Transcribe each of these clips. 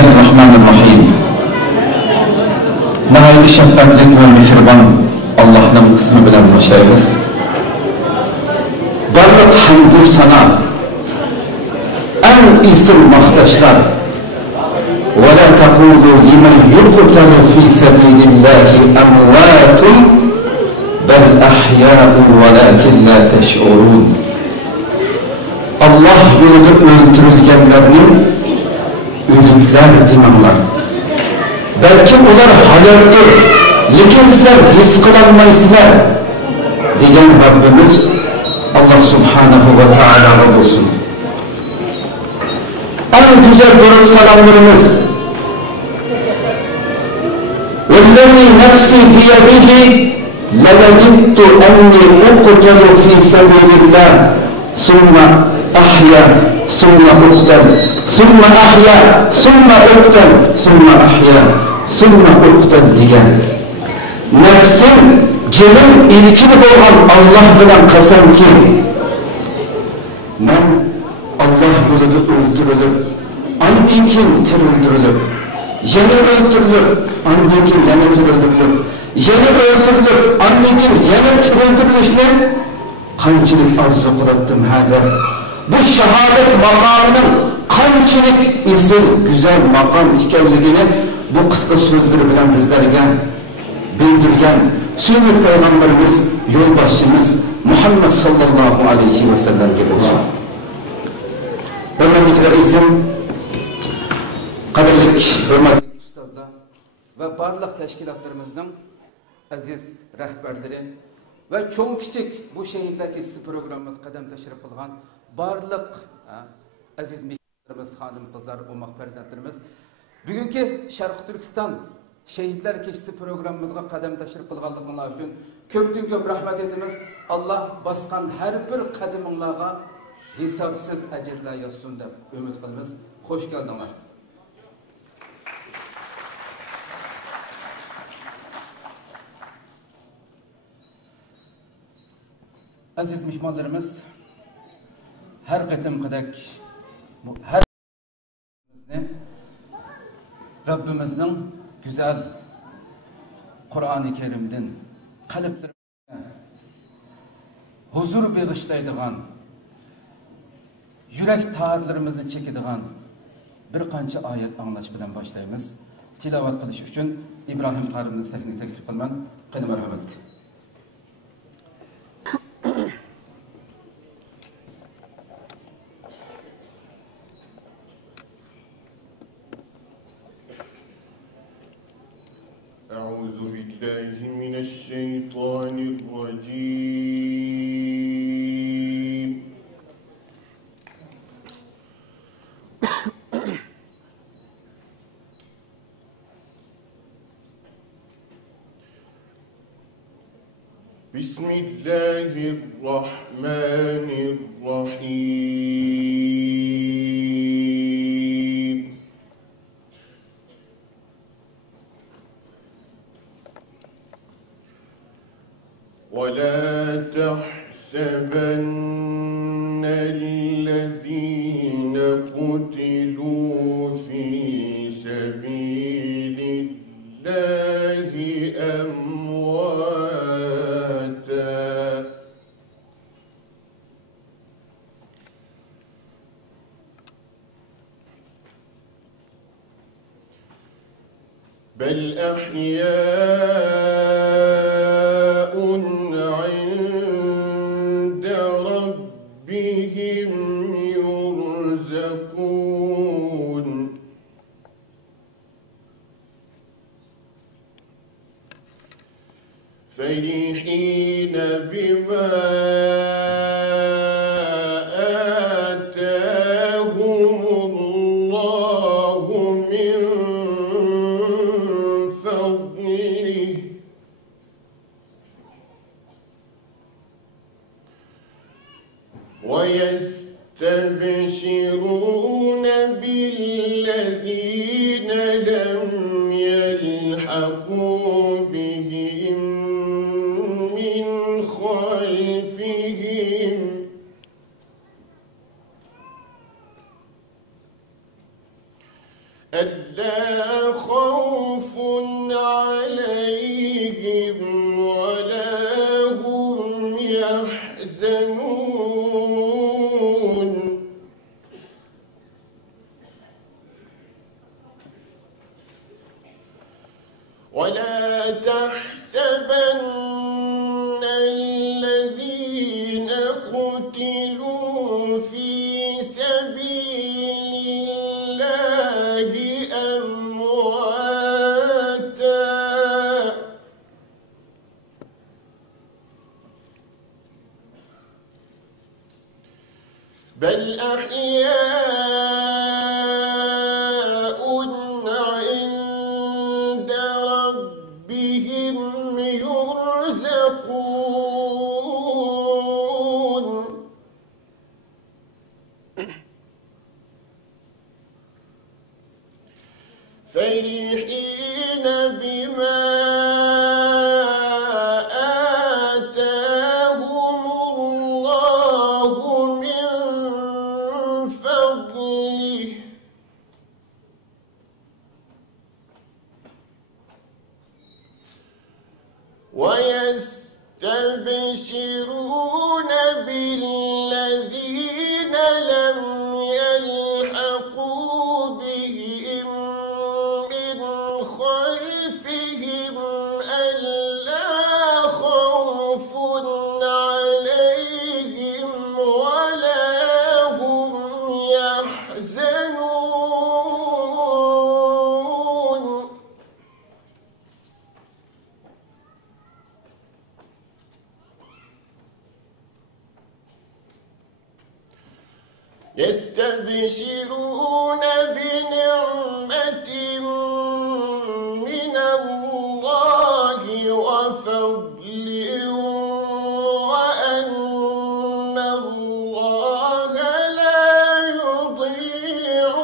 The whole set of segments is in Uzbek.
Bismillahirrahmanirrahim. Nəhayət şəffaqlik və mehriban Allah'ın ismi bilen başlayırız. Barlık hamdü sana, en iyisi mahtaşlar. وَلَا تَقُولُوا لِمَنْ يُقْتَلُ فِي سَبِيلِ اللّٰهِ أَمْوَاتٌ بَلْ أَحْيَاءٌ وَلَكِنْ لَا تَشْعُرُونَ. Allah yolunda öldürülgenlerinin ölükler dememler. Belki onlar hayattır, lekin sizler his kılanmaysızlar diyen Rabbimiz Allah Subhanahu ve Teala Rabb olsun. En güzel durum selamlarımız وَالَّذِي نَفْسِي بِيَدِهِ لَوَدِدْتُ أَنِّي أُقْتَلُ فِي سَبِيلِ اللّٰهِ ثُمَّ أَحْيَا ثُمَّ أُقْتَلْ ثُمَّ أَحْيَا ثُمَّ أُقْتَلْ ثُمَّ أَحْيَا ثُمَّ أُقْتَلْ diyen nefsim, canım ilkili olan Allah bilen kasem ki ben Allah yolunda öldürülüp andikin teröldürülüp yeni öldürülüp andikin yeni teröldürülüp yeni öldürülüp andikin yeni teröldürülüşler kançılık arzu kılattım hâder. Bu şehadet makamının kançılık izil güzel makam ikenligini bu kısa sözleri bilen bizlerge bildirgen Sünnet Peygamberimiz, yolbaşçımız Muhammed sallallahu aleyhi ve sellem gibi olsun. Hürmetli isim, kadirlik, hürmetli ustazlar ve barlıq teşkilatlarımızın aziz rehberleri ve çok küçük bu şehitler keçisi programımız kadem teşrif kılgan barlıq aziz mihmanlarımız, hanım kızlar, umaq perzentlerimiz bugünkü Şarkı Türkistan Şehitler Keçisi programımızga kadem teşrif kılganlıqlar üçün köptün köp rahmet etimiz. Allah baskan her bir kadiminglarga hesapsız ecirler yazsın deb ümit qilamiz. Hoş geldinglar. Aziz mihmanlarımız, her qitimqidek her Rabbimizning güzel Kur'an-ı Kerim'den kalplerine huzur bağışlaydigan, yürek tağırlarımızı çekedigan bir qancha ayet anlaş bilen başlayımız. Tilavat kılış üçün İbrahim Karim'in sahne teklif kılman. Qani merhamet. أعوذ بالله من الشيطان الرجيم بسم الله الرحمن الرحيم ولا تحسبن الذين قتلوا في سبيل الله أمواتا بل أحياء عند ربهم يرزقون فرحين بما آتاهم الله من فضله ويستبشرون بالذين لم يلحقوا بهم من خلفهم ألا خوف عليهم ولا هم يحزنون ولا تحسبن الذين قتلوا في سبيل الله أمواتا بل أحياء عند ربهم يرزقون فرحين بما آتاهم الله من فضله ويستبشرون بالذين لم يلحقوا بهم من خلفهم ألا خوف عليهم ولا هم يحزنون يستبشرون بنعمة من الله وفضل وأن الله لا يضيع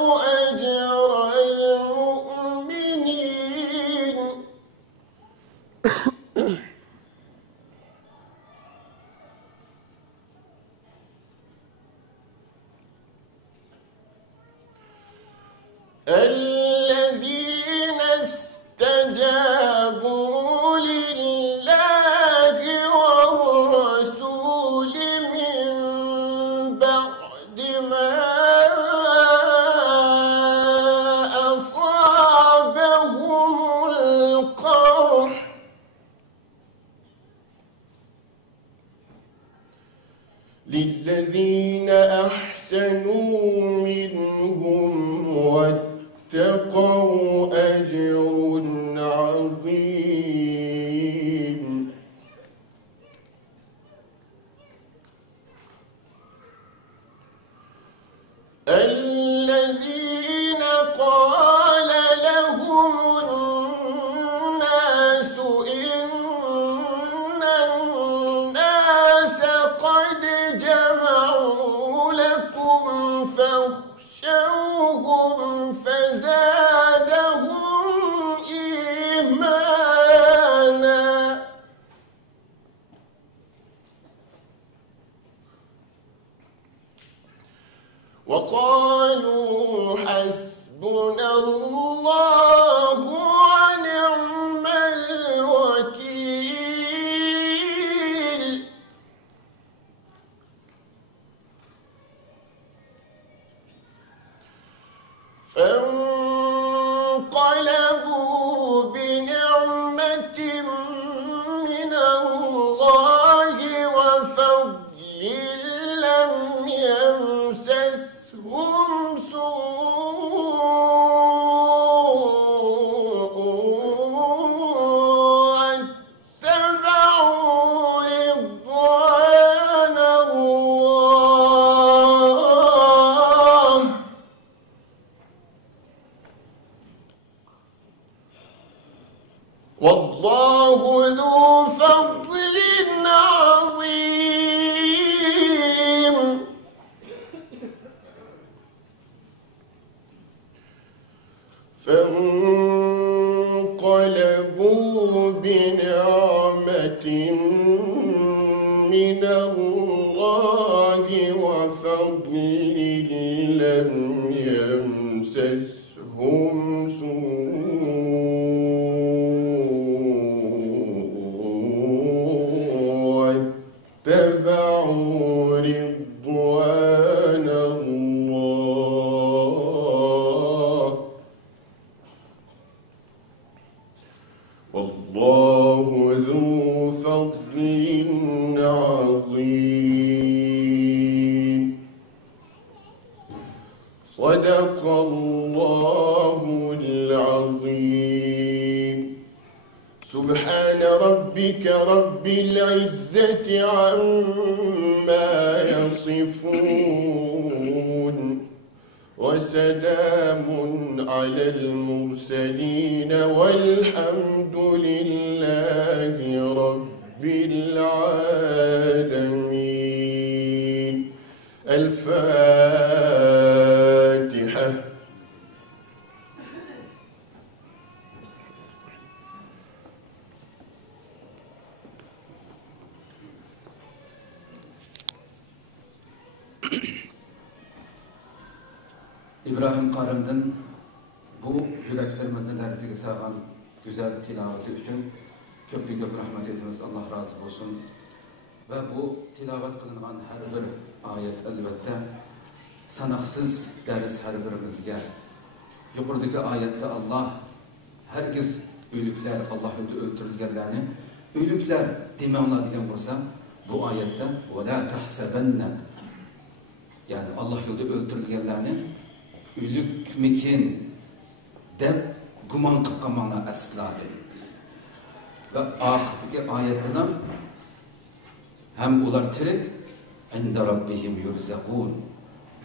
أجر المؤمنين الذين استجابوا لله والرسول من بعد ما أصابهم القرح للذين أحسنوا منهم واتقوا أجر عظيم الذين قال لهم الناس إن الناس قد جمعوا لكم فاخشوهم فزادهم إيمانا وقالوا حسبنا الله ونعم الوكيل فانقلبوا بنعمة من الله وفضل لم يمسسهم سوء واتبعوا رضوان الله والله ذو فضل عظيم فانقلبوا بنعمة من الله وفضل لم يمسسهم هم سوء اتبعوا رضوان الله والله ذو فضل عظيم صدق الله العظيم سبحان ربك رب العزة عما يصفون وسلام على المرسلين والحمد لله رب العالمين الفاتحة. İbrahim Karim'den bu yüreklerimizin herziga sağan güzel tilaveti için köp rahmet etimiz, Allah razı olsun. Ve bu tilavet kılınan her bir ayet elbette sanaksız deriz her birimizge. Yukarıdaki ayette Allah herkes ölükler, Allah yolunda öldürülgenlerini ölükler demenler diyen olsa bu ayette وَلَا تَحْسَبَنَّ yani Allah yolunda öldürülgenlerini ölükmikin deb guman qilqanmanglar asla deb. Ve oxirdagi oyatda ham ular tirik inda robbihim yurzaqun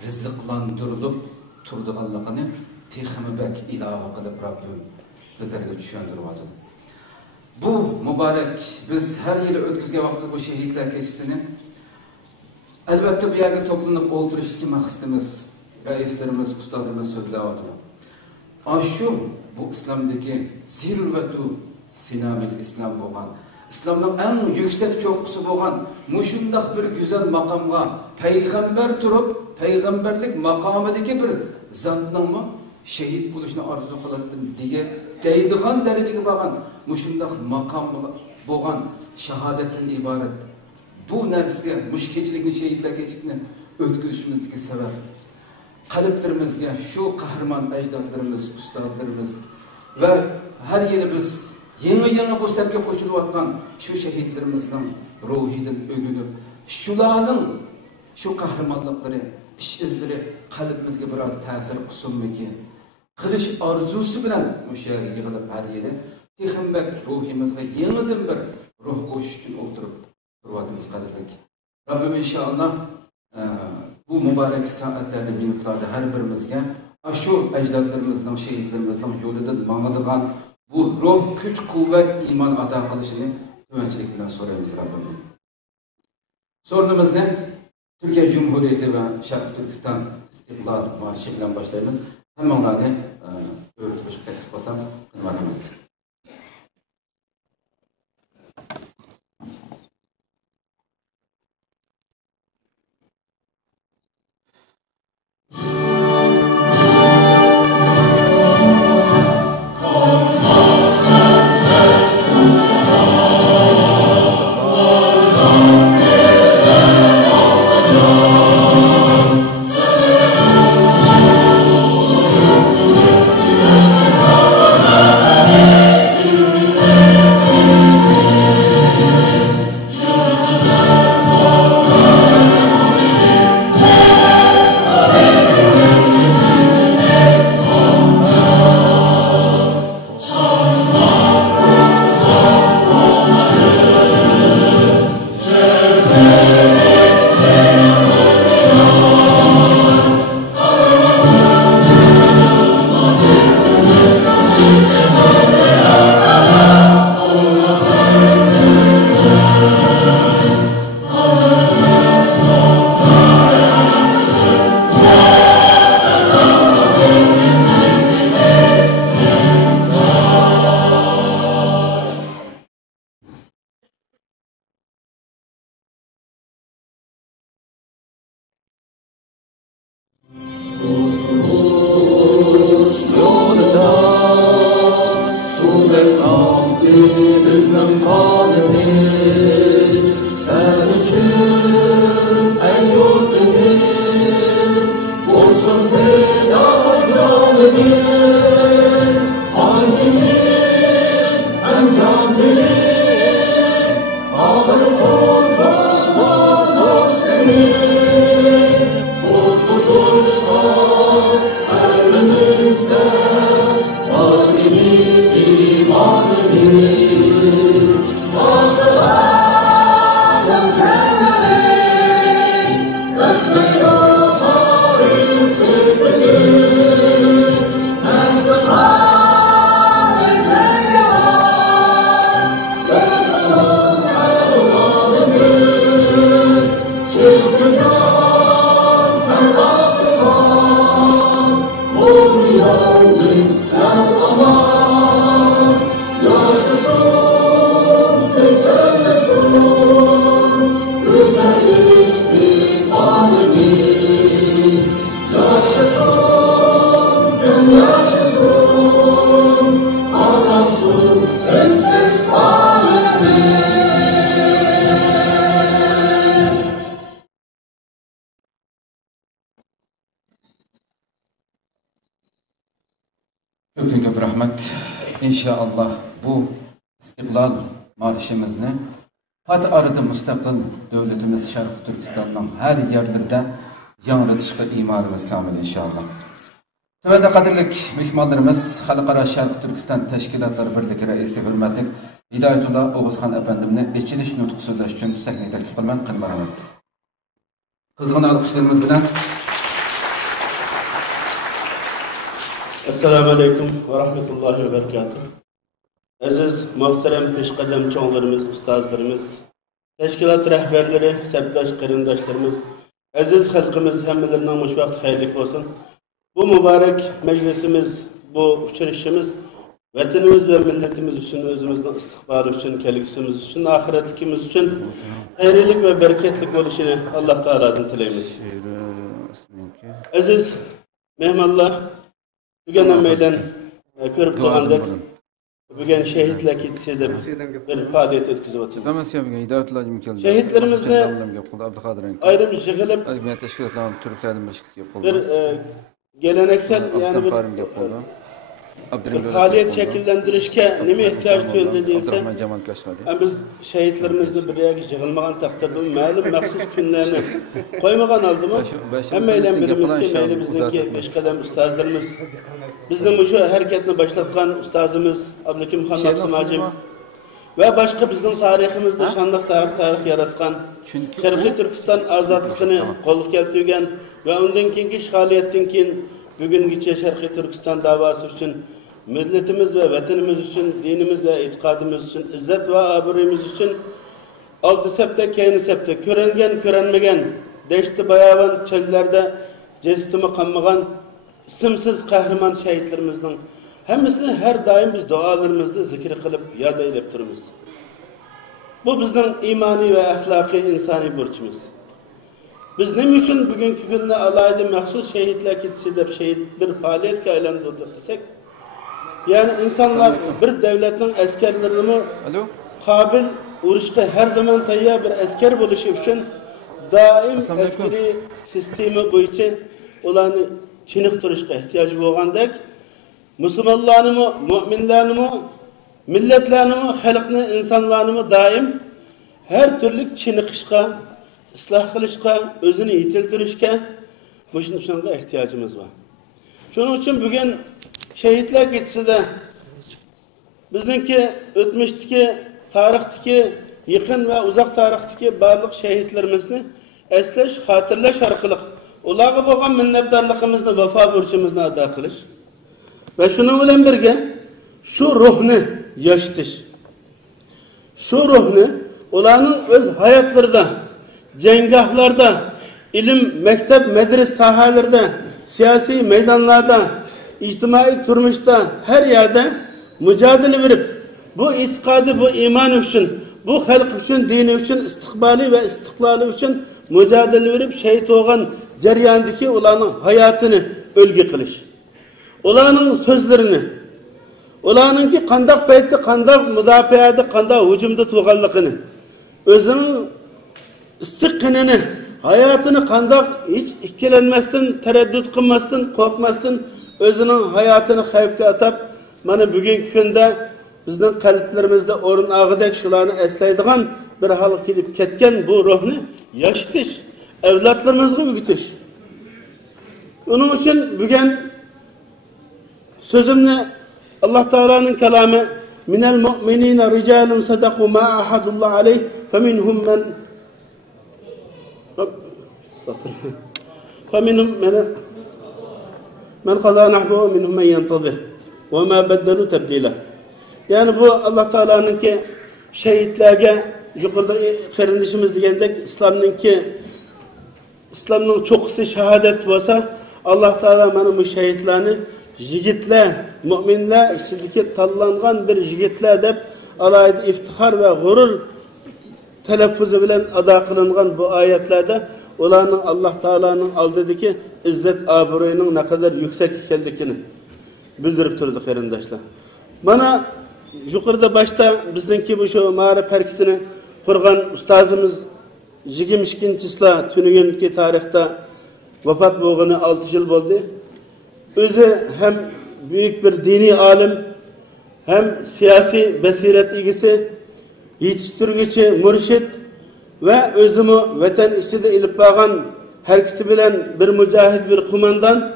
rizqlantirilib turdiganligini texmibak ilova qilib Rabbim bizlarga tushuntiryapti. Bu mübarek biz her yıl o'tkazgan vaqtda bu şehitler kechisini albatta bu yerga to'planib o'ltirishga maqsadimiz reislerimiz, ustalarımız so'zlayapti. Aşu bu İslam'daki zirvetu sinamil İslam bo'lgan, İslam'ın en yüksek çoğusu bo'lgan, mushundaq bir güzel makamga peygamber turib, peygamberlik makamidagi bir zatning şehit bo'lishni orzu qiladim deydigan darajaga bo'lgan, mushundaq maqam bo'lgan shahodatdan iborat. Bu narsaga mushkilchilikni shehidlar kechisini o'tkazishimizdagi sabab qalblarimizga şu qahramon ajdodlarimiz, ustozlarimiz ve her yıl biz yeni bu sabga qo'shilayotgan şu şehitlerimizning ruhidan o'ginib, shularning şu qahramonliklari, ish izlari qalbimizga biroz ta'sir qilsinmiki, qilish orzusi bilan o'sha yerga yig'ilib har yili texmbak ruhimizga yenidan bir ruh qo'shish uchun o'tirib turvatimiz qadrlik. Rabbim inşallah bu mübarek saatlerde, minutlarda her birimizge şu ecdatlarımızdan, şehitlerimizden yoludan mağdıgan bu ruh, güç, kuvvet, iman ata kılışını güvençilik bilen sorayımız Rabbim. Sorunumuz ne? Türkiye Cumhuriyeti ve Şarkı Türkistan İstiklal Marşı bilen başlayımız. Hemen onları öğretmiş teklif basam. Rahmet. Amen. Köp rahmet. İnşallah bu istiqlal marşimizni hat arada müstakil devletimiz Şarkı Türkistan'ın her yerlerinde yanrıtışka imanımız kamil inşallah. Tövbe kadirlik mihmanlarımız Halkara Şarkı Türkistan Teşkilatları Birliği Reisi hürmetlik Hidayetullah Oğuzhan Efendim'le içiliş nutku sözleş için sahneyi teklif kılman kılmaramet. Kızgın alkışlarımız bilen Assalamu alaikum ve rahmetullahi ve berekatuhu. Aziz, muhterem peşkadem çoğunlarımız, ustazlarımız, teşkilat rehberleri, sepdaş kırındaşlarımız, aziz halkımız hemmelerine hoş vakit hayırlı olsun. Bu mübarek meclisimiz, bu uçuruşumuz, vatanımız ve milletimiz için, özümüzün istikbali için, kelgisimiz için, ahiretlikimiz için hayırlılık ve bereketlik oluşunu Allah Teala'dan dileyimiz. Aziz mehmanlar, bugün emeylen kırıp doğandık, bugün şehitler kitsi de bir faaliyet ötküzü batırız. Şehitlerimizle ayrım jığılıp bir geleneksel yani bir faaliyet şekillendirişke neme ihtiyaç duyuldu deyilse biz şehitlerimizle bir yere jığılmagan takdirde malum mahsus günlerini koymagan aldı mı emeylen birimizki meyli bizdeki peşkadem ustazlarımız bizden şu hareketini başlatkan ustazımız Abdülhakim Han Maksimacım ve başka bizim tarihimizde şanlı tarih yaratkan Şarkı Türkistan azadlığını kolluk keltirgen ve ondan keyingi işgaliyettin keyin bugünkü Şarkı Türkistan davası için milletimiz ve vatanımız için, dinimiz ve itikadımız için, izzet ve aburimiz için altı septe, keyni septe, körengen, körenmegen, deşti bayavan çöllerde cesitimi kanmagan, isimsiz kahraman şehitlerimizden hemmisini her daim biz dualarımızda zikir kılıp yad eylep durumuz. Bu bizden imani ve ahlaki insani burçumuz. Biz ne için bugünkü günde alayda mahsus şehitler kitsi de şehit bir faaliyet aylandırdık desek, yani insanlar bir devletin askerlerini kabil uğraşka her zaman tayyar bir asker buluşu için daim askeri sistemi boyunca olanı çinik duruşka ihtiyacı olgandek Müslümanlarını, müminlerini, milletlerini, halkını, insanlarını daim her türlü çinikişka, ıslah kılışka, özünü yitiltirişke bu şunga ihtiyacımız var. Şunun için bugün şehitler gitse de bizimki ötmüşteki, tarihteki, yakın ve uzak tarihteki barlık şehitlerimizni esleş, hatırlaş arkalık. Olağı boğan minnettarlığımızı, vefa burcumuzu ada kılış. Ve şunun bilen birge şu ruhunu yaşatış. Şu ruhunu olanın öz hayatlarında, cengahlarda, ilim, mektep, medres sahalarda, siyasi meydanlarda, içtimai turmuşta her yerde mücadele verip bu itikadı, bu iman için, bu halk için, dini için, istikbali ve istiklali için mücadele verip şehit olan ceryandaki olanın hayatını ölgü kılış. Olanın sözlerini, olanın ki kandak peytte, kandak müdafiada, kandak hücumda tuğallıkını, özünün sıkkınını, hayatını kandak hiç ikkilenmezsin, tereddüt kılmazsın, korkmazsın, özünün hayatını hayıfka atıp, bana bugünkü günde bizden kalplerimizde orun ağıdek şularını esleydiğen bir hal kilip ketken bu ruhunu yaşatış, evlatlarımızı büyütüş. Onun için bugün sözümle Allah Teala'nın kelamı minel mu'minine ricalun sadaku ma ahadullah aleyh feminhum men qada nahbu minhum men yantazir ve ma beddelu tebdila. Yani bu Allah Teala'nın ki şehitlerge yukarıda kardeşimiz diyendek İslam'ın ki İslam'ın çokusu şehadet olsa Allah Teala bana bu şehitlerini yigitler, müminler içindeki tanınan bir yigitler dep alayda iftihar ve gurur telaffuzu bilen ada kılınan bu ayetlerde olanın Allah Teala'nın aldığındaki izzet aburuyunun ne kadar yüksek ekanligini bildirip durdu qarindoshlar. Mana yuqorida başta bizdeki bu şu ma'rif hareketini kurgan ustazımız 22-sila tünügenki tarihte vefat bolğanı 6 yıl oldu. Özü hem büyük bir dini alim hem siyasi basiret ilgisi, yetiştirgiçi, mürşit ve özümü vatan içinde ilip bağan hareketi bilen bir mücahid, bir kumandan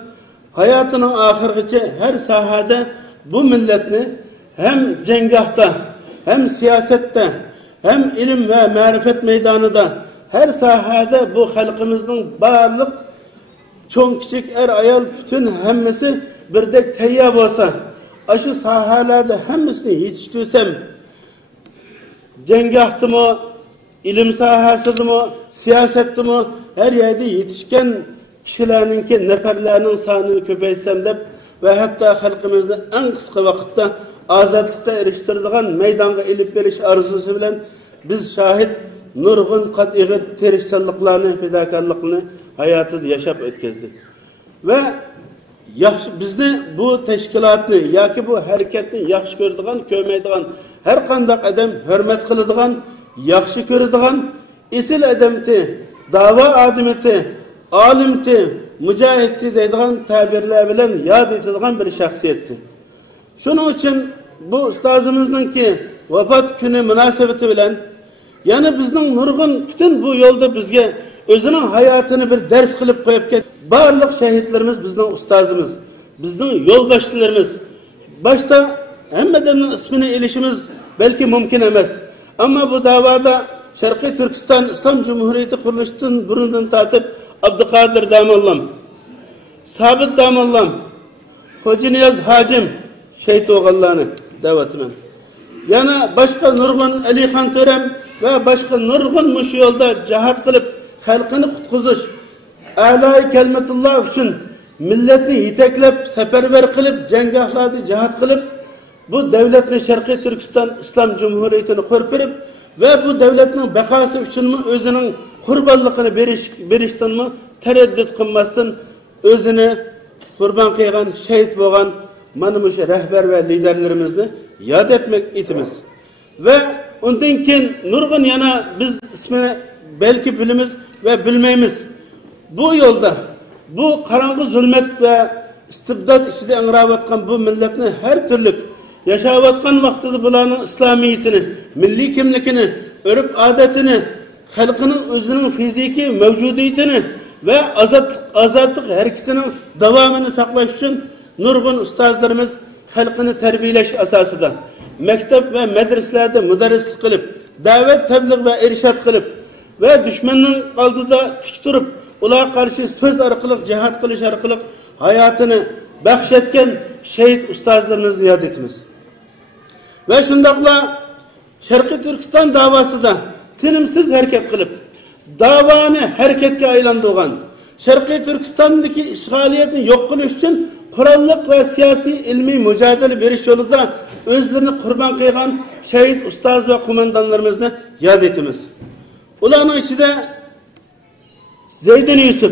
hayatının ahirgiçe her sahada bu milletini hem cengahta, hem siyasette, hem ilim ve marifet meydanında her sahada bu halkımızın barlık çoğun kişik er ayal bütün hemmesi birdek teyyab olsa aşı sahalarda hemmesini yetiştirsem cengahtı mı, ilim sahasıdı mı, siyasetti mi her yerde yetişken kişilerininki neferlerinin sanını köpeysem de ve hatta halkımızda en kısa vakitte azatlıkta eriştirildiğin meydana ilip veriş arzusu bilen biz şahit nurgun kat'iği terişsallıklarını, fedakarlıklarını hayatı yaşap ötkezdik. Ve bizni bu teşkilatını, ya ki bu hareketini yaxşı gördüğün, köymeydiğin, her kandak adam hürmet kılıdığın, yaxşı gördüğün, isil adamti, dava adimeti, alimti, mücahitti deydiğin tabirler bilen yad edildiğin bir şahsiyetti. Şunun için bu ustazımızın ki vefat günü münasebeti bilen, yani bizden nurgun bütün bu yolda bizge özünün hayatını bir ders kılıp koyup ket. Barlık şehitlerimiz bizden ustazımız, bizden yolbaşçılarımız. Başta hem adamın ismini ilişimiz belki mümkün emez. Ama bu davada Şarkı Türkistan İslam Cumhuriyeti kuruluşunun burundan tatıp Abdülkadir Damallam, Sabit Damallam, Hoca Niyaz Hacim şehit oğullarını davetmen. Yani başka Nurgun Ali Khan Törem ve başka Nurgun muş yolda cihat kılıp halkını kutkuzuş, âlâ-i kelimetullah için milletini yiteklep, seferber kılıp, cengahlarda cihat kılıp bu devletin Şarkı Türkistan İslam Cumhuriyeti'ni kurpirip ve bu devletin bekası için mi özünün kurbanlıkını berişten mi tereddüt kılmasın özünü kurban kıygan, şehit boğan manımış rehber ve liderlerimizni yad etmek itimiz. Ve ondan keyin nurgun yana biz ismini belki bilimiz ve bilmeyimiz. Bu yolda, bu karanlık zulmet ve istibdat içinde anıravatkan bu milletini her türlü yaşavatkan vaktida bularning İslamiyetini, milli kimlikini, örüp adetini, halkının özünün fiziki mevcudiyetini ve azatlık hareketinin devamını saklaş için nurgun ustazlarımız halkını terbiyeleş asasında mektep ve medreselerde müderrislik kılıp, davet, tebliğ ve irşat kılıp ve düşmanın aldığında tik durup, ular karşı söz arkalık, cihat kılış arkalık hayatını bahşetken şehit ustazlarımızı yad etimiz. Ve şundakla Şarkı Türkistan davası da tinimsiz hareket kılıp, davanı hareketke aylandırgan, Şarkı Türkistan'daki işgaliyetini yok kılış için kurallık ve siyasi ilmi mücadele veriş yolunda özlerini kurban kıygan şehit ustaz ve kumandanlarımızı yad etimiz. Ulanın içinde Zeydin Yusuf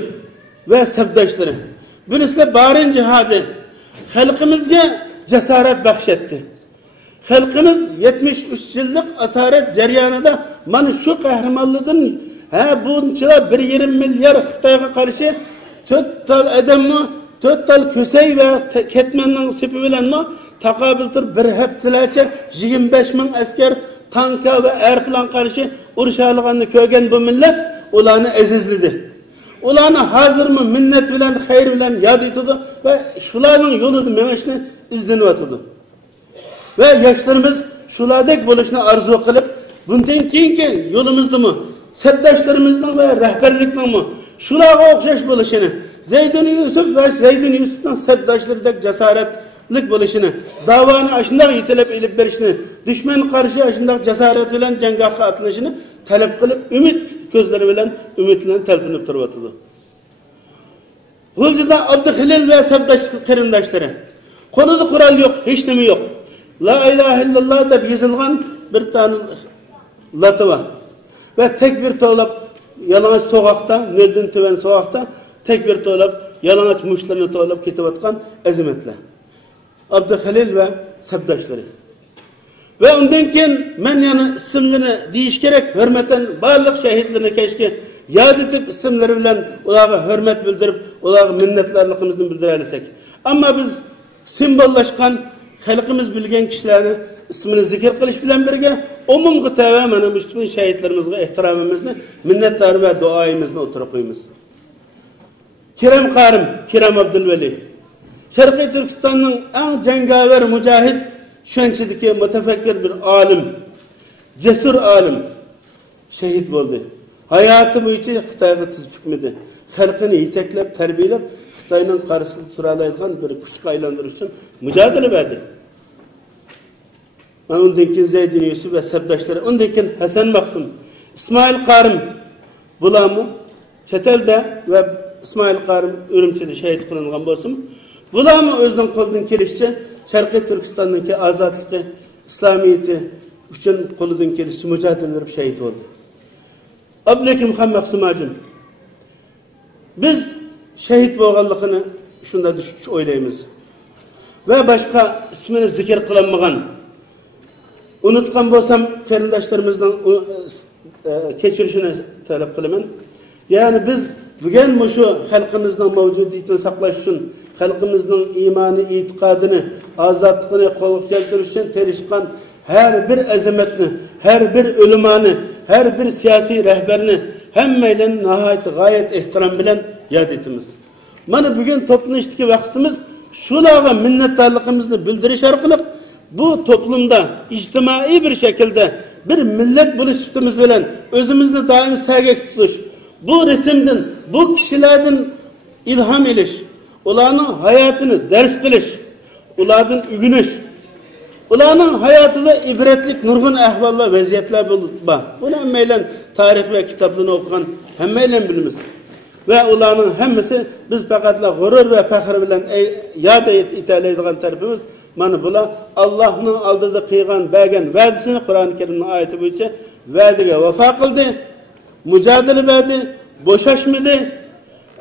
ve sebdaşları birisi barin cihadı halkımızga cesaret bahşetti. Halkımız 73 yıllık asaret ceryanında man şu kahramanlığın bunca 1,20 milyar Xitayga karşı 4 tal adamı 4 tal kösey ve ketmennin sipi bilen takabildir bir heptilaça 25 bin asker tanka ve airplan karşı uruşalıganını kögen bu millet ulanı ezizledi. Ulanı hazır mı minnet bilen, hayır bilen yad etudu ve şuların yolunu meğişini izlenip atıdı. Ve yaşlarımız şuladek buluşunu arzu kılıp bundan keyinki yolumuzda mı, sebdaşlarımızın ve rehberlikten mi şulağa okşaş buluşunu Zeydin Yusuf ve Zeydin Yusuf'tan sebdaşlarıdaki cesaretlik buluşunu davanı aşındak yitilip ilip verişini düşman karşı aşındak cesaret bilen cengahı atılışını talep kılıp ümit gözleri bilen ümitlerini telpinip durup atıdı. Gulcu'da Abdülhalil ve kırındaşları. Konuda kural yok, hiç nemi yok. La ilahe illallah da yazılgan bir tane latı var. Ve tek bir to'lab yalang'och sokakta, nöldün tüven sokakta tek bir to'lab yalang'och muşlarını to'lab ketayotgan azimatlar. Abdülhalil ve sabdaşları. Ve ondan keyin men yani isimlerini deyish kerak, hürmeten barliq şehitlerini keşke yad etip isimleri bilen ularga hürmet bildirip ularga minnetlarligimizni bildiralisak. Ama biz simbollaşkan halkımız bilgen kişilerini ismini zikir kılış bilen birge umumga tava mana bütün şehitlerimizge ehtiramimizni, minnetlar ve duayimizni oturup koymiz. Kerem Karim, Kerem Abdülveli. Şarkı Türkistan'ın en cengaver mücahit düşünçedeki mütefekkir bir alim, cesur alim şehit oldu. Hayatı boyunca Xitayga tuzukmedi. Halkını yeteklep, terbiyelep Xitay'nın karşısında sıralaydıgan bir kuşka aylandırış için mücadele verdi. Ondan keyin Zeydin Yusuf ve sebdaşları, ondan keyin Hasan Maksum, İsmail Karim bulamı Çetel'de ve İsmail Karim Ürümçi'de şehit kılıngan bolsun. Bulamı özden kolundan kelişçe Şarkı Türkistan'daki azatlığı, İslamiyeti üçün kolundan kelişçe mücadele edip şehit oldu. Abdülhakim Muhammed Sımacın. Biz şehit bolganlığını şunda düşüş oylayımız. Ve başka ismini zikir kılanmagan, unutkan bolsam karindaşlarımızdan keçirişini talep kılaman. Yani biz bugün şu halkımızın mevcudiyetini saklaş için, halkımızın imanı, itikadını, azatlıkını kol keltiriş için terişkan her bir azametini, her bir ölümanı, her bir siyasi rehberini hemmeyle nihayet gayet ihtiram bilen yad etimiz. Mana bugün toplanıştaki vaktimiz şularga minnettarlığımızı bildiriş arkalık bu toplumda ictimai bir şekilde bir millet buluştuğumuz bilen özümüzni daim sergek tutuş, bu resimden, bu kişilerden ilham eliş, ularning hayatını ders kılış, ulardan ügünüş, ularning hayatında ibretlik nurgun ahvallar, vaziyetler var. Bunu hemmeyle tarih ve kitaplarını okuyan hemmeyle bilimiz. Ve ularning hemmesi biz fakatla gurur ve fakir bilen yad iteleydiğen tarafımız. Mana bular Allah'ın aldığı kıygan, bergen vədisini Kur'an-ı Kerim'in ayeti boyunca vədiga vefa kıldı, mücadele verdi, boşaşmadı,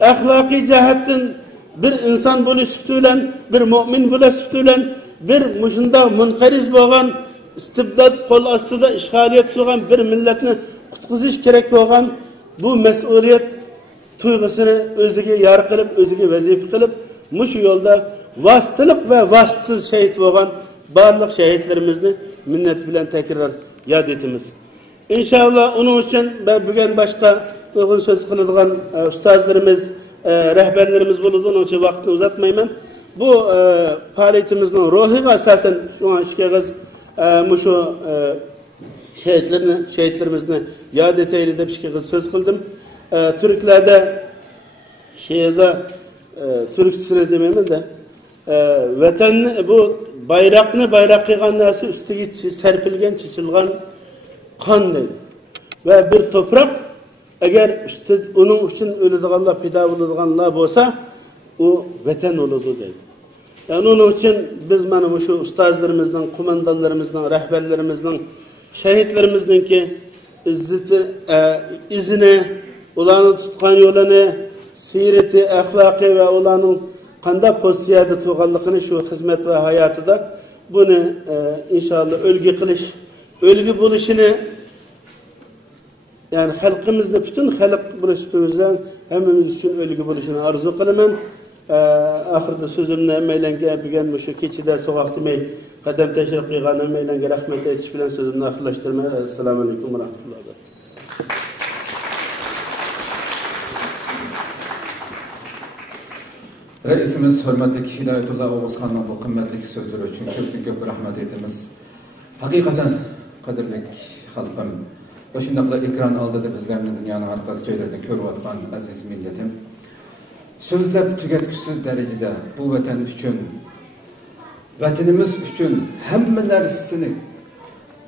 ahlaki cihetten bir insan buluştuğuyla, bir mümin buluştuğuyla, bir muşunda munkariz boğan, istibdat kol astıda işgaliyet soğan bir milletini kutkuzış gerek boğan bu mesuliyet tuygusunu özüge yar kılıp, özüge vazife kılıp, muş yolda vasıtılık ve vasıtsız şehit boğan barlık şehitlerimizni minnet bilen tekrar yad etimiz. İnşallah onun için ben bugün başka uygun söz kılıdığan ustazlarımız, rehberlerimiz bulundu. Onun için vaktini uzatmayayım. Bu faaliyetimizin ruhiga asasen şu an işkağız şu şehitlerimizni yad eteyli de işkağız söz kıldım. Türklerde şehirde Türkçesine demeyeyim de vatan bu bayrak kıygan nasi üstüge serpilgen, çiçilgan kan dedi. Ve bir toprak eğer işte onun için ölüdüğanlar, pida bulunduğanlar olsa o vatan olurdu dedi. Yani onun için biz mana şu ustazlarımızdan, kumandanlarımızdan, rehberlerimizden, şehitlerimizden ki izini, ulanın tutkan yolunu, sireti, ahlakı ve ulanın kanda pozisiyada tuğallıkını şu hizmet ve hayatı da bunu inşallah ölgü kılış, ölgü buluşunu yani halkımızda bütün halk buluştuğumuzdan hemimiz için ölgü buluşunu arzu kılımın. Ahırda sözümle emmeylenge bigen şu keçide sokak demey kadem teşrif kıygan emmeylenge rahmet etiş bilen sözümle ahırlaştırmaya. Esselamu Aleyküm ve Rahmetullahi. Reisimiz hürmetli Hidayetullah Oğuzhan'ın bu kıymetli sözleri için köp rahmet etimiz. Hakikaten kadirli halkım, başındakla ekran aldı da bizlerin dünyanın arkası söylerden körü atkan aziz milletim. Sözlep tüketkisiz derecede bu vatan üçün, vatanımız üçün hemme narsasini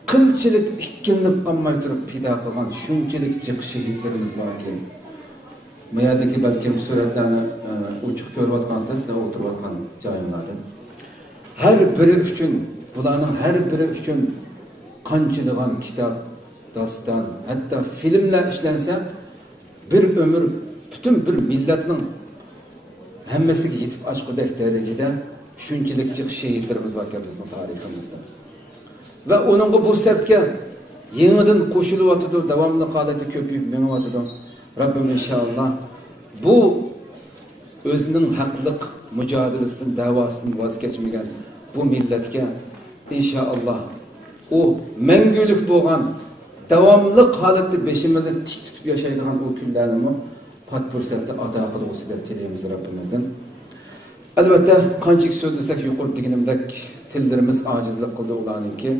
qilchilik ikkilinib qolmay turib pida qilgan shunchalik jiq shehidlarimiz bor ekan. bu yerdagi balkim suratlarni uchiq ko'rayotgansizlar, sizlar o'tirayotgan joyimlarda. Har biri uchun, bularning har biri uchun qanchalig'an kitob, doston, hatto filmlar ishlansa, bir ömür bütün bir millatning hammasiga yetib oshqudek darajada shunchalik shehidlarimiz bor ekan bizning tariximizda. Va uningga bu safga yangidan qo'shilyotdi, davomli holatda ko'payib menyotdi. Rabbim inshaalloh bu o'zining haqliq mujodalasidan, davosidan voz kechmagan bu millatga inshaalloh o mangulik bo'lgan davomli holatda beshimizni tik tutib yashaydigan o kunlarni pat fursatda ado qilg'usi deb tilaymiz Rabbimizdan. Albatta qanchalik so'zlasak yuqori deganimdek tillarimiz ojizlik qildi ularningki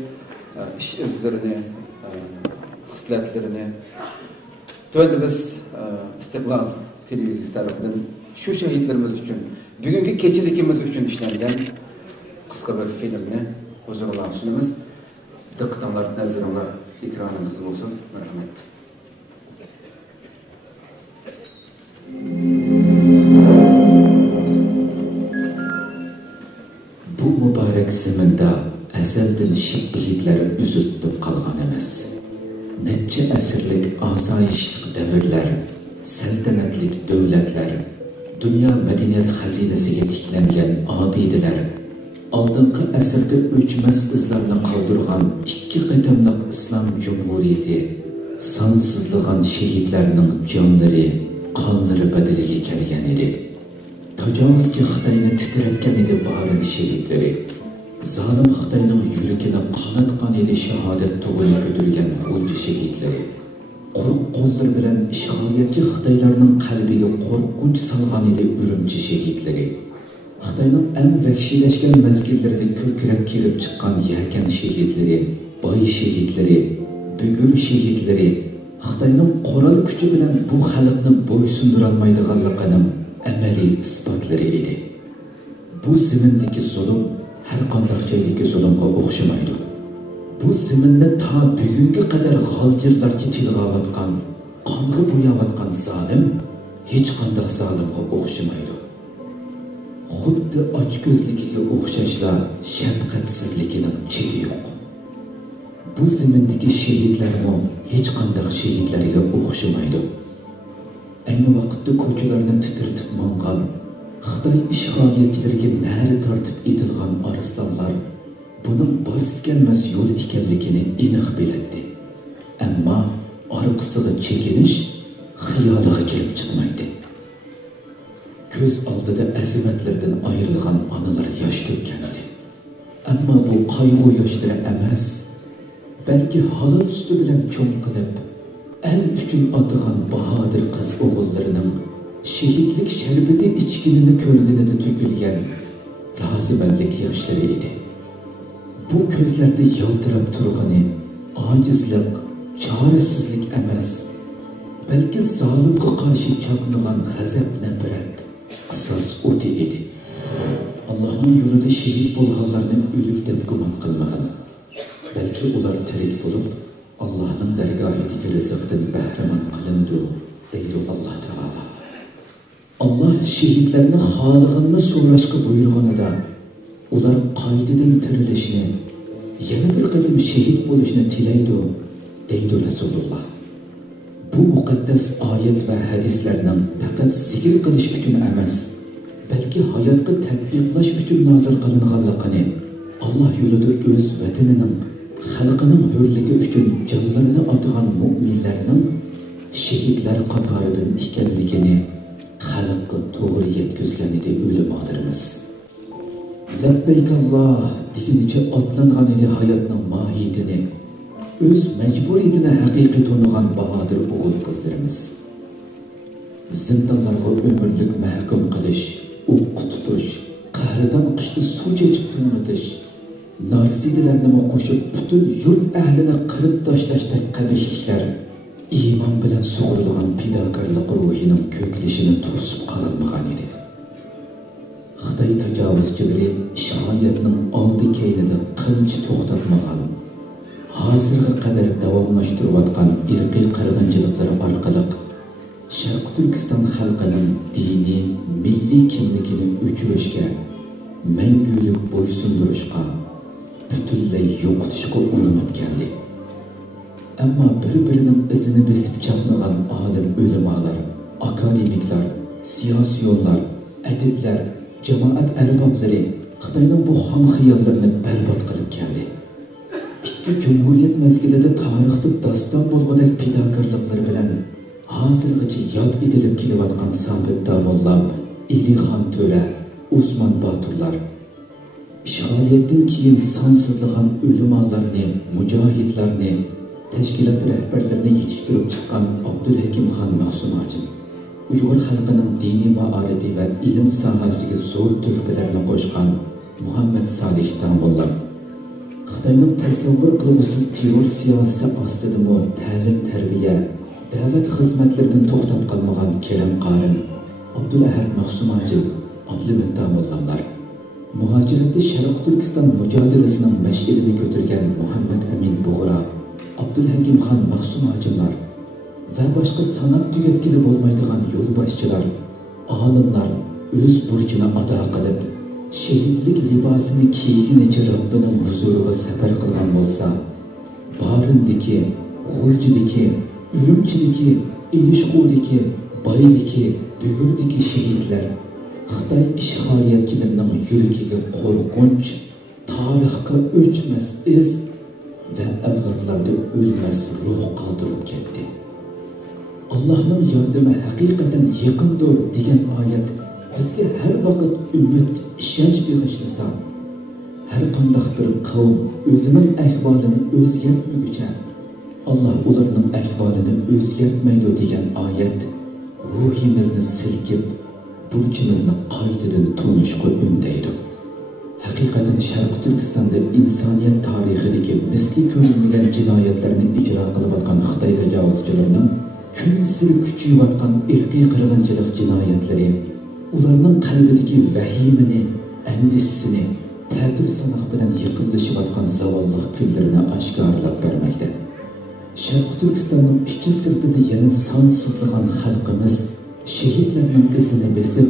ish izlarini, xislatlarini. To'yda biz Istiqlol televiziyasi tarafidan shu shahidlarimiz uchun, bugungi kechiligimiz uchun ishlangan qisqa bir filmni huzurga sunamiz. Diqqatinglar, nazaringlar ekranimizda bo'lsin. Rahmat. Bu mübarek zaminda əzəldən şiddətlər üzüldüb qalğan emas. Neçə əsrlik asayişlik dəvirlər, səltənətlik dövlətlər, dünya mədəniyyət xəzinəsiga tiklənən abidələr, aldınqı əsrdə öçməz izlarını qaldırğan iki qıtımlıq İslam Cumhuriyeti, sansızlığan şehitlərinin canları, qanları bədəliga kelgan edi. Təcavüzçi Xitayni titretken edi bağrın şehitleri. Zalim Xitayning yuragini qanatgan edi shahodat tug'ili ko'targan g'ulji shehidlari. Quruq qo'llar bilan ishg'oliyatchi Xitoylarning qalbiga qo'rqinch solgan edi Urumchi shehidlari. Xitoyning eng vahshiylashgan mezgillarida ko'krak kelib chiqqan Yakan shehidlari, Boy shehidlari, Bugur shehidlari Xitoyning qo'ral kuchi bilan bu xalqni bo'ysundira olmaydiganligining amaliy isbotlari edi. Bu zamindagi zulm her qanday joydagi zulmga o'xshamaydi. Bu zaminda ta bugunga qadar g'aljirlarga tilg'avatgan, qonga bo'yayotgan zolim hech qanday zolimga o'xshamaydi. Xuddi ochko'zligiga o'xshashla shafqatsizligining cheki yo'q. Bu zamindagi shehidlarmo hech qanday shehidlarga o'xshamaydi. Ayni vaqtda ko'chalarni titritib mangan Xitoy ishg'oliyatchilariga nari tortib etilgan arslonlar buning barsi kelmas yo'l ekanligini aniq biladi. Ammo orqasiga chekinish xiyoliga kelib chiqmaydi. Ko'z oldida azimatlardan ayrilgan onalar yosh to'kkan edi. Ammo bu qayg'u yoshlari emas, balki halol suti bilan cho'ng qilib, el uchun otigan bahodir qiz o'g'illarining şehitlik şerbeti içkinini körgünede tökülgen razibenlik yaşları idi. Bu közlerde yaldırıp turğanı acizlik, çaresizlik emas, belki zalimga karşı çaknıgan gazap nefret, qisas o'ti idi. Allah'ın yolunda şehit bolğanlarını ölük deb guman qilmagin. Belki ular tirik bulup Allah'ın dergahidagi rizqdan bahramand qilindi, deydi Allah Teala. Allah şehitlerini halıqını so'rashga buyurganida ular qaytadan tirilishni, yana bir qatim shehid bo'lishni tilaydi, deydi Rasululloh. Bu muqaddas oyat va hadislarning faqat zikr qilish uchun emas, balki hayotga tatbiqlash uchun nozil qilinganligini, Allah yo'lida o'z vatanining, xalqining hurligi uchun jonlarini otgan mu'minlarning shehidlar qatoridan ekanligini xalqqa to'g'ri yetkazgan edi o'limalarimiz. Labbeykalloh degunicha otlangan edi hayotning mohiyatini, o'z majburiyatini haqiqiy to'nigan bahodir o'g'il qizlarimiz. Zindonlarga umrlik mahkum qilish, o'q tutish, qahridan qishda suv chechib to'ng'itish, narsidalarni qo'shib butun yurt ahlini qirib tashlashda qabihliklar iymon bilan sug'urilgan fidokorlik ruhining ko'klishini to'sib qololmagan edi. Xitoy tajovuzchilari ishg'oliyatning oldi keynida qilchi to'xtatmagan, hozirga qadar davomlashtirayotgan irqiy qirg'inchiliklar orqali Sharq Turkiston xalqining diniy, milliy kimligini o'chirishga, mangulik bo'ysundirishga, butunlay yo'qotishga urinib keldi. Ammo bir-birining izini besib chaqnagan olim o'limalar, akademiklar, siyosiyonlar, adiblar, jamoat arboblari Xitoyning bu xom xiyollarini barbod qilib keldi. Ikki jumhuriyat mezgilida tarixda doston bo'lgudek fidokorliklar bilan hozirgacha yod etilib kelayotgan Sobit Domollam, Elixon To'ra, Usmon Boturlar, ishg'oliyatdan keyin sonsizlagan o'limalarni, mujohidlarni, tashkilot rahbarlarini yetishtirib chiqqan Abdulhakimxon Mahsumojin, Uyg'ur xalqining diniy ma'arifi va ilm sohasiga zo'r tuhfalarni qo'shgan Muhammad Solih Domollam, Xitoyning tasavvur qilg'usiz terror siyosati ostida ta'lim, tarbiya, da'vat xizmatlaridan to'xtab qolmagan Kerem Qarim, Abdulahad Mahsumojin, Abdulhamid Domollamlar, muhojiratda Sharq Turkiston mujodilasining mash'ilini ko'targan Muhammad Amin Bug'ra, Abdulhakimxon Mahsumojinlar va boshqa sanab tugatgili bo'lmaydigan yo'lboshchilar, olimlar o'z burchini ado qilib, shahidlik libosini kiygunicha Robbining huzuriga safar qilgan bo'lsa, Barindiki, G'uljidiki, Urumchidiki, Ilishqudiki, Baydiki, Bugurdiki shahidlar Xitoy ishg'oliyatchilarining yuragiga qo'rqinch, tarixga o'chmas iz ve evlatlarda ölmez ruh kaldırıp gitti. Allah'ın yardımı hakikaten yakındır diyen ayet bizge her vakit ümit, işenç bağışlasa, her qandaq bir kavm özünün ahvalini özgertmeyince Allah ularının ahvalini özgertmeydi diyen ayet ruhimizni silkip burcimizni qaytadan tunuşqa ündeydi. Hakikaten Sharq Turkistonda insoniyat tarixidagi misli ko'rilmagan jinoyatlarni ijro qilayotgan Xitoy tajovuzchilarining kun siri kuchayotgan irqiy qirg'inchilik jinoyatlari ularning qalbidagi vahimani, andisini ta'til sanoq bilan yiqilishayotgan savolliq kunlarini oshkorlab bermoqda. Sharq Turkistonning ichi sirtida yana sonsizlagan xalqimiz shahidlarning izini besib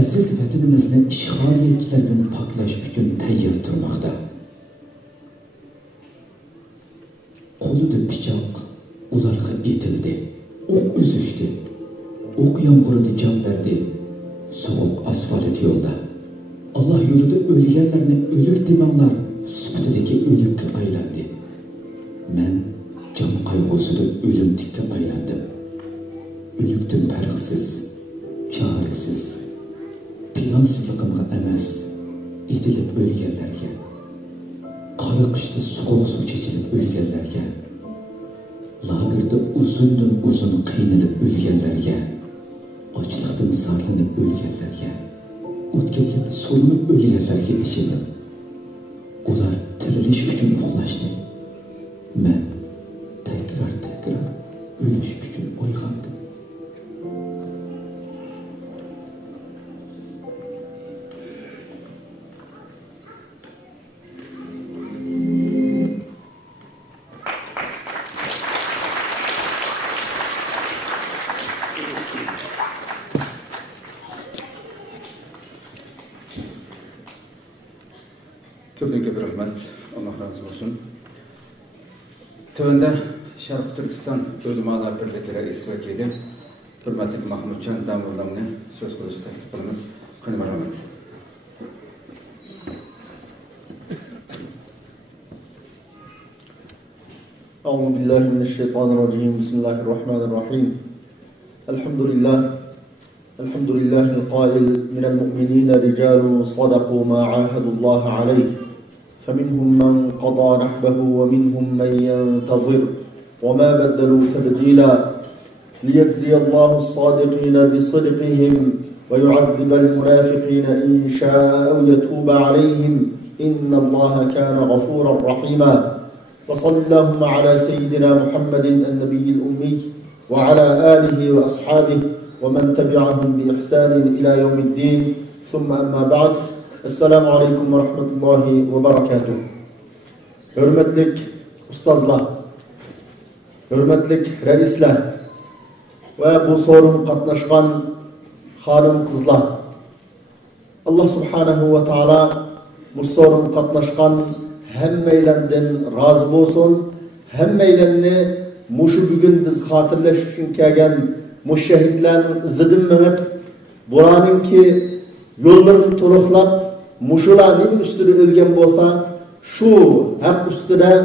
aziz vatanimizni ishg'oliyatchilardan poklash uchun tayyor turmoqda. Qo'lida pichoq ularga etildi, o'q uzishdi, o'q yomg'irida jon berdi, sovuq asfalt yo'lda. Allah yo'lida o'lganlarni o'lik demanglar sifatidagi o'likka aylandi. Men jon qayg'usida o'limtikka aylandim. O'likdan farqsiz, chorasiz, plansızlığımga emas, edilip ölgenlerge, qara qishda soğuk su chechilib ölgenlerge, lagerda uzundan uzun qiynalib ölgenlerge, ochliqdan sarlanib ölgenlerge, o'tkazganda so'linib ölgenlerge eshitdim. Ular tirilish uchun uxlashdi. Men tekrar o'lish uchun uyg'ondim. Köpden rahmet, Allah razı olsun. Tövende Sharq Turkiston O'limalar birligi raisi vakili hurmatli Mahmudjon Domollamni so'z qilishga taklif qilamiz. Qani marhamat. أعوذ بالله من الشيطان الرجيم بسم الله الرحمن الرحيم الحمد لله القائل من المؤمنين رجال صدقوا ما عاهدوا الله عليه فمنهم من قضى نحبه ومنهم من ينتظر وما بدلوا تبديلا ليجزي الله الصادقين بصدقهم ويعذب المنافقين إن شاء أو يتوب عليهم إن الله كان غفورا رحيما وصلى اللهم على سيدنا محمد النبي الأمي وعلى آله وأصحابه ومن تبعهم بإحسان إلى يوم الدين ثم أما بعد السلام عليكم ورحمة الله وبركاته. Hürmetlik ustazlar, hürmetlik reisler, ve bu sorun katlaşkan hanım kızlar. Allah subhanahu ve taala bu sorun katlaşkan hemmeylenden razı olsun. Hemmeylenni muşu bugün biz hatırlaş üçün kelgen muş şehitlerin izidim menip buranınki yollarını turuqlap muşularning üstüne ölgen bolsa şu hak üstüne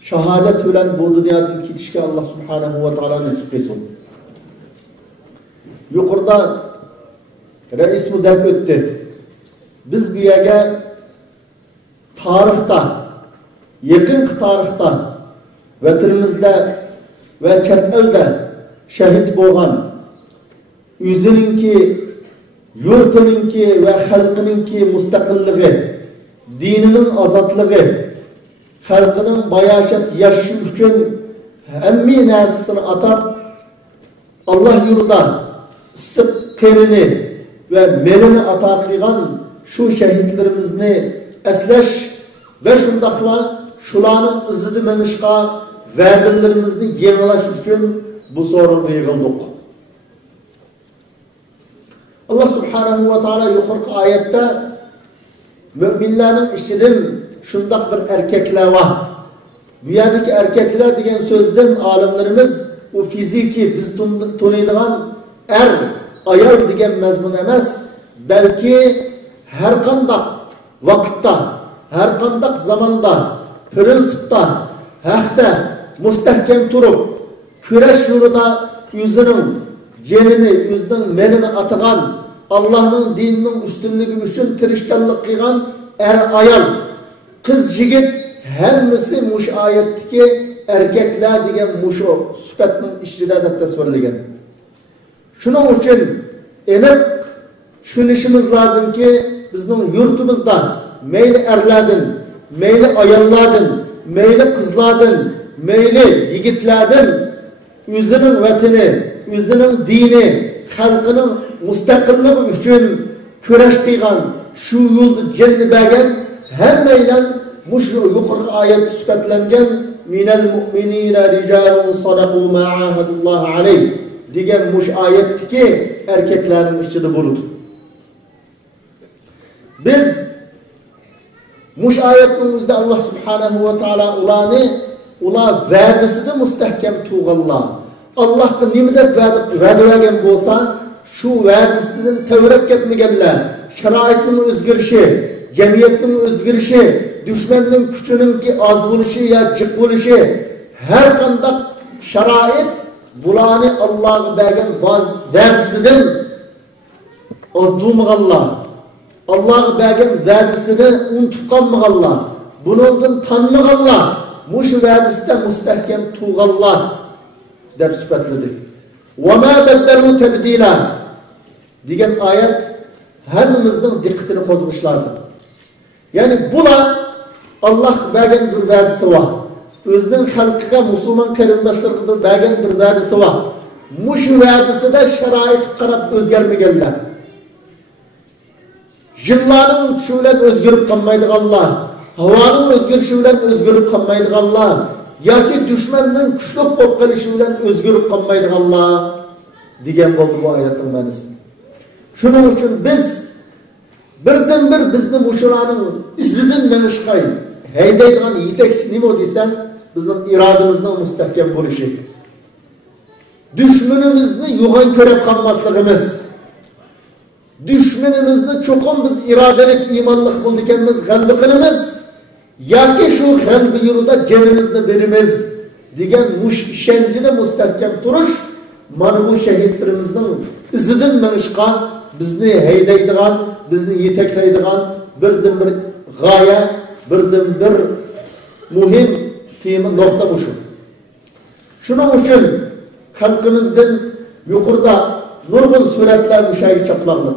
şahadet bilen bu dünyadan ketishga Allah subhanahu ve taala nasip qilsin. Yuqorida reis mu deb o'tdi. Biz bu yerga tarixda, yaqinqi tarixda vatanimizda ve chet elda şehit bo'lgan o'zininki yurtininki ve xalqininki mustaqilligi, dinining ozodligi, xalqining bayashat yashashi uchun hamma narsasini atab Allah yurtida issiq qerini ve melini ata qilgan şu şehitlerimizni eslash ve shundaqla shularning izida menishqa va'dalarimizni yangilash uchun bu sorunga yig'ildik. Allah subhanahu ve taala yuqorqi oyatda müminlerin ishidan shundaq bir erkeklar var. Bu yerdagi erkeklar degan so'zdan olimlarimiz u fiziki biz tanıydigan er, ayol degan mazmun emas, balki her qandaq vaqtda, her qandaq zamanda, prinsipda, haqda mustahkam turib, kurash yo'lida o'zining jenini, o'zining menini atagan, Allah'ın dininin üstünlüğü üçün tirishchanlik qilgan er ayol, qiz yigit hammasi mush oyatdagi erkaklar degan mush sifatning ichida deb tasvirlagan. Shuning uchun aniq tushunishimiz lozimki, bizning yurtimizda mayli erlardan, mayli ayollardan, mayli qizlardan, mayli yigitlardan o'zining vatani, o'zining dini, xalqining mustaqilligi uchun kurash qilgan, shu yo'lda janni bergan hammaylar mush yuqorqi oyatda sifatlangan minal mu'minina rijalun sadaqu ma ahadulloh alayh degan mush oyatdagi erkaklarning ichida bo'ladi. Biz mush oyatimizda Allah subhanahu ve taala ular va'dasida mustahkam turganlar. Allah'a nimada va'da bergan bo'lsa, shu va'dasidan tavrab ketmaganlar, sharoitning o'zgarishi, jamiyatning o'zgarishi, dushmanning kuchininki oz bo'lishi yo jiq bo'lishi, har qanday sharoit bularni Allohga bergan va'dasidan ozdurmaganlar. Allah'a bergen va'dasini unutib qolmaganlar, buningdan tanmaganlar, mush va'dasida mustahkam turganlar deb sifatladi. Va ma baddalu tabdila degan oyat hammamizning diqqatini qo'zg'ish lozim. Ya'ni bular Alloh bergan bir va'dasi bor. O'zining xalqiga, musulmon qarindoshlariga bergan bir va'dasi bor. Mush va'dasida sharoit qarab o'zgarmaganlar. Yılların o'tishi bilan o'zgarib qolmaydiganlar, havoning o'zgarishi bilan o'zgarib qolmaydiganlar yoki dushmanning kuchli bo'lib qolishi bilan o'zgarib qolmaydiganlar degan bo'ldi bu oyatning ma'nosi. Shuning uchun biz birdan bir bizni mushularning izidan menishqa haydaydigan yetakchi nima desa, bizning irodamizning mustahkam bo'lishi. Dushmanimizni yo'g'on ko'rib qolmasligimiz. Düşmanımızda çokum biz iradelik, imanlık buldukemiz galbi kılımız, ya ki şu galbi yurda canımızda birimiz diyen muş işencine mustahkem duruş, mana bu şehitlerimizden izidin menişqa bizni heydaydigan, bizni yeteklaydigan birden bir gaye, birden bir muhim tema nokta muşu. Şunun için halkımızdan yukarıda nurgul suretler müşahit çaplarlık.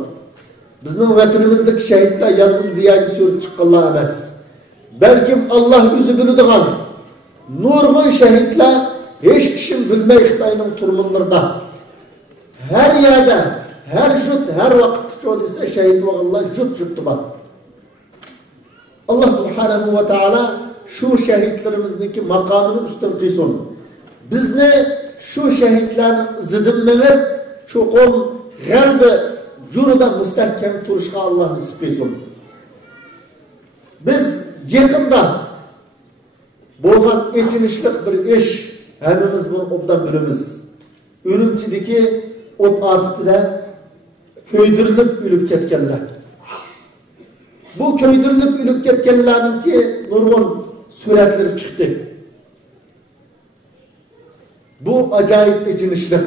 Bizning vatanimizdagi shahidlar yalnız bir yerga surib chiqqanlar emas. Balkim Alloh o'zi biladigan nurg'un shahidlar hech kishi bilmay Xitoyning turmunlarida. Her yerde, her jut, her vaqtda cho'lisa shahid bo'lganlar jut bor. Allah subhanahu ve taala şu şehitlerimizdeki makamını üstün qilsin. Bizni şu şehitlerin izidan menip, şu qom g'albi yurida mustahkam turishga Allah nasip etsin. Biz yakında bo'lgan echinishlik bir ish, hammamiz buni obdan bilamiz. Ürümçideki ot afetida köydirilib ölüp ketganlar. Bu köydirilib ölüp ketganlarninki nurg'un suratları çıktı. Bu acayip echinishlik.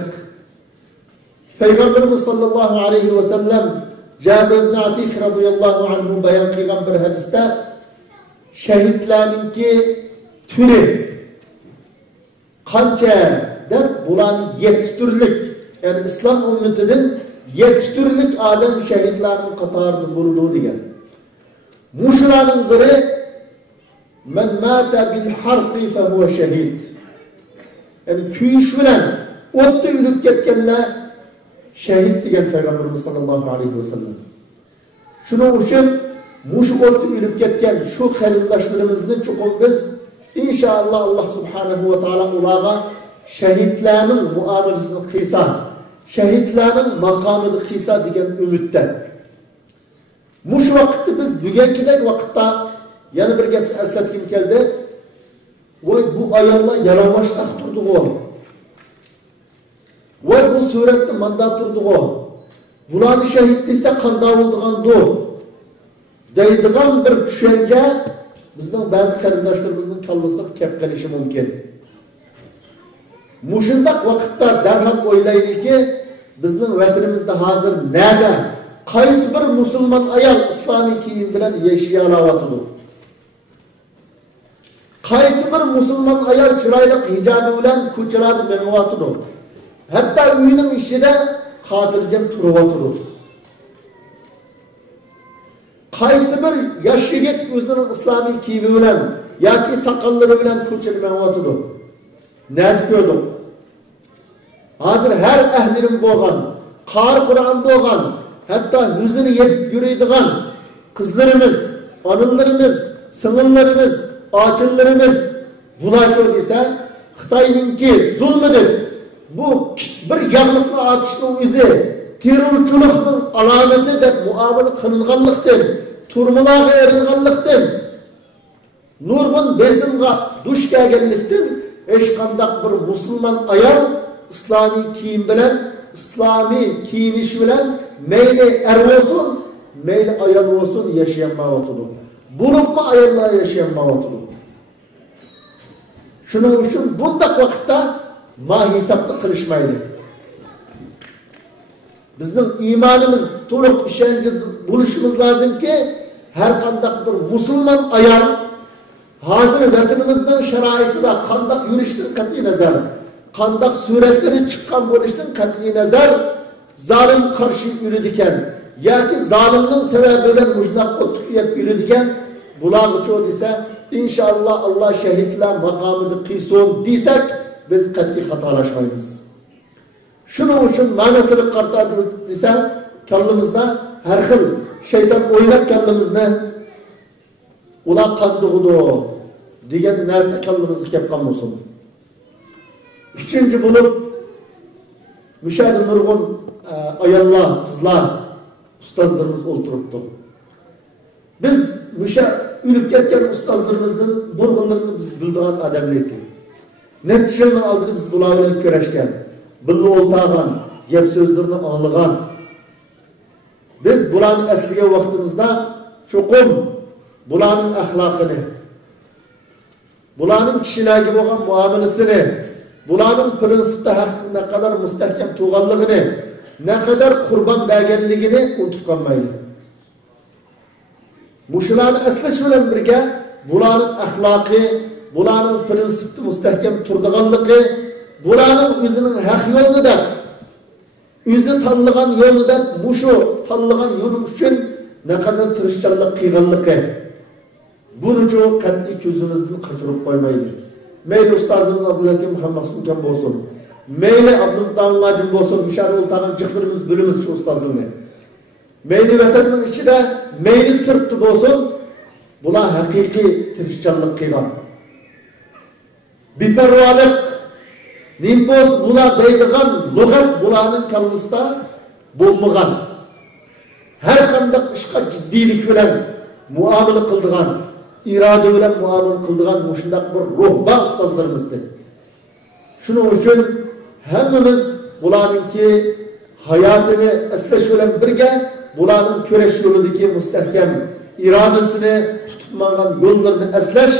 Peygamberimiz sallallahu aleyhi ve sellem Cabir ibn Atik radıyallahu anhu bayan qilgan bir hadisda şehitlarninki turi qancha deb bularni 7 turlik, yani İslam ümmetining 7 turlik adam şehitlarning qatorida bo'ldi degan. Mushularning biri men mata bil harqi fa huwa shahid. Yani kuyish bilan o'tda o'lib ketganlar shahid degan Peygamberimiz sallallohu alayhi ve sellem. Shuning uchun mushu o'tda o'lib ketgan shu qarindoshlarimizni chuqur biz inshaalloh Alloh subhanahu va taolo ularga shahidlarning muomalasini qilsa, shahidlarning maqomini qilsa degan umidda. Mush vaqtda biz bugünkidek vaqtda yana bir gapni eslatgim keldi. Voy bu ayollar yalamaştaq turdi-ku. Voy bu suratda manda turdi-ku. Bularni shahid desa qanday bo'ldigan-du? Deydigan bir tushuncha bizning ba'zi qarindoshlarimizning kallasida kelib qolishi mumkin. Mushundaq vaqtda darhol o'ylaylikki, bizning vatanimizda hozir nada qaysi bir musulmon ayol islomiy kiyim bilan yashay olayotdi? Qaysi bir musulmon ayol chiroyli hijobi bilan ko'chalarda menyapti? Hatto uyining ishida xotirjam turyapti. Qaysi bir yosh yigit o'zining islomiy kiyimi bilan yoki soqollari bilan ko'chada menyapti? Nada ko'rdik? Hozir har ahlirim bo'lgan, qari Qur'on bo'lgan, hatta yüzünü yetip yürüydiğen kızlarımız, anılarımız, sınırlarımız, ağaçlarımız bulaşıyor ise Xitay'ınki zulmüdür. Bu bir yanlıkla atışının izi, terörçülüğünün alameti de muamele kılınganlıktır, turmulağa eringanlıktır, nurgun besinga duş gelgenliktir, eşkandak bir Müslüman ayal, İslami kiyim bilen, İslami kiyiniş bilen, meyli er olsun, meyli ayol olsun yaşayanmayatıdı. Bulunma ayollar yaşayanmayatıdı. Şunun için bundak vakitte mahisaplı kılışmaydı. Bizning imanimiz to'liq ishonchi bo'lishimiz lazım ki her kandak bir Müslüman ayol hozir vatanimizning sharoitida qanday yurishdan qat'iy nazar, qanday suratları chiqqan bo'lishdan qat'iy nazar zalim qarshi yuradigan yoki zalimning sababi bilan mujnaq o'tib yeb yuradigan bular uchun esa inshaalloh Alloh shahidlar maqomini qilsin desak biz qat'iy xatolashmaymiz. Shuning uchun ma'nosini qartadi desa kallimizda har xil shayton o'ynab kallimizni ular qandig'udu degan narsa kallimizga kelib qolmasin. Üçüncü bo'lib müşahede nurg'un ayollar, qizlar, ustozlarimiz o'ltiribdi. Biz o'lib ketgan ustozlarimizning nurg'unlarini biz bildigan odamlar ekan. Netishini oldida biz bular bilan ko'rishgan, birga o'ltirgan, gap so'zlarni anglagan. Biz bularni asliga vaqtimizda cho'qim bularning axloqini, bularning kishilarga bo'lgan muomalasini, bularning prinsipda haqiqatda ne kadar mustahkam turganligini, ne kadar qurban berganligini unutib qolmaydi. Mushularni aslash bilan birga bularning axloqi, bularning prinsipda mustahkam turganligi, bularning o'zining haq yo'lida, o'zi tanlagan yo'lida mushu tanlagan yo'l uchun ne kadar tirishchanlik qilganligi. Buning uchun qat'iy ko'zimizdan qochirib qo'ymaydi. Meyli ustazımız Abdülhakim Muhammed Sultan olsun, meyli Abdülhakim Lacım olsun, müşahede oltağın cıklarımız bölümümüz şu ustazımı. Meyli vatanın içinde, meyli sırtı olsun, buna hakiki tirişçanlık kıygan. Bipervalık, Nimbos bula deydigan lügat bulanın kalımızda bulmagan. Her kandak işqa ciddilik bilen muamele kıldıgan, irade bilen muamele kıldıgan muşundak bir ruhba ustazlarımızdı. Şunun için hemmimiz bulanınki hayatını esleş bilen birge bulanın köreş yolundaki müstehkem iradesini tutmagan yollarını esleş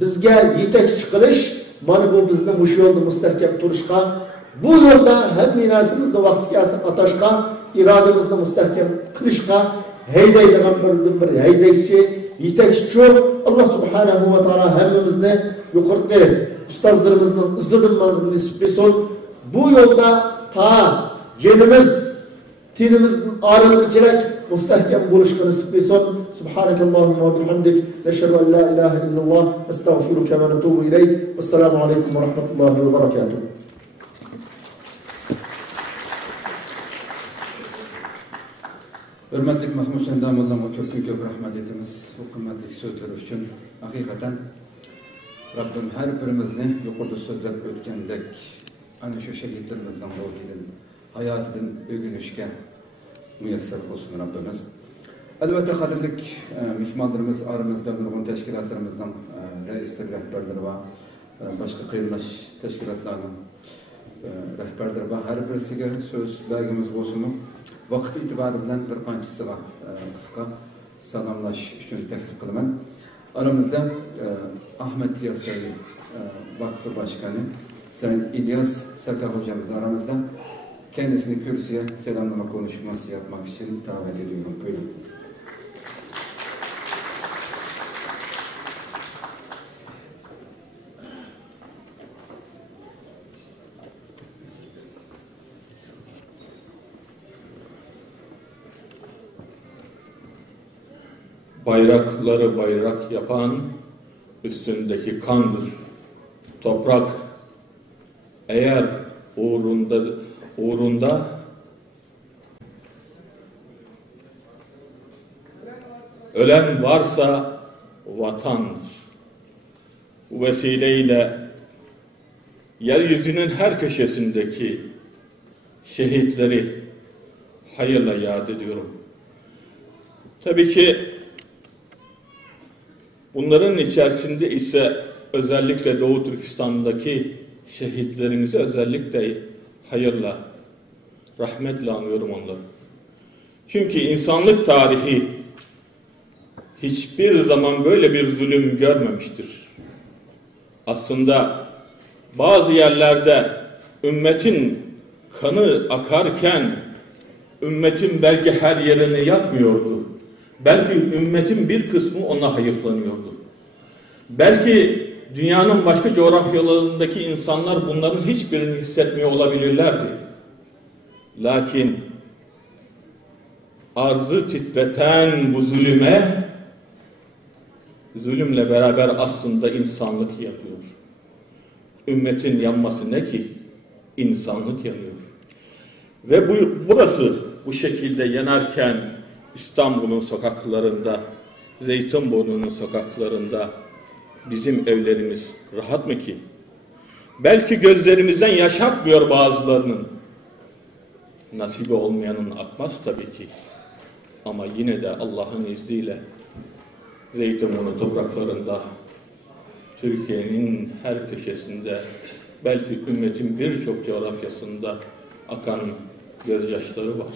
bizge yetekçi kılış. Mana bu bizni mush yo'lda mustahkam turishga, bu yo'lda hammasimizni vaqti kelsa atashga, irodamizni mustahkam qilishga haydaydigan bir haydaychi, yetakchi Alloh subhanahu va taolo hammamizni yuqorqi ustozlarimizning izidan nasib etsin. Bu yo'lda ta jenimiz, tinimizning ayriligicha mustahkam bo'lishga nasib etsin. Subhanakallahumma va bihamdik, nashhadu an la ilaha illalloh, astagfiruka va natubu ilayk. Assalomu alaykum va rahmatullohi va barakatuh. Hürmetlik Mahmud Şendamoğlu'na köp rahmet etimiz. Bu kıymetli sözler için hakikaten Rabbim her birimizni yukarıda sözler ötkendek ana şu şehitlerimizden ruhidin, hayatidin ögünüşke müyesser olsun Rabbimiz. Elbette kadirlik mihmanlarımız aramızda nurgun teşkilatlarımızdan reisler, rehberler ve başka kıyımlaş teşkilatlarının rehberler ve her birisiyle söz belgemiz olsun mu? Vakit itibarı bilen bir kankisi var. Kıska salamlaş için teklif kılımın. Aramızda Ahmet Yasari Vakfı Başkanı Sayın İlyas Saka hocamız aramızda. Kendisini kürsüye selamlama konuşması yapmak için davet ediyorum. Buyurun. Bayrakları bayrak yapan üstündeki kandır. Toprak eğer uğrunda ölen varsa vatandır. Bu vesileyle yeryüzünün her köşesindeki şehitleri hayırla yad ediyorum. Tabii ki bunların içerisinde ise özellikle Doğu Türkistan'daki şehitlerimizi özellikle hayırla, rahmetle anıyorum onları. Çünkü insanlık tarihi hiçbir zaman böyle bir zulüm görmemiştir. Aslında bazı yerlerde ümmetin kanı akarken ümmetin belki her yerini yakmıyordu. Belki ümmetin bir kısmı ona hayıflanıyordu. Belki dünyanın başka coğrafyalarındaki insanlar bunların hiçbirini hissetmiyor olabilirlerdi. Lakin arzı titreten bu zulümle beraber aslında insanlık yanıyor. Ümmetin yanması ne ki? İnsanlık yanıyor. Ve burası bu şekilde yanarken İstanbul'un sokaklarında, Zeytinburnu'nun sokaklarında bizim evlerimiz rahat mı ki? Belki gözlerimizden yaş akmıyor bazılarının. Nasibi olmayanın akmaz tabii ki. Ama yine de Allah'ın izniyle Zeytinburnu topraklarında, Türkiye'nin her köşesinde, belki ümmetin birçok coğrafyasında akan gözyaşları var.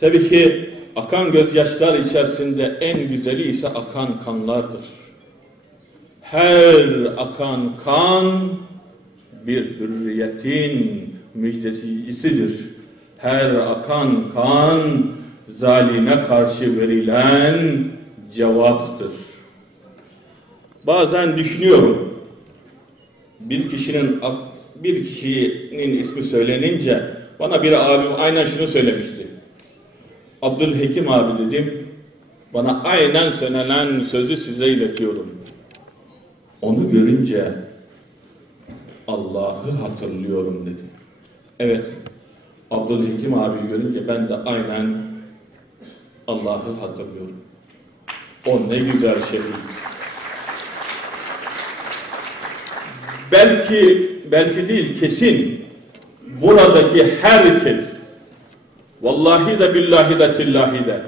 Tabii ki akan gözyaşlar içerisinde en güzeli ise akan kanlardır. Her akan kan bir hürriyetin müjdecisidir. Her akan kan zalime karşı verilen cevaptır. Bazen düşünüyorum, bir kişinin ismi söylenince bana bir abim aynen şunu söylemişti. Abdülhakim abi dedim, bana aynen söylenen sözü size iletiyorum. Onu görünce Allah'ı hatırlıyorum dedi. Evet, Abdülhakim abi görünce ben de aynen Allah'ı hatırlıyorum. O ne güzel şehit. belki değil, kesin buradaki herkes, vallahi de billahi de tillahi de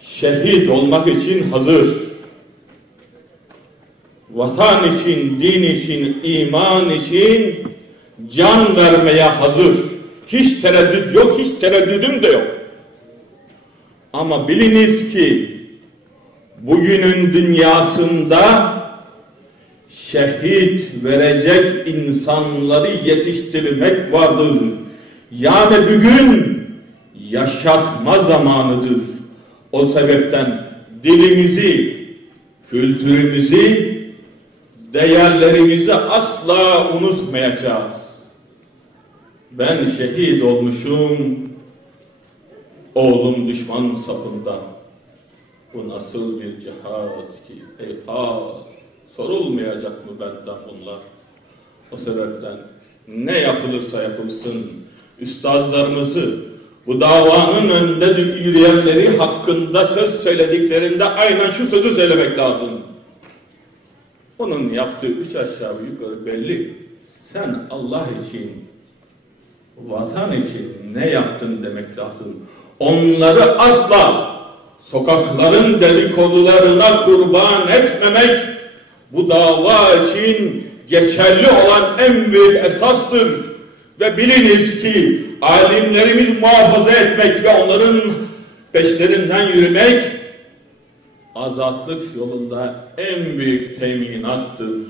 şehit olmak için hazır. Vatan için, din için, iman için can vermeye hazır. Hiç tereddüt yok, hiç tereddüdüm de yok. Ama biliniz ki bugünün dünyasında şehit verecek insanları yetiştirmek vardır. Yani bugün yaşatma zamanıdır. O sebepten dilimizi, kültürümüzü, değerlerimizi asla unutmayacağız. Ben şehit olmuşum, oğlum düşman safında. Bu nasıl bir cihat ki? Eyha! Sorulmayacak mı benden bunlar? O sebepten ne yapılırsa yapılsın, üstazlarımızı, bu davanın önünde yürüyenleri hakkında söz söylediklerinde aynen şu sözü söylemek lazım. Onun yaptığı üç aşağı yukarı belli. Sen Allah için, vatan için ne yaptın demek lazım. Onları asla sokakların dedikodularına kurban etmemek, bu dava için geçerli olan en büyük esastır. Ve biliniz ki alimlerimiz muhafaza etmek ve onların peşlerinden yürümek azatlık yolunda en büyük teminattır.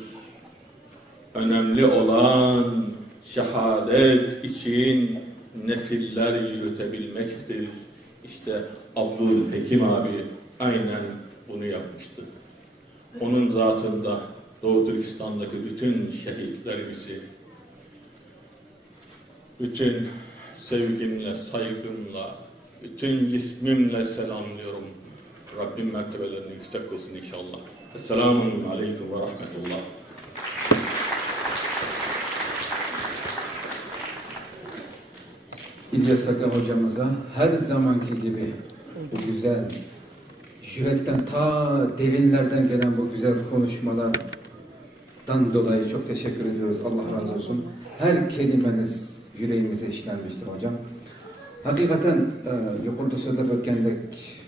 Önemli olan şehadet için nesiller yürütebilmektir. İşte Abdülhakim abi aynen bunu yapmıştı. Onun zatında Doğu Türkistan'daki bütün şehitlerimizi bütün sevgimle, saygımla, bütün cismimle selamlıyorum. Rabbim mertebelerini yüksek kılsın inşallah. Esselamun aleyküm ve rahmetullah. İlyas Akam hocamıza her zamanki gibi bu güzel, yürekten ta derinlerden gelen bu güzel konuşmalardan dolayı çok teşekkür ediyoruz. Allah razı olsun. Her kelimeniz yüreğimize işlenmiştir hocam. Hakikaten yukarıda sözler ötgendek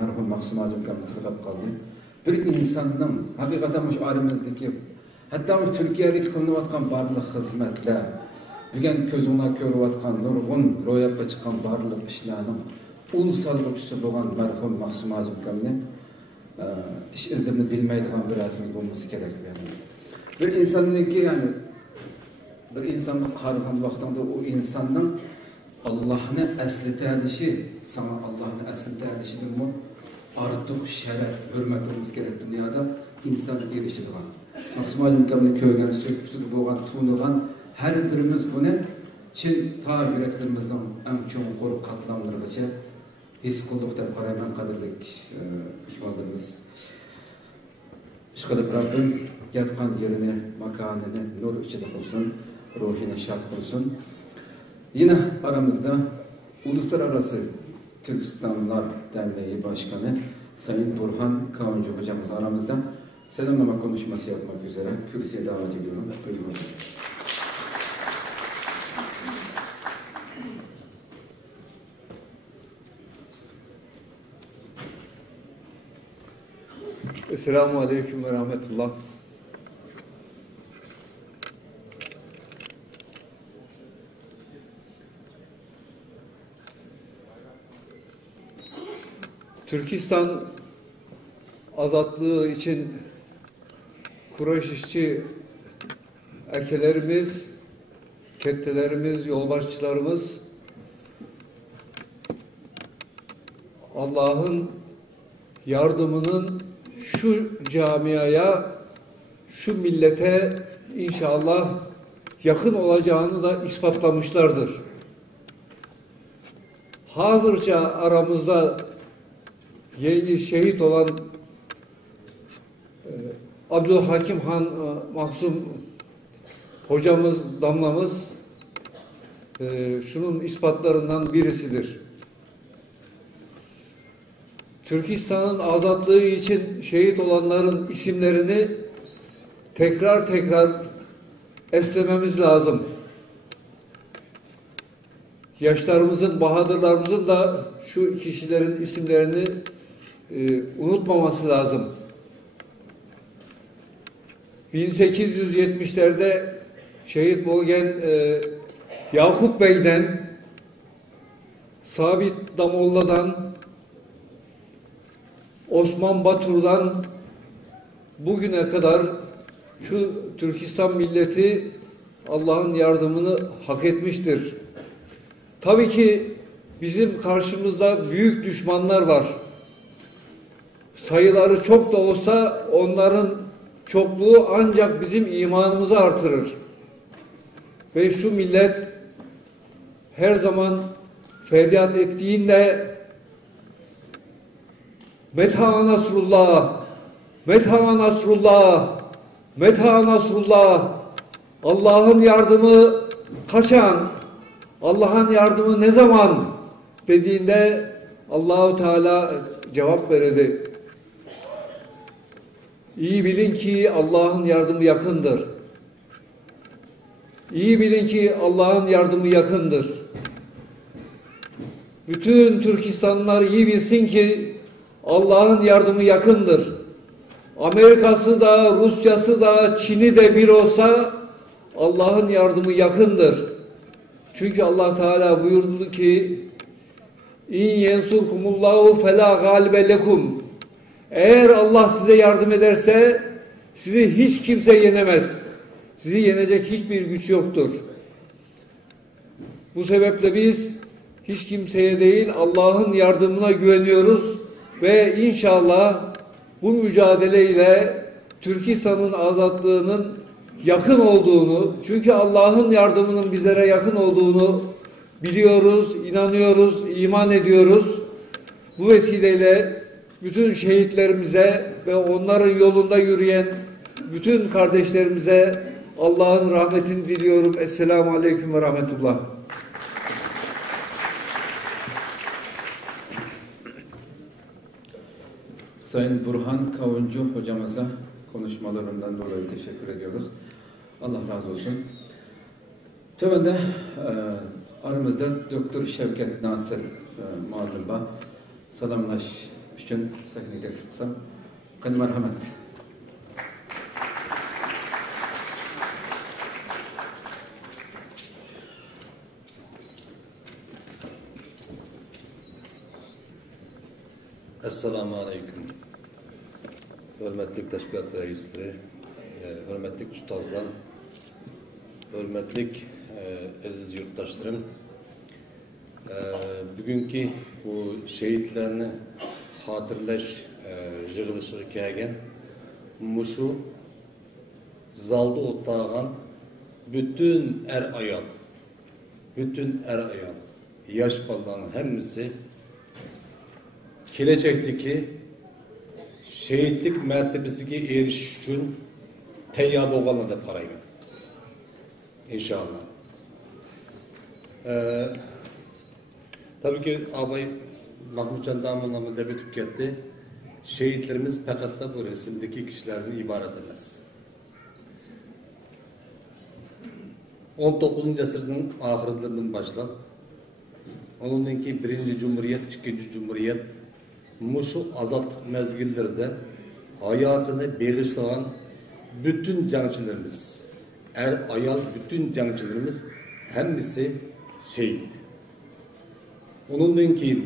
merhum Mahsum Hacım kamı kaldı. Bir insanın hakikaten şu aramızdaki hatta şu Türkiye'deki kılınavatkan barlık hizmetler bugün közüne körüvatkan nurgun ro'yapga chiqqan barlık işlerinin ul salgıçısı olan merhum Mahsum Hacım kamı iş izlerini bilmeydiğin bir resmi olması gerek yani. Bir insanınki yani bir insanın qarıgan vaxtında o insanın Allah'ını əslitədişi, sana Allah'ını əslitədişidir mi? Artıq şərəf, hürmət olması gerek dünyada insan erişidigan. Mahsum Hacım kamını köygen, söküsüdü boğan, tuğnuğan her birimiz bunu Çin ta yüreklerimizden en çok koru katlamlarıca his kıldık deb qarayman qadrlik ihvallarımız. İşqilib Rabbim yatkan yerini, makanını nur içinde kılsın, ruhini şad kılsın. Yine aramızda Uluslararası Türkistanlar Derneği Başkanı Sayın Burhan Kavuncu hocamız aramızda selamlama konuşması yapmak üzere kürsüye davet ediyorum. Buyurun hocam. Esselamu Aleyküm ve Rahmetullah. Türkistan azatlığı için Kureyş işçi erkelerimiz, kettelerimiz, yolbaşçılarımız Allah'ın yardımının şu camiaya, şu millete inşallah yakın olacağını da ispatlamışlardır. Hazırca aramızda yeni şehit olan Abdülhakim Han Mahsum hocamız, damlamız şunun ispatlarından birisidir. Türkistan'ın azatlığı için şehit olanların isimlerini tekrar tekrar eslememiz lazım. Yaşlarımızın, bahadırlarımızın da şu kişilerin isimlerini unutmaması lazım. 1870'lerde şehit olgen Yakup Bey'den, Sabit Damolla'dan, Osman Batur'dan bugüne kadar şu Türkistan milleti Allah'ın yardımını hak etmiştir. Tabii ki bizim karşımızda büyük düşmanlar var. Sayıları çok da olsa onların çokluğu ancak bizim imanımızı artırır. Ve şu millet her zaman feryat ettiğinde Meta Nasrullah, Meta Nasrullah, Meta Nasrullah, Allah'ın yardımı kaçan, Allah'ın yardımı ne zaman dediğinde Allahu Teala cevap verdi. İyi bilin ki Allah'ın yardımı yakındır. İyi bilin ki Allah'ın yardımı yakındır. Bütün Türkistanlılar iyi bilsin ki Allah'ın yardımı yakındır. Amerika'sı da, Rusya'sı da, Çin'i de bir olsa Allah'ın yardımı yakındır. Çünkü Allah Teala buyurdu ki İn yensurkumullahu fela galibe lekum. Eğer Allah size yardım ederse sizi hiç kimse yenemez. Sizi yenecek hiçbir güç yoktur. Bu sebeple biz hiç kimseye değil Allah'ın yardımına güveniyoruz ve inşallah bu mücadeleyle Türkistan'ın azadlığının yakın olduğunu, çünkü Allah'ın yardımının bizlere yakın olduğunu biliyoruz, inanıyoruz, iman ediyoruz. Bu vesileyle bütün şehitlerimize ve onların yolunda yürüyen bütün kardeşlerimize Allah'ın rahmetini diliyorum. Esselamu Aleyküm ve Rahmetullah. Sayın Burhan Kavuncu hocamıza konuşmalarından dolayı teşekkür ediyoruz. Allah razı olsun. Tövbende aramızda Doktor Şevket Nasır muallimba salamlaş üçün sahneye kıpsam. Qani merhamet. Assalamu alaikum. Hürmetlik teşkilat reisleri, hürmetlik ustazlar, hürmetlik aziz yurttaşlarım. Bugünkü bu şehitlerini hatırlaş yığılışı kelgen muşu zalda ottağan bütün ayal, yaş ballarının hemmisi gelecekteki şehitlik mertebesine eriş için teyyar olganlar da parayla. İnşallah. Tabii ki ağabey Mahmutcan Damolla'nın da bir tüketti. Şehitlerimiz fakat da bu resimdeki kişilerden ibaret edemez. 19. asırın ahirlerinden başlap, onunki 1. Cumhuriyet, 2. Cumhuriyet, muşu azat mezgillerde hayatını bağışlayan bütün cancılarımız, ayal bütün cancılarımız hemisi şehit. Onunki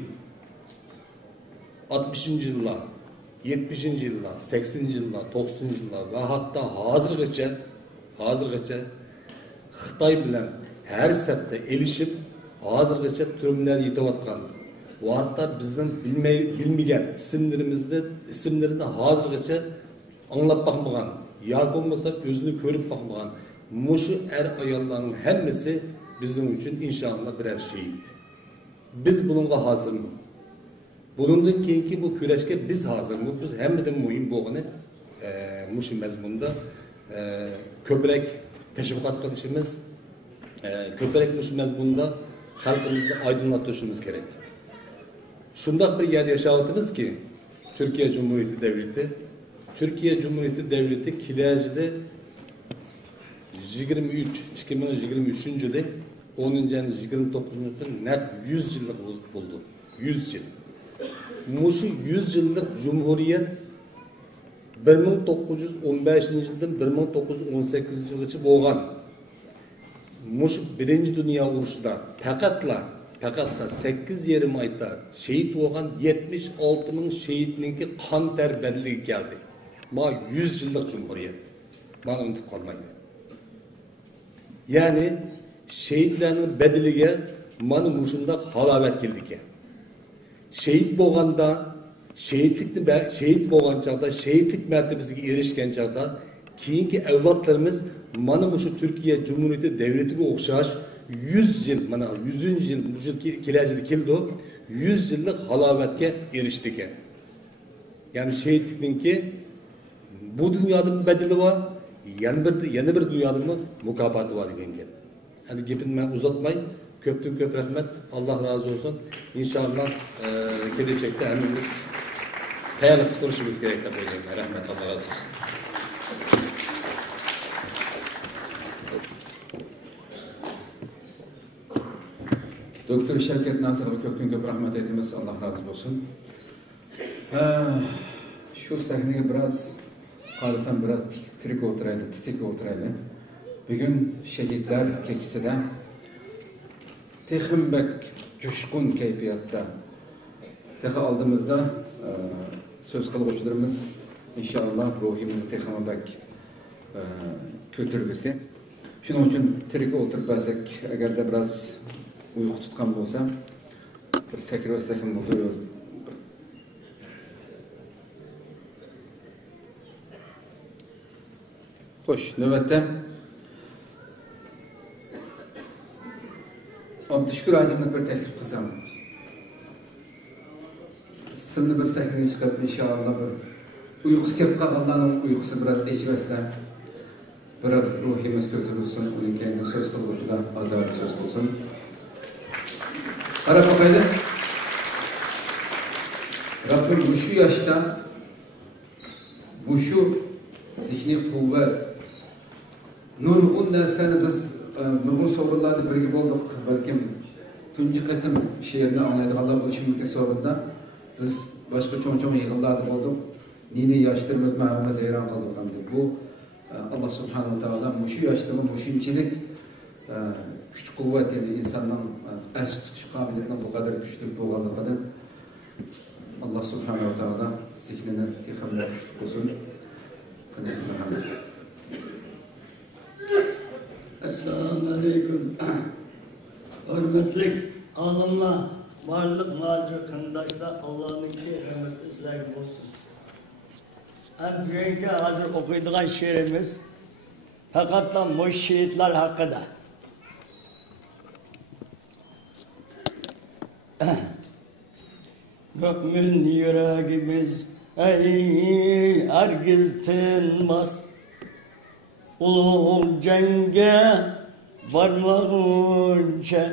60. yıllar, 70. yıllar, 80. yıllar, 90. yıllar ve hatta hazırgacha Xitay bilen her septe elişip hazırgacha türümler yetivatkan ve hatta bizden bilmeyen isimlerini hazırgacha anlap bakmagan ya olmasa özünü görüp bakmagan muşu ayallarının hemmesi bizim için inşallah birer şehit. Biz bununla hazır mı? Bunundan keyinki bu küreşke biz hazır mı? Biz hemmeden mühim boğunu muşu mezmununda köprek teşvikat kılışımız, köprek muşu mezmununda halkımızda aydınlatışımız gerek. Şundak bir yer yaşadığımız ki Türkiye Cumhuriyeti Devleti kilercide 2023 yılı 10. 29. net 100 yıllık buldu. 100 yıl. Muşu 100 yıllık Cumhuriyet 1915 yıldan 1918 yılgacha bo'lgan. Muşu 1. Dünya Urushu'da pakatla 8,5 ayda şehit bo'lgan 76 ming şehitninki qon ter bedeliga keldi. Ma 100 yıllık Cumhuriyet. Bana unutib qolmaydi. Yani şehitlerin bedeliga mana mushundaq halovat keldi ekan. Şehit bo'lganda şehit bo'lgan chaqda şehitlik martabasiga erishgan chaqda keyingi avlodlarimiz mana shu Türkiye Cumhuriyeti devletiga o'xshash 100 yıl mana 100. yıl kelajida keldi. 100 yıllık halovatga erishdi ekan. Yani şehitlikninki bu dunyoda bedeli var, yana bir dunyoda mukofoti var degan gap. Hadi gapini men uzatmay, ko'pdan ko'p rahmat. Allah razı olsun. İnşallah gelecekte hemimiz hayal tutuşumuz gerek deb o'ylayman. Rahmat, Allah razı olsun. Doktor Shavkat Nasirova ko'pdan ko'p rahmat aytamiz. Allah razı olsun. Şu sahnaga biraz qarasam biraz tirik o'tiraydi. Bugün şehitler kekisida Tehimbek coşkun keyfiyatta tehi aldığımızda söz kılgıçlarımız inşallah ruhimizi Tehimbek kötürgüsü. Şunun için tirik oturup basak eğer de biraz uyku tutkan olsa bir sakın buluyor. Hoş, nöbette Abdüşkür Acım'lık bir teklif kılsam. Sınırlı bir sahneye çıkıp inşallah bir uykusu kep kalganların uykusu biraz değişmezler. Biraz ruhimiz götürülsün, onun kendi söz kılgıcıda azarı söz kılsın. Ara bakaydı. Rabbim bu şu yaşta bu şu zihni kuvvet nurgun derslerini biz nurgun sorularda birge olduk. Belki tuncu katım şiirini anlayacaklar oluşum mümkün sorunda biz başka çoğun yığınlarda olduk. Nini yaşlarımız mağamız heyran kaldık. Bu Allah subhanahu wa ta'ala şu yaşta bu müşinçilik güç kuvvet yani insanın ers tutuş kabiliyetinden bu kadar güçlü doğallığı kadar Allah subhanahu wa ta'ala zihnine tihemle güçlü olsun. Esselamu Aleyküm. Hürmetli alımla varlık mazur kındaşlar Allah'ın ki rahmeti sizlerle olsun. En büyük hazır okuyduğun şiirimiz fakat da bu şehitler hakkında. Mümin yüreğimiz ey hergiz tınmaz. Ulu cenge varmağınca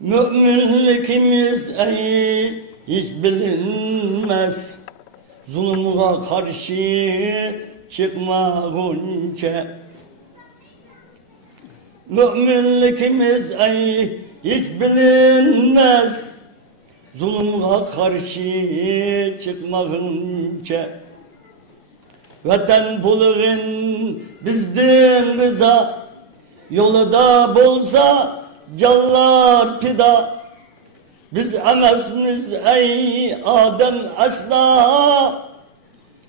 müminlikimiz ey hiç bilinmez. Zulümüne karşı çıkmağınca müminlikimiz ey hiç bilinmez. Zulümüne karşı çıkmağınca vatan bulurun bizden rıza yolda bolsa canlar pida biz emasmiz ey Adem asla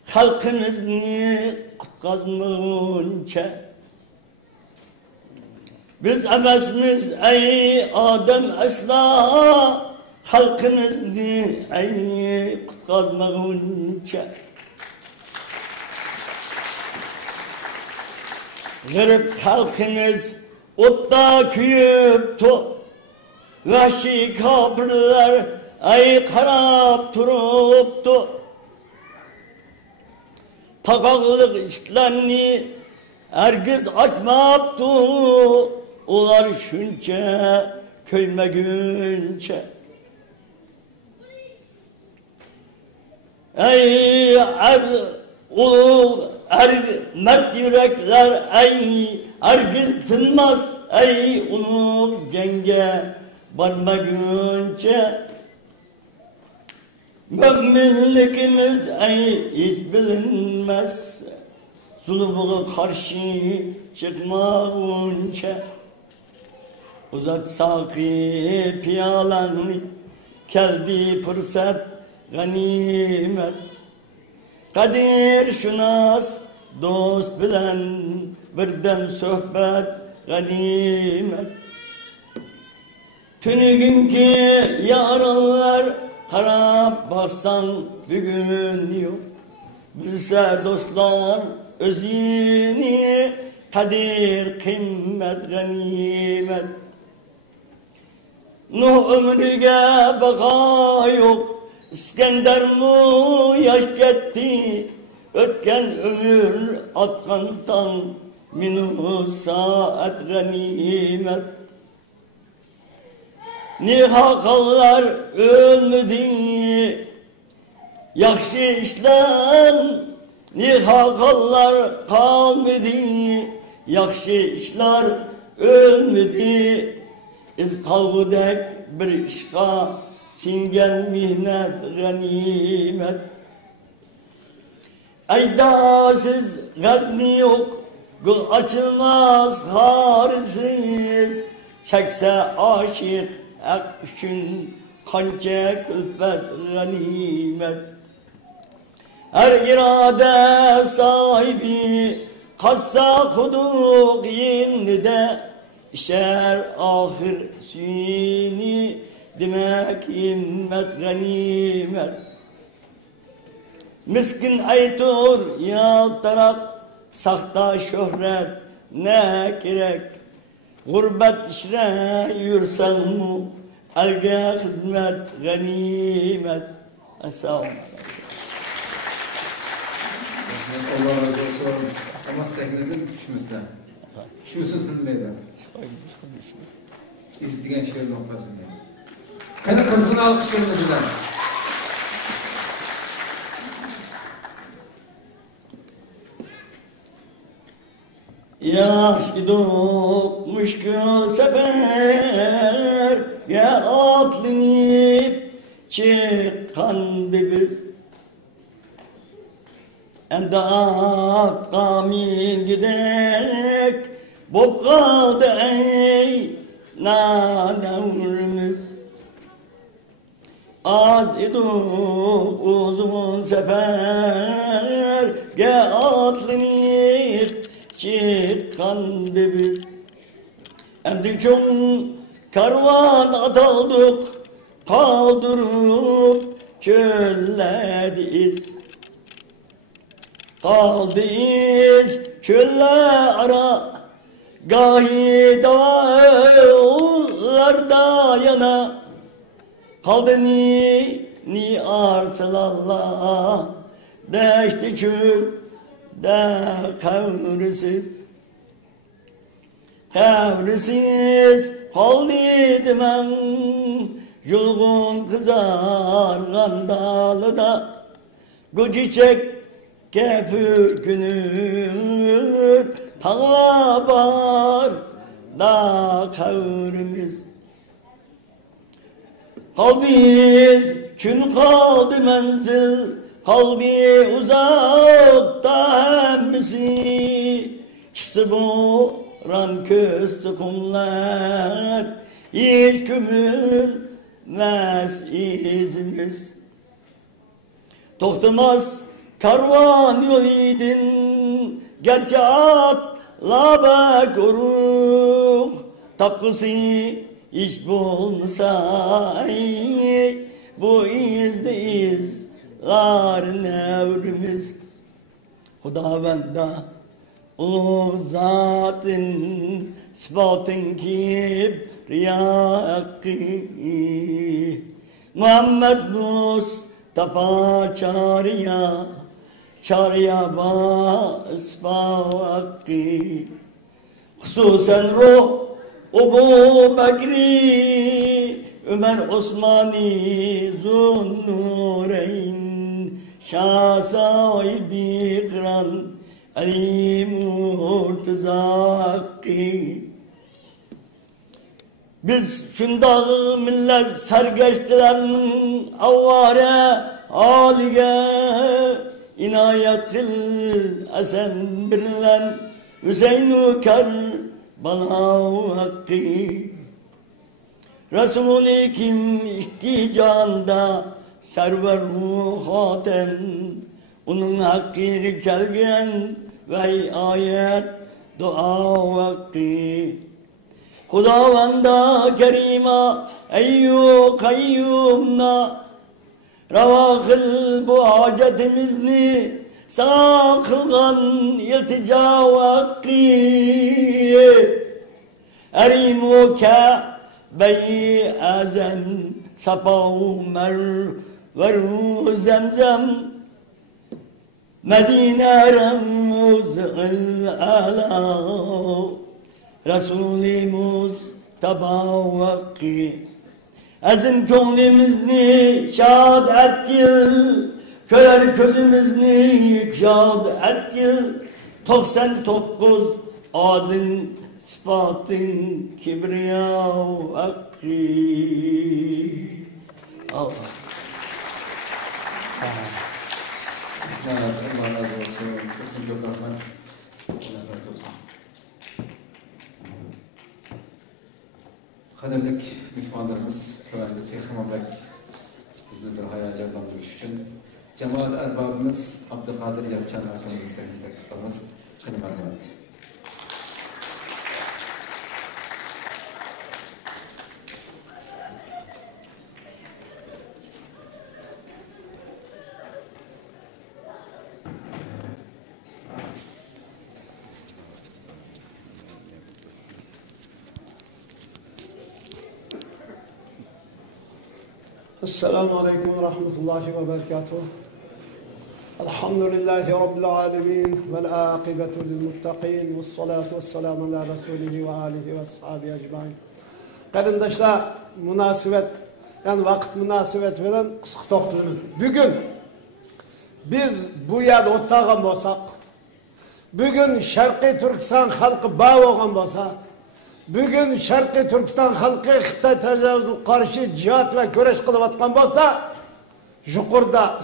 halkımızı kutkazmınca biz emasmiz ey Adem asla halkımızı ey kutkazmınca Garip halkımız otta küyüptü. Vahşi kabirler ay karab duruptu. Pakaklık işlerini herkes açmaptı. Olar şunca köyme günce. Ey ulu mert yürekler ey herkes tınmaz ey ulu cenge varmagunca müminlikimiz ey hiç bilinmez zulümüne karşı çıkmayınca uzat saki piyalanı kelbi fırsat ganimet kadir şunas dost bilen birdem sohbet ganimet tünügünki yaralar karab baksan bugün yok bilse dostlar özini kadir kıymet ganimet Nuh ömrüge baka yok İskender mu yaş gitti ötken ömür atkandan minhu saat ganimet Nihakallar ölmedi yakşı işler Nihakallar kalmadı yakşı işler ölmedi İz kalbudek bir işka singen mihnet ganimet Eydasız gagni yok gül açılmaz harisiz çekse aşık hak üçün kanca külfet ganimet her irade sahibi kassa kuduk yinde şer ahir süni demek himmet ganimet miskin aytur ya taraf sakta şöhret ne gerek gurbet işre yürsen mu elge hizmet ganimet Esselamu Allah razı olsun. Ama sevgilim düşmüşler. Şusun sınırlıydı. İzdigen şiirin okmasın diye. Kana kızgın alkış vermediler. Yaş iduk müşkül sefer ya atlanıp çıkan biz Endat kamin gidek Bop kaldı ey nanevrimiz Az iduk uzun sefer Ge atlanıp çıkan biz Emdi çoğun karvan atıldık Kaldırıp çöllediyiz Kaldıyız çölle ara Gahi dağlarda yana Kaldı ni arsalallah Deşti çöl de kavrisiz Kavrisiz kaldıydım ben Yulgun kızargan dalıda Gucicek Kepürkünür tağa var da kavrimiz Kalbiyiz çün kaldı menzil Kalbi uzakta hemmisi Çısı boran köstü kumlar Hiç kümülmez izimiz Tohtumaz karvan yol idin gerçi atla görük tapkısı hiç bulmasa bu izde izlar nevrimiz Hudavenda ulu zatın sıfatın kibriyakı Muhammed Mustafa çağrıya basmakı Hususen ruh Ebu Bekri Ömer Osmani Zunnureyn Şah sahibi kıran Ali Murtazaki. Biz şundağı millet sergeçtilerinin avvare halige inayet kıl esen birilen Hüseyin-u Kerbela hakkı. Resul-i Kim ihticanda server-u hatem onun hakkı kelgen ve ayet dua vakti. Hudavanda kerima eyyu kayyumna rava kıl bu hacetimizni sana kılgan iltica vakti. Erimu Kabe-i azem sapav merveru zemzem Medine Ravz-ı ala Resul-i Mustafa vakki. Ezin könlümüzni şad ettil, körer közümüzni şad ettil. 99 adın sıfatın kibriya vakki. Allah. Allah razı olsun. Çok rahmet. Allah razı olsun. Kadirlik mihmanlarımız, Kıvaylı Tehrim Bek bizni bir hayacanlandırış için cemaat erbabımız Abdülkadir Yapçan hakkımızı sevgili teklif kılmamız kıyım rahmet. Esselamu Aleyküm ve Rahmetullahi ve Berekatuhu. Elhamdülillahi Rabbil Alemin vel akibetu lil muttaqin ve salatu ve selamu ala Resulihi ve alihi ve ashabi ecmain. Kardeşler, münasebet, yani vakit münasebet veren kısık toxtalaman. Bugün biz bu yerde o'tag'an bo'lsak, bugün Sharqiy Turkiston xalqi bağ bo'lgan bo'lsa, bugün Sharqiy Turkiston xalqi Xitoy tajovuzga qarshi jihad va kurash qilayotgan bo'lsa, yuqorida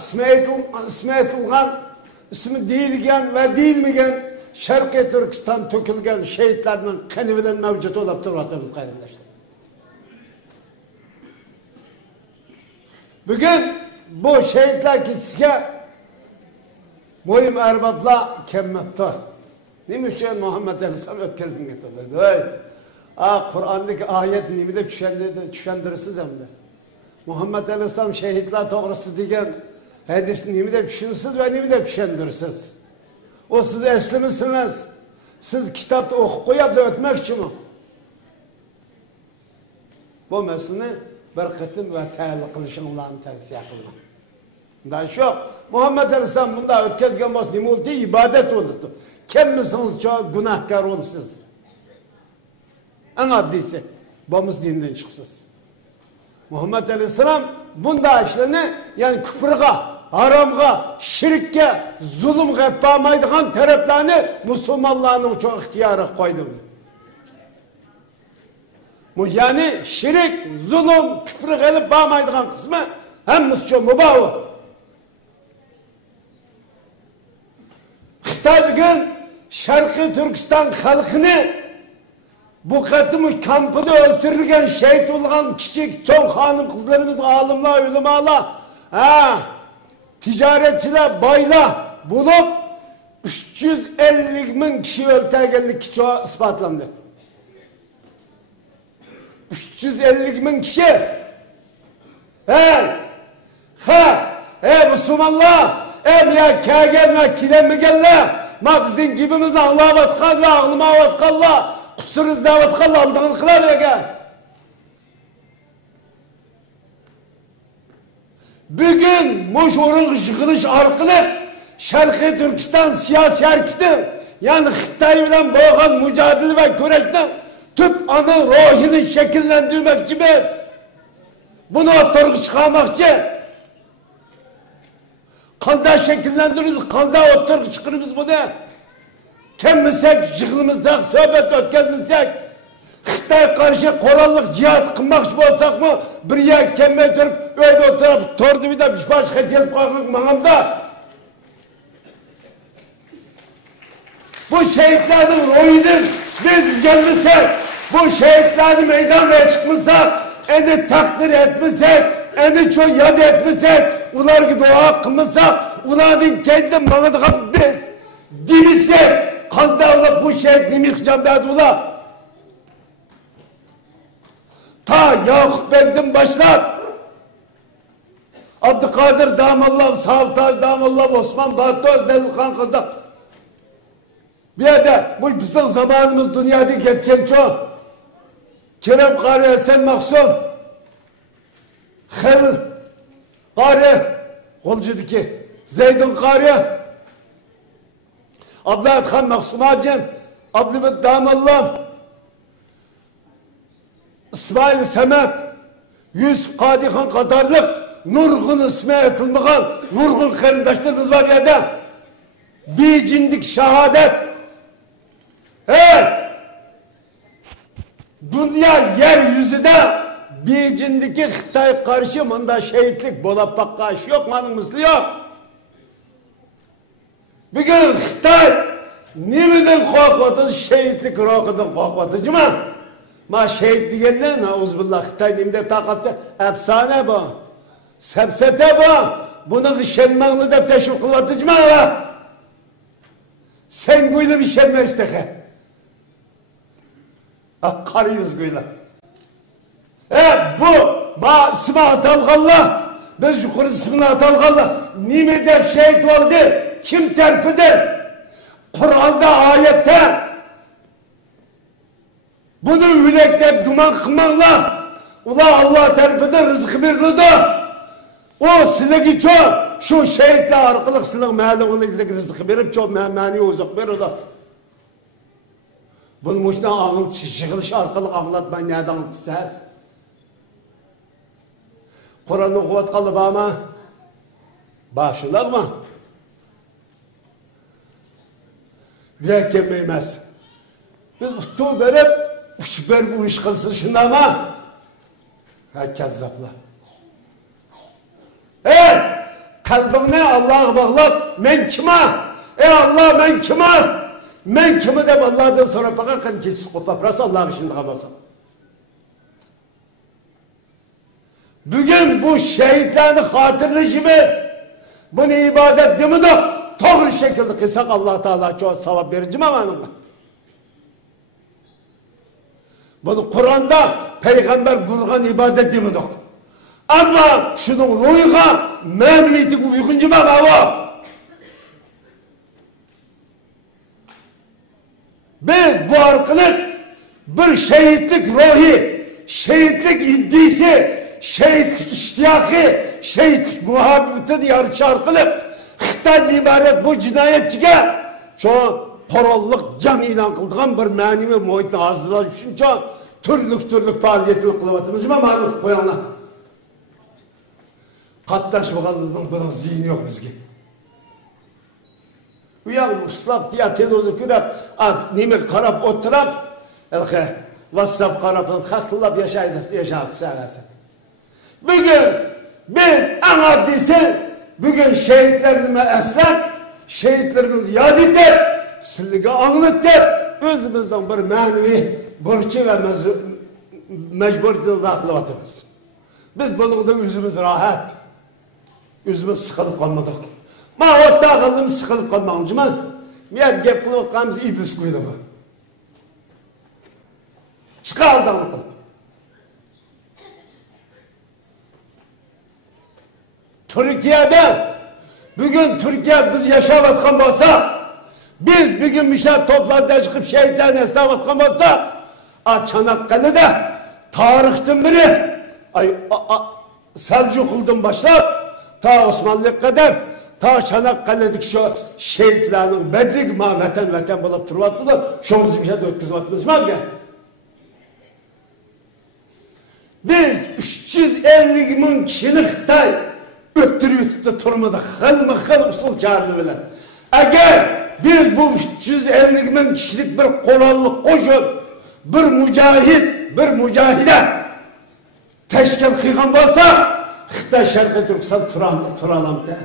ismi aytilgan, ismi deyilgan va deyilmagan Sharqiy Turkiston to'kilgan shahidlarning qani bilan mavjud bo'lib turibmiz qarindoshlar. Bugün bu şehitler kechisiga muhim erbablar kelmabdi. Nima uchun Muhammad Aleyhisselam o'tkazib ketdi? Kur'an'daki ayet nimi de düşündürürsüz hem de. Muhammed Aleyhisselam şehitler doğrusu diyen hadis nimi de düşünsüz ve nimi de düşündürürsüz. O siz esli misiniz? Siz kitapta okuyup koyup da ötmek için mi? Bu meseleyi berketin ve tealli kılışınlarını tavsiye kılın. Daha çok Muhammed Aleyhisselam bunda ötkezgen bas nimi oldu? İbadet oldu. Kim misiniz çok günahkar olsuz? En addisi, babamız dininden çıksız. Muhammed Aleyhisselam bunda işlerini, yani küfürge, haramga, şirkke, zulümge yapmaydıgan taraflarını Müslümanların çok ihtiyarı koydu. Yani şirik, zulüm, küfürge gelip yapmaydıgan kısmı hem Müslüman mübahı. Xitoy bugün Sharqiy Turkiston xalqini bu katımı kampıda öldürülgen, şehit olan küçük, çok hanım kızlarımız, alimler, ulemalar, ticaretçiler, baylar bulup 350 bin kişi öldürgenlik kişi ispatlandı. 350 bin kişi. Müslümanlar, ya kâgelme, kilenmegenler, ma bizim gibimizle Allah'a vatkan ve ağlıma vatkanlar, kusuruz davet kalla aldığını kılar ya gel. Bugün muşurun yığılış arkalık Sharqiy Turkiston siyasi hareketi yani Xitoy bilan bo'lgan mücadele ve körekten tüp ana ruhini şekillendirmek gibi bunu ortaya çıkarmakçı. Kanda şekillendiriyoruz, kanda oturup çıkırız bunu. Kemmizsek, yığılımızsak, sohbet ötkezmizsek, Xitay karşı korallık cihat kılmakçı olsak mı, bir yer kemme durup, öyle oturup, tordu bir de bir baş hediyet koymak manamda. Bu şehitlerin oyudur. Biz gelmişsek, bu şehitlerini meydanına çıkmışsak, eni takdir etmişsek, eni çok yad etmişsek, ular ki dua kılmışsak, uların kendi mağdığım biz, dimisek, kanda alıp bu şehit nimik cambiyatula. Ta Yakup Bey'den başlar, Abdülkadir Damallah, Savtaş Damallah, Osman Bahtı, Delkan Kazak. Bir de bu bizim zamanımız dünyada geçen çok. Kerem Kari, Esen Maksum, Khalil Kari, Kolcudaki, Zeydun Kari, Abdülhamid Han Maksum Hacim, Abdülhamid Damallah, İsmail Semet, Yusuf Kadihan Kadarlık, Nurgun ismi etilmeyen, Nurgun karındaşlarımız var ya da, bir cindik şehadet. Evet, dünya yeryüzüde bir cindiki Xitay karşı mında şehitlik bolap karşı yok, manın misli yok. Bugün Xitay nimeden korkmadı, şehitlik rokadan korkmadı mı? Ma şehit diyenler, nauzbillah Xitay nimde takattı, efsane bu, sepsete bu, bunun işenmağını da teşvik kılatıcı mı? Sen böyle bir şenme isteke. Karıyız böyle. Bu, ma ismi atalğanla, biz yukarı ismini atalğanla, nime der şehit oldu, kim terpidir? Kur'an'da ayette, bunu yürekte duman kımanla, ula Allah terpidir, rızkı birlidir. O siligi çok, şu şehitle arkalık silik meğerli olaydık rızkı verip çok mani uzak verir o. Bunun uçtan ağıl çıkılış arkalık anlatmayın nereden anlatacağız? Kur'an'ı kuvvet kalıp ama başlar mı? Bir kemmeymez. Biz uçtuğu verip uçber bu iş kılsın şunda ama kezzaplar. Kalbine Allah'a bağlap, men kime? Allah men kime? Men kime de Allah'tan sonra bakarken kesin kopaprası Allah'ın şimdi kalmasın. Bugün bu şehitlerini hatırlayışımız, bunu ibadet değil mi de doğru şekilde kısak Allah Teala çok sevap verici mi anlamda? Bunu Kur'an'da Peygamber buyurgan ibadet değil mi de? Ama şunun ruhuna memnuniyeti uyguncu mu baba? Biz bu arkalık bir şehitlik ruhi, şehitlik iddisi, şehit iştiyakı, şehit muhabbeti diye arkalık Xitay'dan ibaret bu cinayetçiye şu parolluk can ilan kıldığın bir manevi muhitini hazırlar için çok türlük faaliyetini kılıvatımız mı malum koyanlar? Hattaş bakalım bunun zihni yok bizge. Uyan ıslap diye televizyonu kürep, nime karap oturap, WhatsApp karapın hakkıllap yaşaydı sağlasın. Bugün biz en addisi, bugün şehitlerimize esnaf, şehitlerimizi yad edip, sillige anlatıp, özümüzden bir manevi borcu ve mecburiyetini dağıtlıvatımız. Biz bunun da yüzümüz rahat. Yüzümüz sıkılıp kalmadık. Ma o dağılım sıkılıp kalmayınca mı? Miyat gep kılıp kalmamız iblis koydu bu. Çıkar dağılıp kalma. Türkiye'de, bugün Türkiye biz yaşavatkan olsa, biz bugün müşahit toplantıya çıkıp şehitlerin esnavatkan olsa, Çanakkale'de tarihten biri, Selçuklu'dan başlayıp, ta Osmanlı'ya kadar, ta Çanakkale'deki şu şehitlerin bedrik ma vatan bulup turvatı da şu bizim şeyde ötküzvatımız var ya. Biz 350 bin kişilik Xitay öttürüp de turmadı. Hıl usul çağrılı bilen. Eğer biz bu 350 bin kişilik bir kolallık koşup, bir mücahide teşkil kıygan olsa, Xitay Şarkı Türkistan turalamdı.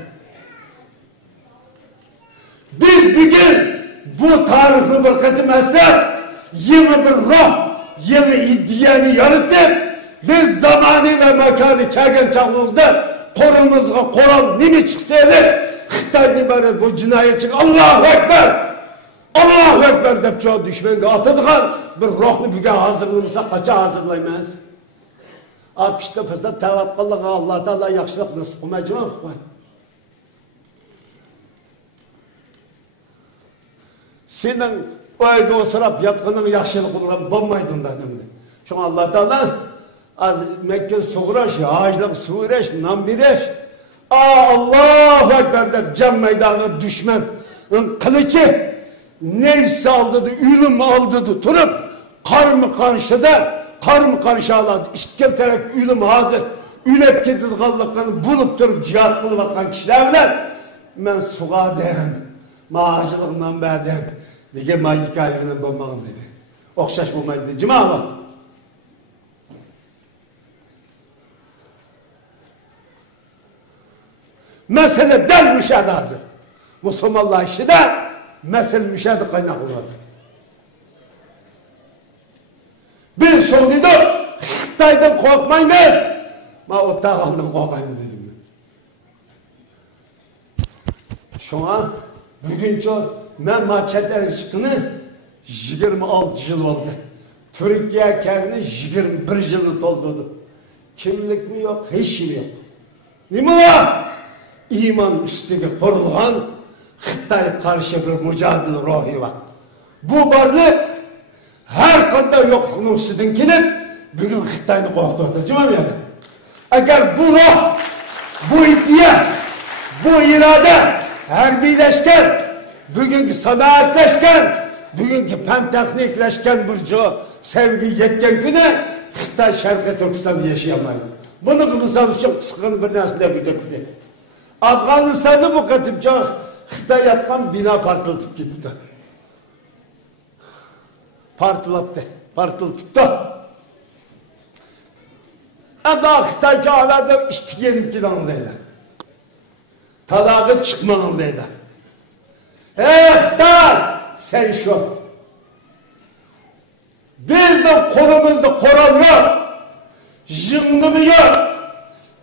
Biz bugün bu tarihli bir kıtım eser, yeni bir ruh, yeni iddiyanı yaratıp, biz zamanı ve mekanı kelgen çağımızda korumuzga koral nimi çıksaydı, Xitay'da böyle bu cinayetçi Allahu Ekber, Allahu Ekber deyip çoğu düşmenge atıdığan bir ruhni bugün hazırlığımızda kaça hazırlaymayız? 60'da fırsat tevat kıllığa Allah Teala yakışılık nasıl kılmayacağım mı? Senin oyda osurap yatkının yakışılık kılığın bulmaydın dedim. Çünkü Allah Teala az Mekke suğraş, ağaçlık suğraş, nambireş. Allahu Ekber deyip cem meydanı düşman kılıcı neyse aldıdı, ülüm aldıdı turup karmı karşı aladı. İşkel taraf ülüm hazır. Ülep ketid kallıklarını bulup durup cihat bulup atkan kişilerle ben suğa deyim, mağacılığından bədeyim. Dege mayık ayıgının bulmağız dedi. Okşaş bulmaydı dedi. Cima mesele del müşahede hazır. Müslümanlar işi de mesele müşahede kaynak olarak. Biz şoğluydu, Xitay'dan korkmayınız. Ma o dağından korkayım dedim ben. Şuna bugünçe ben maçet erişkini 26 yıl oldu. Türkiye kendini 21 yılı doldurdu. Kimlik mi yok, hiç şey yok. Ne var? İman üstüne kurulgan Xitay karşı bir mücadele ruhu var. Bu varlık her konuda yokluğun üstünden gelip bugün Xitay'ını korktu. Cimam yani. Eğer bu ruh, bu iddia, bu irade harbiyleşken, bugünkü sanatleşken, bugünkü penteknikleşken bir sevgi yetken güne Xitay Şarkı Türkistan'da yaşayamaydı. Bunu misal için sıkıntı bir nesile bir döküldü. Afganistan'da bu katımca Xitay yatkan bina partlatıp gitti. Partlatıp da. Ama Xitay çağlarda iştigenim kidanındaydı. Talağı çıkmanındaydı. Xitay sen şu. Bizden kolumuzda koral yok. Jımnımı yok.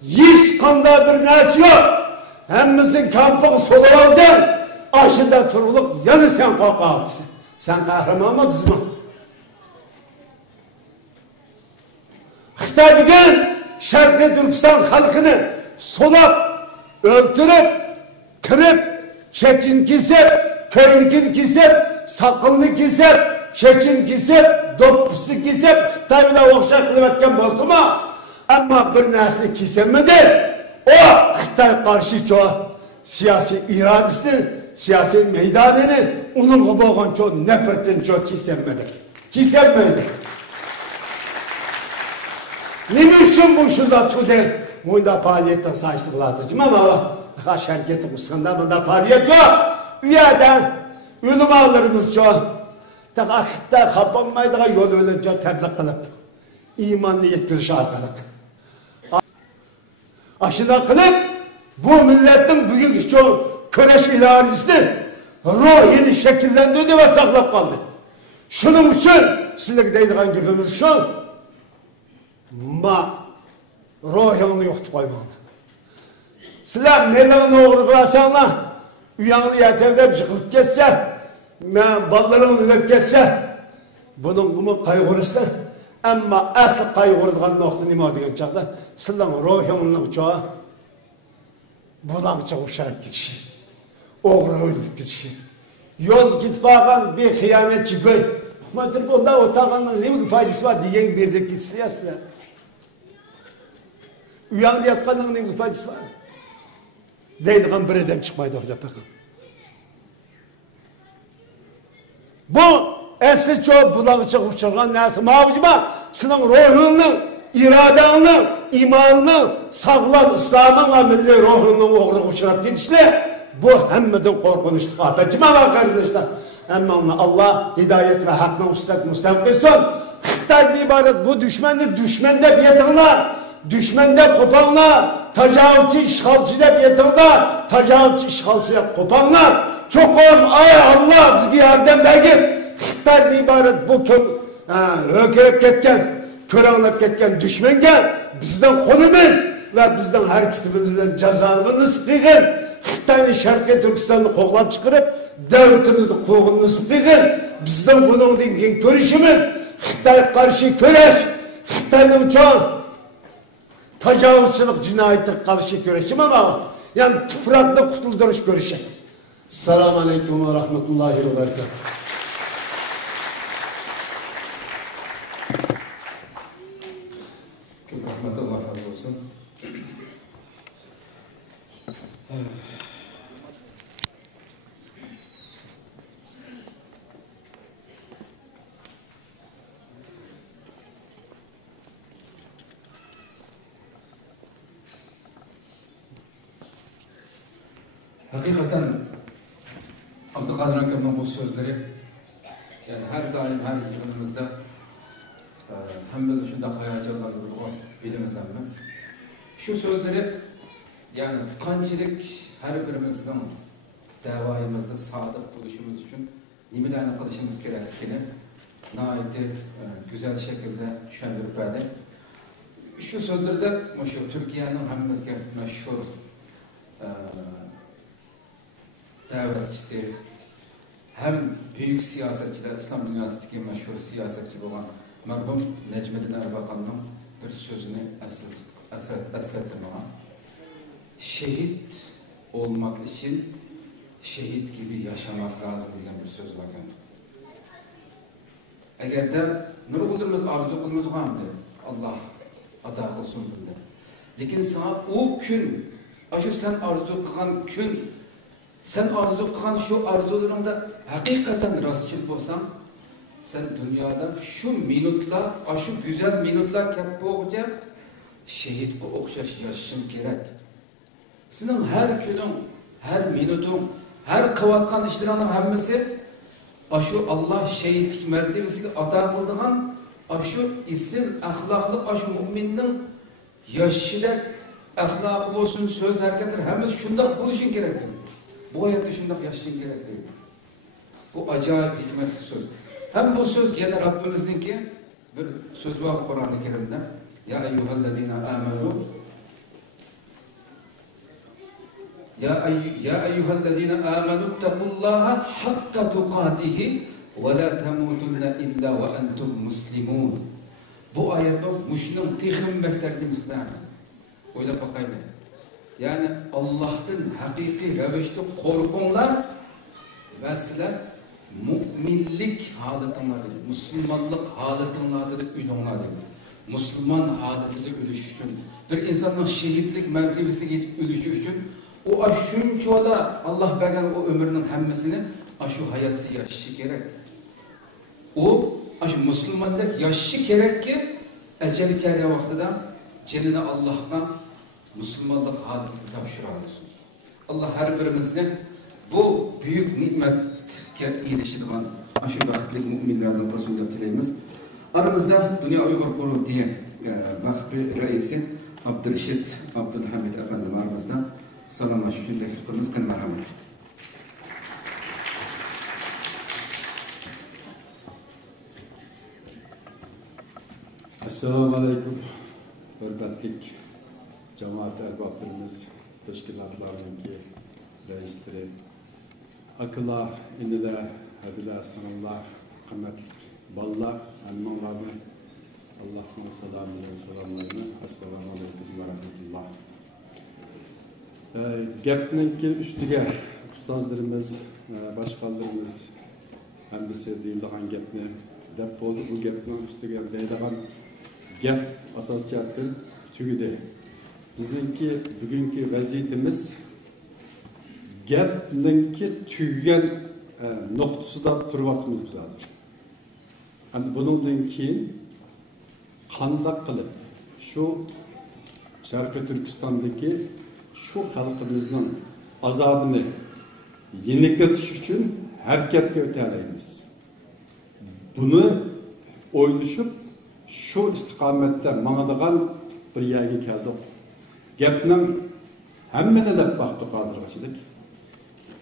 Hiç kanda bir nesi yok. Hemimizin kampı solavaldı. Aşında turulup yanı sen korkaksın. Sen kahraman mı bizim? Xitay bugün Şarkı Türkistan halkını solap, öldürüp, kırıp, çetin kesip, köyünü kesip, sakalını kesip, çetin kesip, doppusu kesip, Xitay'la okşak kılıp etken boldu mu? Ama bir nesli kesemedi. O Xitay karşı çoğu siyasi iradesini, siyasi meydanını, onun gibi olan çoğu nefretin çoğu kesemedi. Ne için bu şurada tude, bunda faaliyetten saçlı bulatıcım ama şirketi kısmında bunda faaliyet yok. Üyeden ülümalarımız çoğu. Xitay kapanmaydığa yol ölünce tebliğ kılıp, imanlı yetkiliş arkalık. Aşına kılıp, bu milletin bugünkü çoğu köreş iradesini ruhini şekillendirdi ve saklap kaldı. Şunun için sizlik deydiğin gibimiz şu, ruhunu yoktu koymalı. Sizler meydanına uğru kılasanlar, uyanlı yeterde çıkıp geçse, ballarını ölüp geçse, bunun kumu kaygırısı. Ama asıl kaygırıdığın nokta nima degan çağda, sizler ruhunun çoğu, bulanca uçarak gidişi, oğru öldürüp gidişi. Yol gidip bağın bir hıyanetçi göy, Madır bunda otağının ne faydası var diyen bir de gitsin asla. Uyandı yatkanın ne faydası var? Deydiğin bir edem çıkmaydı orada bakın. Bu esli çoğu bulağıça uçurgan nesi mavcıma sının ruhunun iradanın, imanın, sağlam İslam'ın ve milli ruhunun uğruna uçurap gidişle bu hemmeden korkunçlu afet. Cima var kardeşler. Ama Allah hidayet ve hakkını müstakil kılsın. Xitay'dan ibaret bu düşman dep yetinler. Düşman dep kopanlar. Tacavuzçı, işgalci dep yetinler. Tacavuzçı, işgalci dep kopanlar. Çok oğlum ay Allah bizge yardım bergin. Xitay'dan ibaret bu ökürüp ketken, köranlap ketken düşmanga bizden konumuz ve bizden hareketimizden cezanı nasip kılgın. Xitay'ın Şarkı Türkistan'ı qoğlap çıkarıp devletimizni qoğun nasip kılgın. Bizden bunun dinken görüşümüz Xitay'a karşı köreş, Xitay'ın çoğu tacavuzçılık cinayetine karşı köreşim ama yani tufrakta kutulduruş görüşü. Selamun Aleyküm ve Rahmetullahi ve Berekatuhu. Rahmet Allah razı olsun. Hakikaten Abdülkadir Akem'in bu sözleri yani her daim her yığınımızda hemmimizni shunday hayajonlantirdi bilimiz hamma. Shu sözleri yani qanchalik her birimizning da'voyimizda sodiq bo'lishimiz uchun nimalarni qilishimiz kerakligini nihoyatda güzel şekilde tushuntirib berdi. Shu so'zlarda shu Turkiyaning hammamizga mashhur da'vatchisi hem büyük siyasetçiler, İslam dünyasındaki meşhur siyasetçi olan merhum Necmettin Erbakan'ın bir sözünü eslettim ona. Şehit olmak için şehit gibi yaşamak lazım diyen bir söz var. Eğer de nurgulduğumuz arzu kılmaz hamdi Allah ada olsun bunda. Lakin sana o gün, aşı sen arzu kılan gün, sen arzu kılan şu arzularında hakikaten rastçıl olsan, sen dünyada şu minutlar, şu güzel minutlar kep boğacak, şehit okşaş yaşın gerek. Senin her günün, her minutun, her kıvatkan işlerinin hemmesi, şu Allah şehitlik mertebesini ada kıldığın, şu isim, ahlaklık, şu müminin yaşıyla ahlakı olsun, söz hareketler, hemmesi şundak buluşun gerek. Bu hayatta şundak yaşayın gerek değil. Bu acayip hikmetli söz. Hem bu söz yine Rabbimizdeki bir söz var Kur'an-ı Kerim'de. Ya eyyühellezine amenu Ya eyyühellezine amenu tequllaha hakka tukatihi ve la temutunne illa ve entum muslimun. Bu ayette müşrinin tihim mehterlimizden. Öyle bakayım. Yani Allah'tan hakiki revişte korkunlar ve sizler müminlik halatınladır, Müslümanlık halatınladır, ülünladır. Müslüman halatıyla ölüşüşün, bir insanın şehitlik mertebesine geçip ölüşüşün, o şunçola Allah bergen o ömrünün hemmesini şu hayatta yaşaşı gerek. O şu Müslümanlık yaşaşı gerek ki eceli kâriye vaktida cenine Allah'tan Müslümanlık halatını tavşıralısın. Allah her birimizden bu büyük nimetke ilişkilen aşı vakitli müminlerden Resulullah dileyimiz. Aramızda Dünya Uygur Kurultayı vakfı reisi Abdülreşit Abdülhamid efendim aramızda. Salamlaşı için teklif kılınız. Kın merhamet. Esselamu Aleyküm. Hürmetlik cemaat erbaplarımız, teşkilatlarındaki reisleri, akıllar, iniler, hediler, sanallar, kıymetlik ballar, elmanlarını, Allah'ın selamlarını, Esselamu Aleyküm ve Rahmetullah. Gepninki üstüge ustazlarımız, başkalarımız hemisi değildiğen gepni dep oldu. Bu gepnin üstüge değildiğen gep asas cihatın tügüde. Bizninki bugünkü vaziyetimiz gepninki tügen noktasında turbatımız biz hazır. Yani bunun keyin kandak kılıp şu Şarkı Türkistan'daki şu halkımızın azabını yenikletiş için hareketke öteleyimiz. Bunu oyluşup şu istikamette mağadagan bir yerge keldik. Gepnem hemmene dep baktık hazırgaçılık.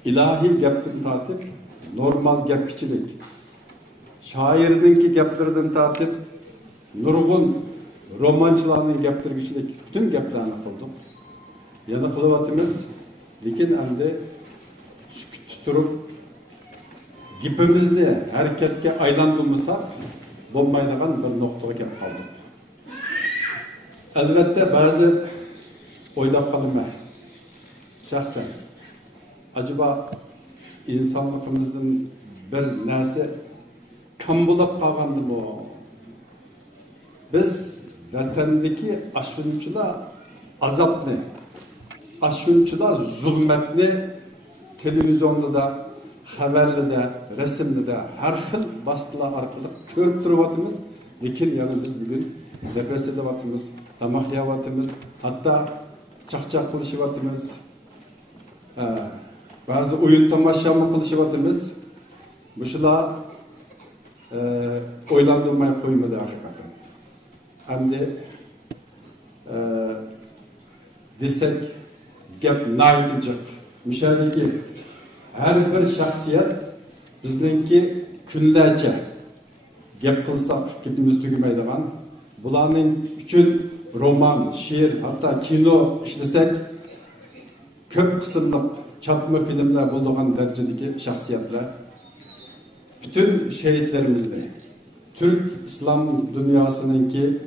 İlahi gepten tatip, normal gepkiçilik. Şairdinki geplerden tatip, nurgun romançılarının geptirgiçilik, bütün geplerini kıldık. Yana kılıvatımız, lekin endi sükut tuturup, gipimizni hareketke aylandırmasak, olmaydigan bir noktaga kelip kaldık. Elbette bazı oylap kalıma, şahsen, acaba insanlığımızın bir nesi kam bulup kalgandı mı? Biz vatandaki aşınçılar azaplı, aşınçılar zulmetli televizyonda da, haberli de, resimli de, her xil bastılar arkalı körüp duruvatımız. Lekin yani biz bugün nefes edivatımız, tamak yavatımız, hatta çakçak kılışıvatımız, bazı oyun tamaşamı kılışıvatımız. Bu şular oylandırmaya koymadı hakikaten. Hem de desek gep naytıcık. Müşahede her bir şahsiyet bizninki günlerce gep kılsak gepimiz tügümeydigan. Bularning üçün roman, şiir, hatta kino işlesek köp kısımlık çatma filmler bulduğun derecedeki şahsiyetler. Bütün şehitlerimizde Türk İslam dünyasınınki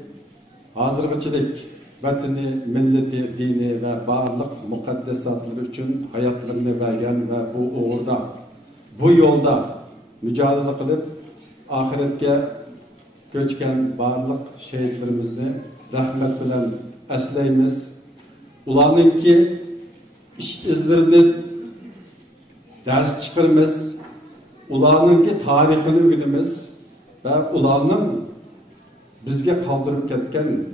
hazırgıçılık, vatani, milleti, dini ve barlık mukaddesatları için hayatlarını vergen ve bu uğurda, bu yolda mücadele kılıp ahiretke göçken barlık şehitlerimizni rahmet bilen esleyimiz. Ulanınki iş izlerini ders çıkarımız, ulanınki tarihini ünümüz ve ulanın bizge kaldırıp ketken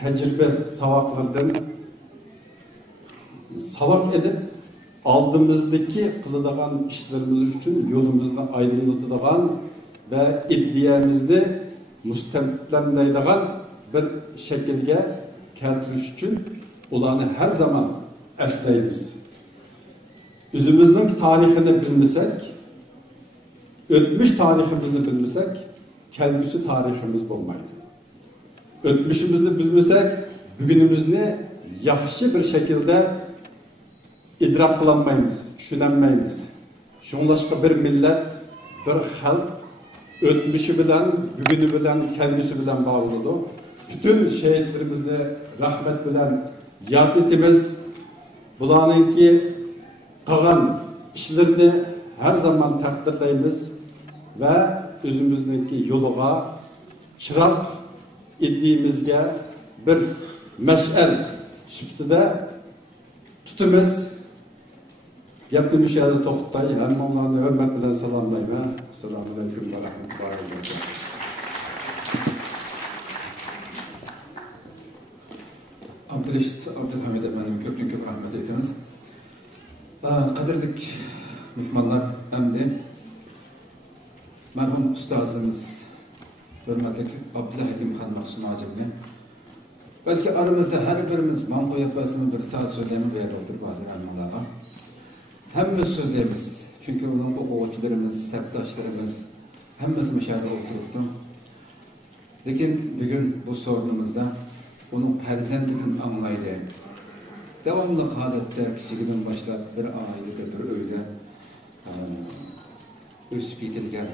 tecrübe savaklardan savak edip aldığımızdaki kılıdığan işlerimiz için yolumuzda aydınlatıdığan ve iddiamızda müstemlemleydiğen bir şekilde keltiriş için ulanı her zaman esleyimiz. Özümüzün tarihini bilmesek, ötmüş tarihimizni bilmesek, kelgüsü tarihimiz olmaydı. Ötmüşümüzni bilmesek, bugünümüzni yaxşı bir şekilde idrak kılanmayız, düşünenmeyiz. Şunlaşka bir millet, bir halk, ötmüşü bilen, bugünü bilen, kelgüsü bilen bağlıdır. Bütün şehitlerimizni rahmet bilen yad etimiz, bularınki kalan işlerini her zaman takdirleyimiz ve özümüzdeki yoluğa çırak ettiğimizge bir meş'el süptüde tutumuz. Yaptığım müşahede toxtay, hem onlarını hürmet bilen salamlayma. Selamun Aleyküm ve Rahmetullahi ve Berekatuhu. Abdülhamid efendim köp rahmet etiniz. Kadirlik mihmanlar emdi. Merhum ustazımız hürmetlik Abdülhakim Han Mahsun Acim'le. Belki aramızda her birimiz manko yapasını bir saat söylemi verir oldur bazı rahmanlığa. Hemmimiz söyleyemiz. Çünkü onun okuvacılarımız, septaşlarımız hemmimiz müşahede otururdu. Lekin bugün bu sorunumuzda onun perzentinden anlaydı. Devamlı halette kişinin başlap bir ailede, bir öyde ösüp yetilgen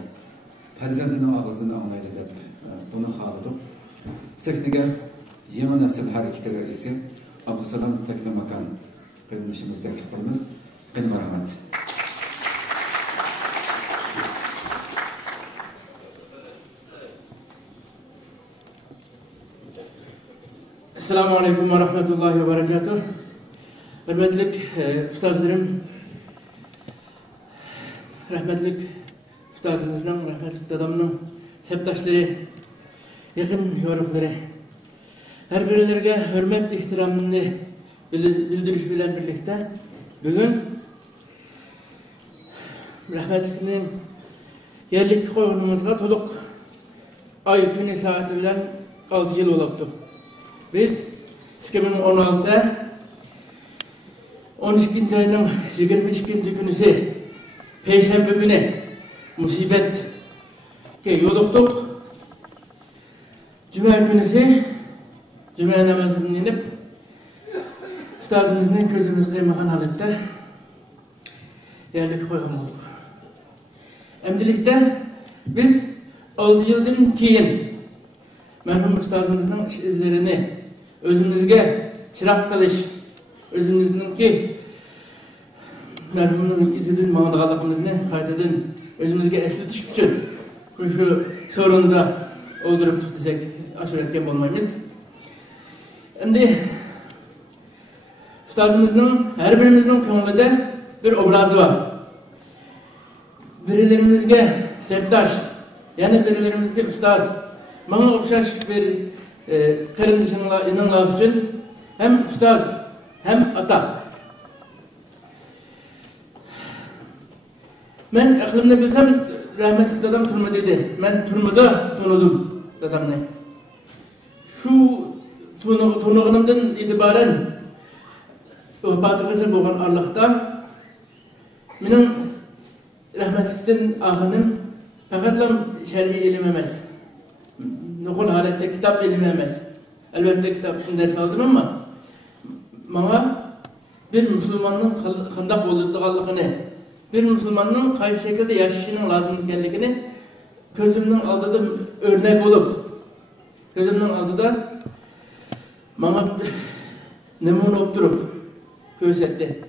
perzentinin ağzını anlaydı deyip bunu haladık. Seknige yeni nesil hareketleri ise Abdüsalam Teknomakan kılmışımızdaki kılımız benim rahmet. Esselamu Aleyküm ve Rahmetullahi ve Berekatuhu. Hürmetlik ustazlarım, rahmetlik ustazımızın, rahmetlik dadamın septaşları, yakın yorukları. her birilerine hürmet ihtiramını bildiriş bilen birlikte bugün rahmetli'nin yerlik koyunumuzga toluk ay günü saati bilen 6 yıl oluptu. Biz 2016'da 12. ayının 22. günüsü Perşembe günü musibet yoluktuk. Cuma günüsü Cuma namazını inip ustazımızın gözümüz kıymakan halette yerlik koygan olduk. Emdilikte biz 6 yıldan keyin merhum ustazımızın iş izlerini özümüzge çırak kılış, özümüzdeki merhumun izidin mağdağalıkımızını kaydedin, özümüzge esletiş için şu sorunda oldurup tutacak aşırı etken olmayımız. Şimdi ustazımızın her birimizin köngülde bir obrazı var. Birilerimizge septaş, yani birilerimizge ustaz, bana okşaş bir kırındışınla inanlar için hem ustaz hem ata. Ben aklımda bilsem rahmetli dadam turmadıydı. Ben turmada tanıdım dadamını. Şu tanıgınımdan itibaren vafatıgıca boğan Allah'ta benim rahmetlikten ağınım fakatlam şer'i ilim emez. Nukul halette kitap ilim emez. Elbette kitaptan ders aldım ama bana bir Müslümanın kandak olduğunu, bir Müslümanın kayıt şekilde yaşayışının lazım ekenligini gözümün aldıda örnek olup, gözümün aldıda bana nemune opturup gösterdi.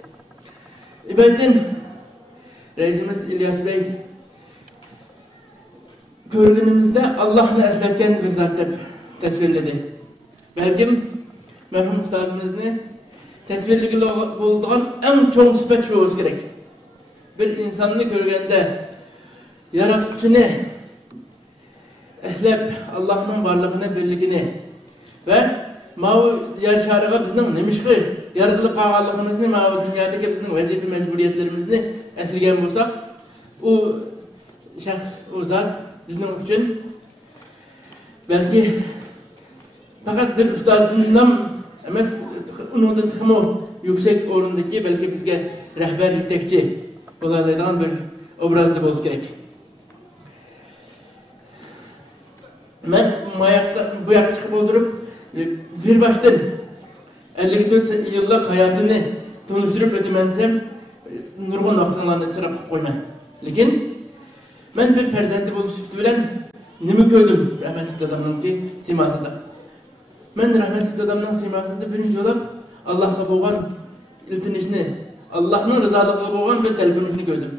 İbadettin Reisimiz İlyas Bey görünümüzde Allah'ını esletken bir zat hep tesvirledi. Belki merhum ustazımızın tesvirliğiyle bulduğun en çok sıfat şu olsun gerek. Bir insanını görgende yaratıcını eslep Allah'ın varlığını, birliğini ve mavi yer şarıga bizden nemişki yaratılıp kağalığımızını, mavi dünyadaki bizim vazife mecburiyetlerimizni esirgen bulsak, o şahs, o zat bizim için belki fakat bir ustazlığından ama onundan tıkımı yüksek orundaki belki bizge rehberlik tekçi olalaydan bir obrazda bolsa gerek. Ben bu yakı çıkıp oldurup bir baştan 54 yıllık hayatını tanıştırıp ötemensem nurgun vaxtınlarını ısırap koymam. Lakin ben bir perzenti bolu süftü bilen nimi gördüm rahmetli adamın ki simasında. Ben rahmetli adamın simasında birinci olarak Allah'la boğan iltinişini, Allah'ın rızalığıyla boğan bir telbinişini gördüm.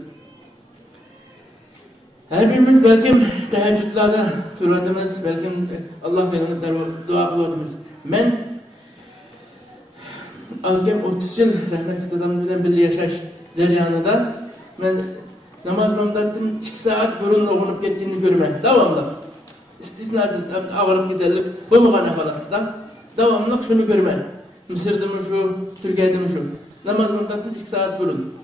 Her birimiz belki teheccüdlerde suratımız, belki Allah verilip dua kılatımız. Ben azgem 30 yıl rahmetli adamın bilen birlikte yaşaş ceryanında ben namaz mamdatın 2 saat burun okunup geçtiğini görmem. Davamlık. İstisnasız, ağırlık güzellik, bulmağan afalasından davamlık şunu görmem. Mısır'da mı şu, Türkiye'de mi şu. Namaz mamdatın 2 saat burun.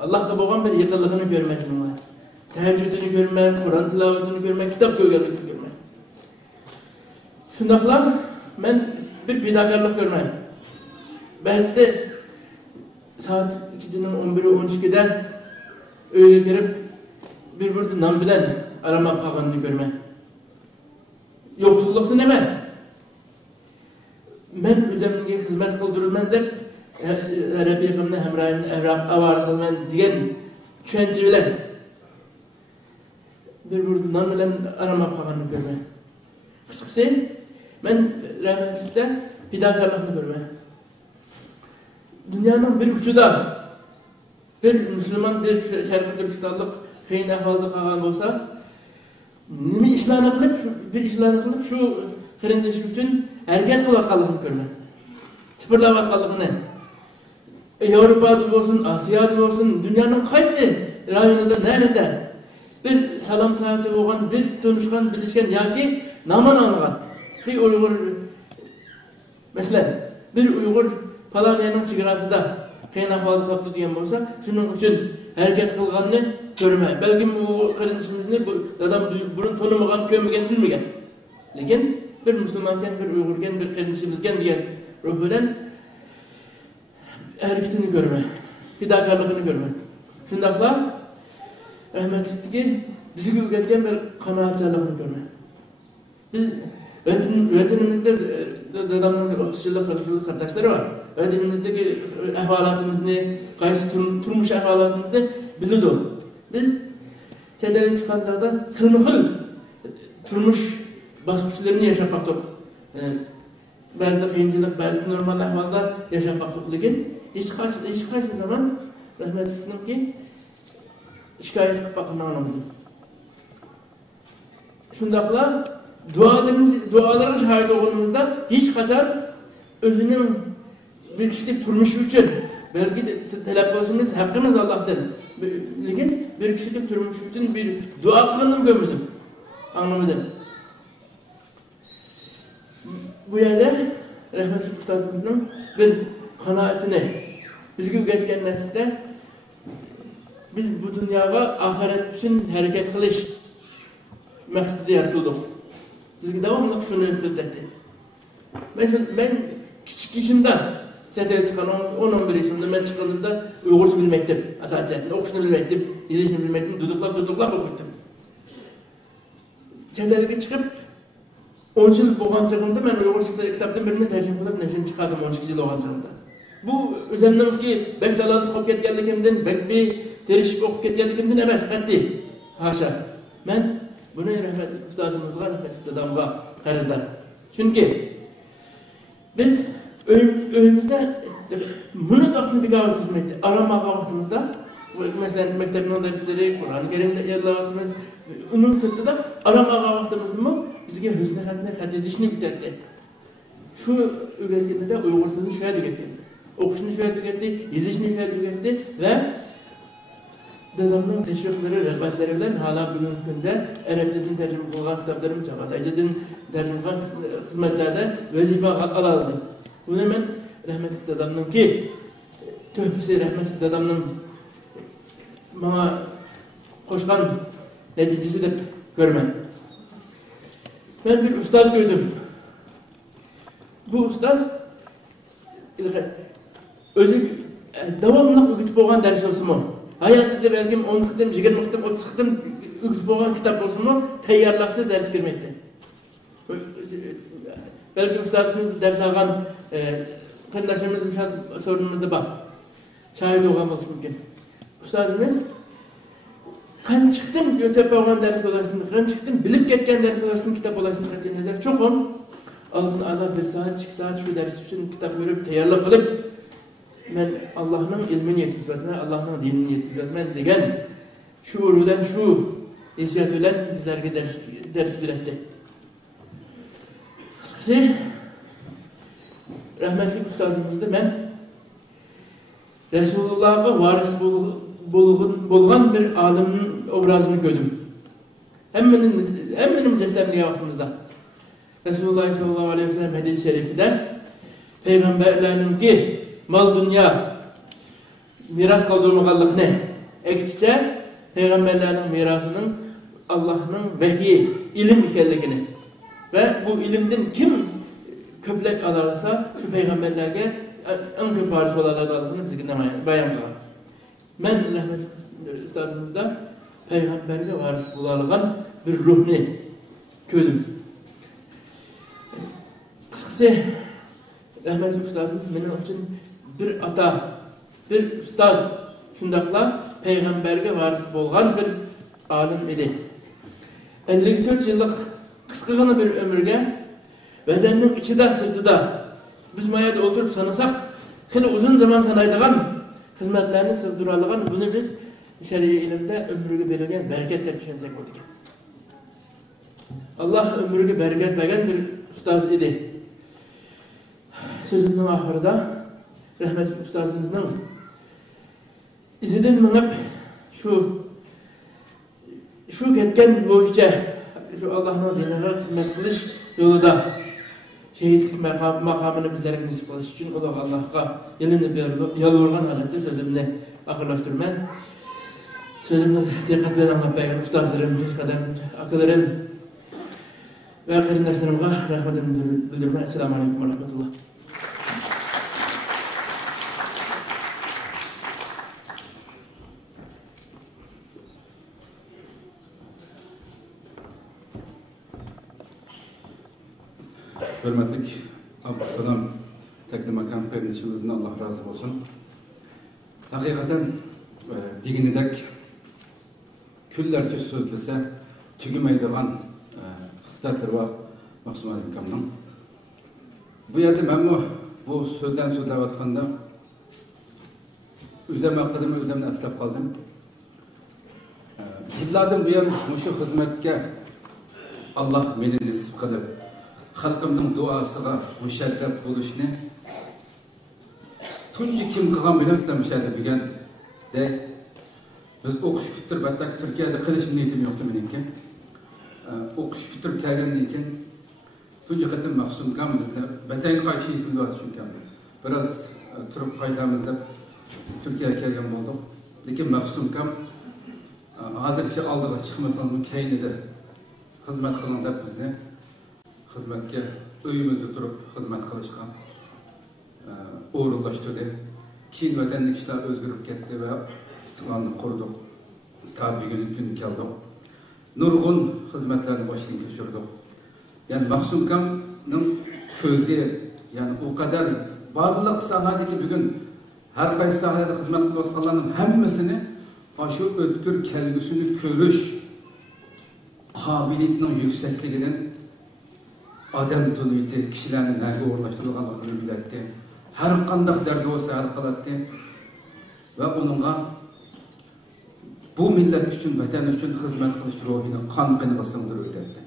Allah'la boğan bir yıkıllığını görmek var. Teheccüdünü görmem, Kur'an tilavetini görmem, kitap gölgelikini görmem. Şundaklar ben bir bidakarlık görmem. Bazıda saat 2'nin 11'i 12'de öyle girip bir nam bilen aramak kalkanını görmem. Yoksulluklu demez. Ben üzerine hizmet kıldırılmam deyip Rabbimle hemrahimle evraq avar kılman diyen düşünce bilen bir nam bilen aramak kalkanını görmem. Kısıkçası ben rahmetlikte fidakarlıkını görmem. Dünyanın bir uçuda bir Müslüman, bir Şerif Türkistanlık kıyın ahvalda kalgan olsa nimi işlerini kılıp şu kırındışı bütün erken kılatkallıkını görme. Tıpırlavatkallıkını. Avrupa'da olsun, Asya'da olsun, dünyanın kaysi rayonunda, nerede bir salam saati olgan, bir tanışkan, bilişken, ya ki naman anıgan bir Uygur Mesela bir Uygur Polonya'nın çigrasında kıyın ahvalda kaptı diyen olsa, şunun için hareket kılganını görme. Belki bu kardeşimizni bu adam burun tanımagan, kömegen, bilmegen. Lekin bir Müslümanken, bir Uygurken, bir kardeşimizken diyen ruh bilen hareketini görme, fidakarlığını görme. Şundakla rahmetlikteki bizi gülgetken bir kanaatçılığını görme. Biz öğretimimizde adamların 30 yıllık 40 yıllık kardeşleri var. Öğretimimizdeki ahvalatımızı, kaysi turmuş ahvalatımızı bilirdi o. Biz çetelere çıkan çağda kırmıkıl turmuş basmışçılarını yaşapaktık. Bazı kıyımcılık, bazı normal ahvalda yaşapaktık. Lekin hiç kaç zaman rahmetliğinin ki şikayet kıp bakımına anlamadı. Şundakla duaların şahit olduğumuzda hiç kaçar özünün bir kişilik turmuşu için belki de telaffuzumuz hakkımız Allah'tan. Lekin bir kişilik turmuşu için bir dua kıldım gömüldüm. Anlamadım. Bu yerde rahmetli ustazımızın bir kanaatine bizgi üretken neside biz bu dünyaya ahiret için hareket kılış maksidi yaratıldık. Bizgi devamlı şunu söyletti. Ben küçük yaşımda çeteye çıkan 10-11 yaşımda ben çıkandığımda Uygurca bilmektim. Asasiyetinde okuşunu bilmektim, yazışını bilmektim, duduklap okuyordum. Çeteye çıkıp 10 yıl boğan çağımda ben Uygurca kitaptan birini tercih kılıp neşim çıkardım 12 yıl boğan çağımda. Bu özümden ki belki talant okuyup ketkenlikimden, belki bir terişik okuyup ketkenlikimden emas, katli. Haşa. Ben bunu rahmetli ustazımızga, rahmetli dadamga qarızlar. Çünkü biz önümüzde bunu da bir gavret hizmeti aramağa vaktimizde mesela mektebin dersleri, Kur'an-ı Kerim'de yerlerimiz onun sırtında aramağa vaktimizde mi bizge hüsnü hadisini bitetti. Şu ülkede de Uygurcanı şöyle tüketti. Okuşunu şöyle tüketti, yazışını şöyle tüketti ve dadamның teşvikleri, rehberleri bilen hala bugün günde Arapçadan tercüme kılgan kitaplarım Çağatay'dan tercüme kılgan hizmetlerde vazife alaldı. Bunu ben rahmetli dadamның ki töhfesi rahmetli dadamның bana koşkan neticesi de görmem. Ben bir ustaz gördüm. Bu ustaz özü devamlı öğütüp olan ders olsun mu? Hayatında belki 10 kıtım, 20 kıtım, 30 kıtım öğütüp olan kitap olsun mu? Teyyarlaksız ders girmekte. Belki ustazımız ders algan kardeşlerimiz sorunumuzda bak. Şahit olgan olsun mümkün. Ustazımız kan çıktım ötep olan ders olasın, kan çıktım bilip ketken ders olasın kitap olasın katılacak. Çok on. Aldın ala 1 saat, 2 saat şu ders için kitap görüp teyyarlık kılıp ben Allah'ın ilmini yetkizatmen, Allah'ın dinini yetkizatmen degen şuuruyla, şu hissiyatıyla bizlerge ders biletti. Kıskısı rahmetli ustazımızda ben Resulullah'a varis bolgan bir alimin obrazını gördüm. Hemmenin ceslemliğe vaktimizde. Resulullah sallallahu aleyhi ve sellem hadis-i şerifinde peygamberlerin ki mal dünya miras kaldırmaganlıkını eksikçe peygamberlerin mirasının Allah'ın vehyi, ilim ikenligini ve bu ilimden kim köplek alırsa şu peygamberlerge en köp varis olarlarını bizimle bayan kılan. Ben rahmetli ustazımızda peygamberge varis bulalığın bir ruhunu köydüm. Kıskısı rahmetli ustazımız benim için bir ata, bir ustaz şundakla peygamberge varis bolgan bir alim idi. 54 yıllık kıskıgını bir ömürge bedeninin içi de sırtı da biz mayada oturup sanasak hili uzun zaman sanaydıgan hizmetlerini sığdıralığın bunu biz şer'i ilimde ömürge verilgen bereketle düşünsek olduk. Allah ömürge bereket vergen bir ustaz idi. Sözümün ahırda rahmetli ustazımızın izidin minip şu ketken boyunca şu Allah'ın dinine hizmet kılış yolunda şehitlik makamını bizlere nisip kılış için Allah'a yalvargan halde sözümle akırlaştırmam. Sözümü dikkat bilen anlatmayın. Ustazlarım, akalarım ve kardeşlerime rahmetimi bildirme. Esselamu Aleyküm ve Rahmetullah. Hürmetlik Abdüsselam Teklimakam kardeşimizden Allah razı olsun. Hakikaten diginidek küllerce sözlese tügümeydiğen hissetler var Maksum Alikam'dan. Bu yerde ben bu sözden söz avatkanda üzerime akademi üzerine eslep kaldım. Yıllardan bu yana şu hizmetke Allah beni nisip kılıp halkımның duasıga müşerref buluşunu tuncu kim kılgan bilemezler müşerref bilgen de biz okuş bitirip hatta Türkiye'de kılış niyetim yoktu benimki. Okuş bitirip kelgendiği için tuncu kıtım Maksum kan bizde beten karşı yetimiz var çünkü biraz turup kaytamızda Türkiye'ye kelgen bulduk. Lekin Maksum kan hazırki aldığa çıkmasan bu keyni de hizmet kılın da bizde hizmetke öyümüzde durup hizmet kılışkan uğurlaştırdı. Keyin vatandaş işler özgürlük gitti ve istiqlalını kurduk. Tabi gün kaldık. Nurgun hizmetlerini başlayın geçirdik. Yani Maksum Kam'nın közü, yani o kadar barlıq sahadaki bugün her qaysi sahada hizmet kılayotganlarning hammasini şu ötkür kelgüsünü körüş kabiliyetinin yüksekliğinden adam tanıydı, kişilerin nerede uğurlaştırılganlığını biletti. Her kandak derdi olsa hal kılattı. Ve onunla bu millet için, vatan için hizmet kılış ruhunu kan kınğısındır ödetti.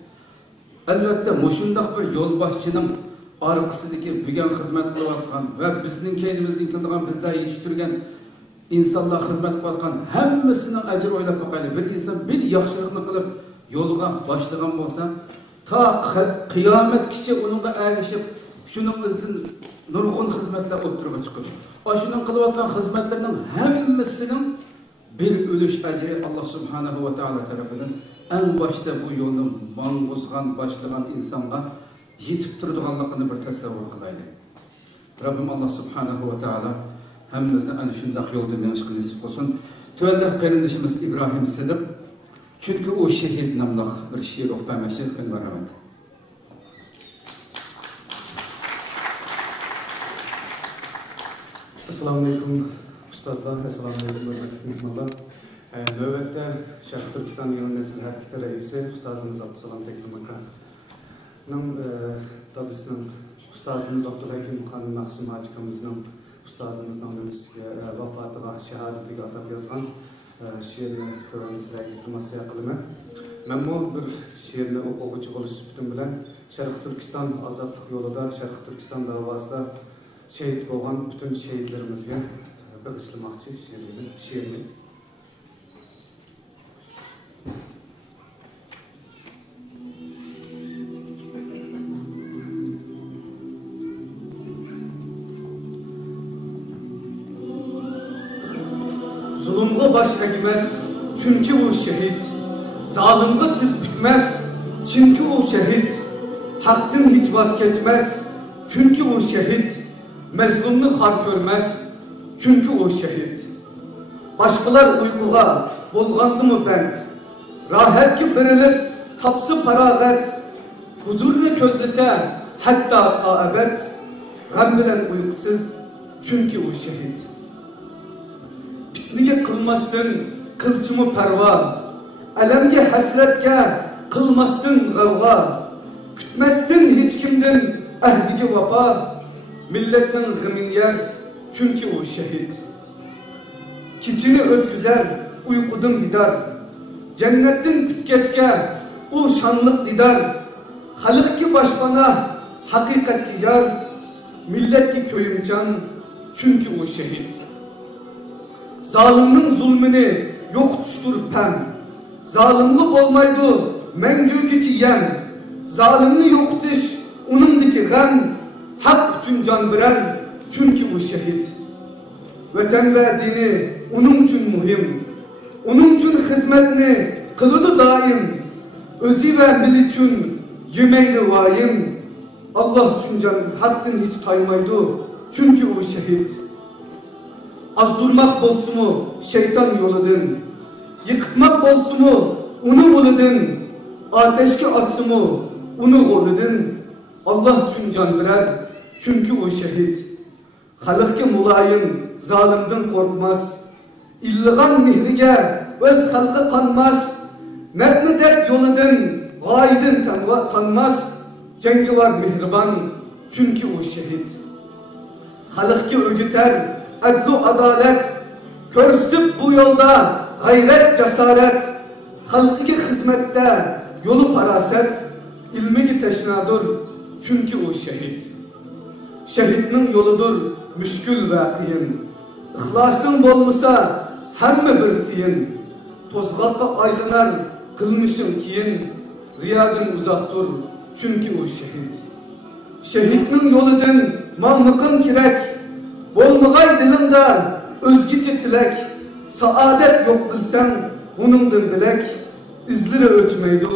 Elbette muşundak bir yolbaşçının arkasındaki bugün hizmet kılayotgan ve bizning kendimizden kılgan, bizler yetiştirgen insanlar hizmet kılayotgan hemmisinin acır oylap bakaylı. Bir insan bir yaxşılıkını kılıp yolga başlagan olsa ta kıyametkiçe onunla erişip şunun izden nurgun hizmetler oturuğa çıkır. Şunun kılıvatkan hizmetlerinin hemmisinin bir ölüş ecri Allah Subhanahu ve Teala tarafından en başta bu yolun manguzgan, başlayan insana yetip durduğanlığını bir tasavvur kılaydı. Rabbim Allah Subhanahu ve Teala hemimizden en şundak yolda menişki nisip olsun. Tüvende kardeşimiz İbrahim Sıdık. Çünkü o şehit namlıq bir şiir oxupamışdı. Qın var rahmet. Assalamu alaikum ustazlar, assalamu alaikum mehmanlar. Növbette Şərq Türkistan Yeni Nesil Hareketi Reisi Ustazımız Abdüsselam Teklimaka'nın dadısının Ustazımız Abdülhakim Xanım Maksum Hacıkamızın Ustazımızdan vafatıga, şehadetiga atab yazgan şiirni törenizlere gitmesiye kılımı. Ben bu bir şiirni okuğucu buluş süptüm bilen Şərq Türkistan azatlık yolunda, Şərq Türkistan davasında şehit olan bütün şehitlerimizge bağışlamakçı şiirni. Zulümge baş egmez, çünkü o şehit. Zalimge tiz bitmez, çünkü o şehit. Haktan hiç vazgeçmez, çünkü o şehit. Mezlumnu har görmez, çünkü o şehit. Başkalar uykuğa bolgandı mı bent? Rahatki berilip tapsı paragat. Huzurunu közlese hatta ta ebed. Gam bilen uykusuz, çünkü o şehit. Bitnige kılmastın kılçımı perva, alemge hasretge kılmastın gavga, kütmestin hiç kimden ehdige vapa, milletinin gımin yer çünkü o şehit. Kiçini ötküzer uykudun didar, cennetin kütkeçke o şanlık didar, halık ki başbana hakikat ki yar, millet ki köyümcan çünkü o şehit. Zalimnin zulmini yok tuttur pem. Zalimlik olmaydı mengü geçi yem. Zalimni yok diş unumdaki gam, hak üçün can birer, çünkü bu şehit. Vatan ve dini onun için mühim. Onun için hizmetini kılıdı daim. Özü ve milli için yemeydi vayim. Allah için can hakkın hiç taymaydı. Çünkü o şehit. Az durmak bolsu mu şeytan yoludun. Yıkmak bolsu mu onu buludun. Ateşki atsı mu onu goludun. Allah için can birer. Çünkü o şehit. Halıkki mulayim zalimden korkmaz. İlligan mihrige öz halkı kanmaz. Nebni dert yoludun gayidin tanmaz. Cengi var mihriban. Çünkü o şehit. Halıkki ögüter adlu adalet. Körstüp bu yolda gayret cesaret. Halkıki hizmette yolu paraset. İlmigi teşnadur. Çünkü o şehit. Şehitnin yoludur müşkül ve kıyın. İhlasın bolmasa hemme bir tiyin. Tozgakka aylınar kılmışım kiyin. Riyadın uzaktır çünkü o şehit. Şehitnin yoludun mamlıkın kirek. Bolmagay dilimde özgiçi tilek. Saadet yok bilsen bunundan bilek. İzleri ölçmeydi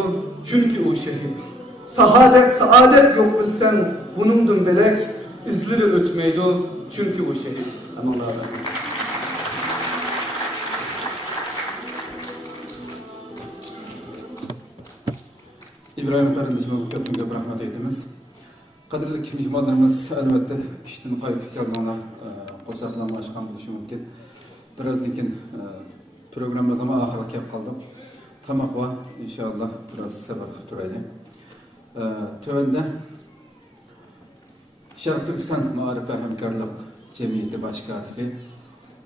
çünkü o şehit. Saadet yok bilsen bunundan bilek. İzleri ölçmeydi çünkü o şehit. Allah'a emanet. İbrahim kardeşime bu köprüye rahmet eytimiz. Qadrli mehmonlarimiz albatta ishdan qaytib kelganlar qo'saqlarni ochgan bo'lishi mumkin. Birozdan keyin programmamiz ham oxiriga kelib qoldi. Tamoq va inshaalloh biroz sabr turaylik. Tövende Sharq Turkiston Ma'arif va hamkorlik jamiyati bosh kotibi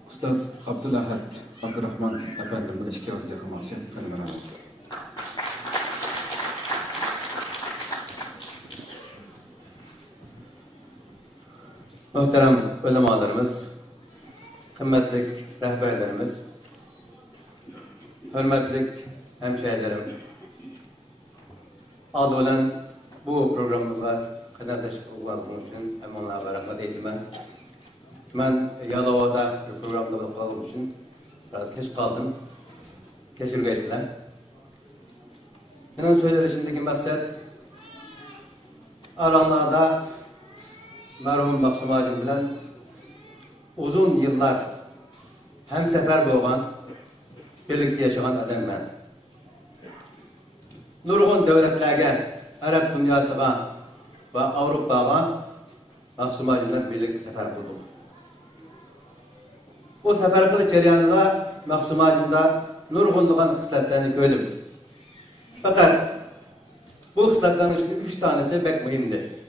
Ustoz Abdulahad Abdurahmon efendim bilan ishtirokga qilmoqchi. Rahmat. Muhterem ulemalarımız, kıymetli rehberlerimiz, hürmetli hemşehrilerim, adı olan bu programımıza kadar teşvik olduğunuz için hem onlara rahmet eyledim. Ben Yalova'da bir programda kaldığım için biraz geç kaldım. Geçirgeçler. Benim söylediğimdeki maksat aranlarda merhum Maksum Hacım bilen uzun yıllar hemsefer doğan, birlikte yaşayan adam ben. Nurgun devletlerge, Arap dünyasına ve Avrupa'ya Maksum Hacım'la birlikte sefer bulduk. O sefer kılıç cereyanında Maksum Hacım'da nurgunluğun hısletlerini gördüm. Fakat bu hısletlerin içinde 3 tanesi pek mühimdi.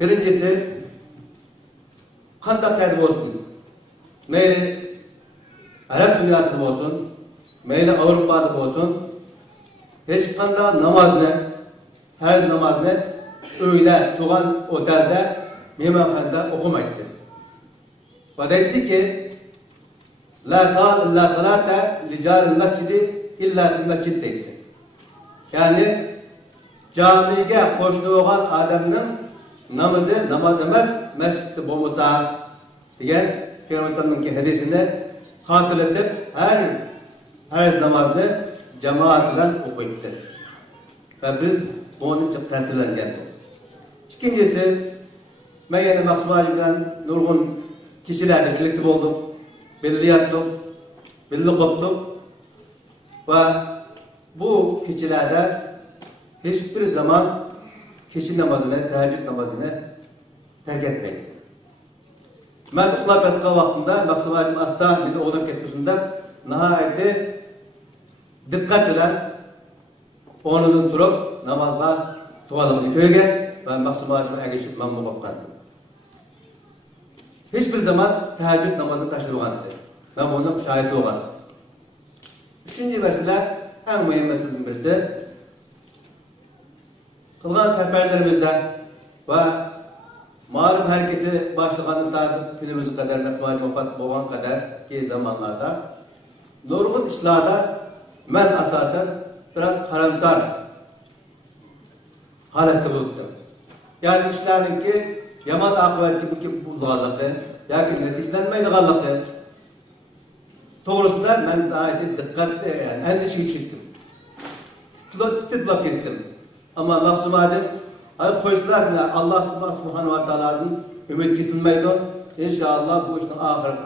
Birincisi, kandak tertip olsun. Meyli Arap dünyasında olsun, meyli Avrupa'da olsun, hiç kanda namaz ne, farz namaz ne, öyle tuğan otelde, mimafanda okumaydı. Ve dedi ki, La salate li caril mescidi illa fil mescid dedi. Yani camiye koştuğun adamın namaz emez, mescid bulmasa diyen Peygamber'in hadisinde hatırlatıp her namazını cemaatle okuyuptu. Ve biz bunun çok tesirlendik. İkincisi, ben yine Maksum Hacım'dan nurgun kişilerle birlikte olduk, birlikte yaptık, birlikte koptuk ve bu kişilerde hiçbir zaman kişi namazını, teheccüd namazını terk etmeydi. Ben uxlab yatqan vaqtimda Maksum Hacım astan meni o'ylab ketmasunda nihoyatda diqqat bilan o'rnidan turib namozga duoligini ko'rgan va Maksum Hacım'a ergashib mamnun bo'lib qoldim. Hiçbir zaman teheccüd namazını tashlamagandı. Ben bunun şahidi olgan. Üçüncü mesele, en mühim meselenin birisi, kılgan seferlerimizde ve Ma'arif hareketi başlaganın tartib günümüz kadar, Maksum Hacım vefat bo'lgan kadar ki zamanlarda nurgun işlarda ben asasen biraz karamsar halette bulundum. Yani işlerinki yaman akıbetli bulduğanlığı, yani neticelenmeydiğanlığı doğrusunda ben ayeti dikkat, yani endişe çektim. Titlap gittim. Ama Maksum Hacım, koyuşlarsa Allah Subhanahu wa Ta'ala'nın ümit kesilmeydi. İnşallah bu işin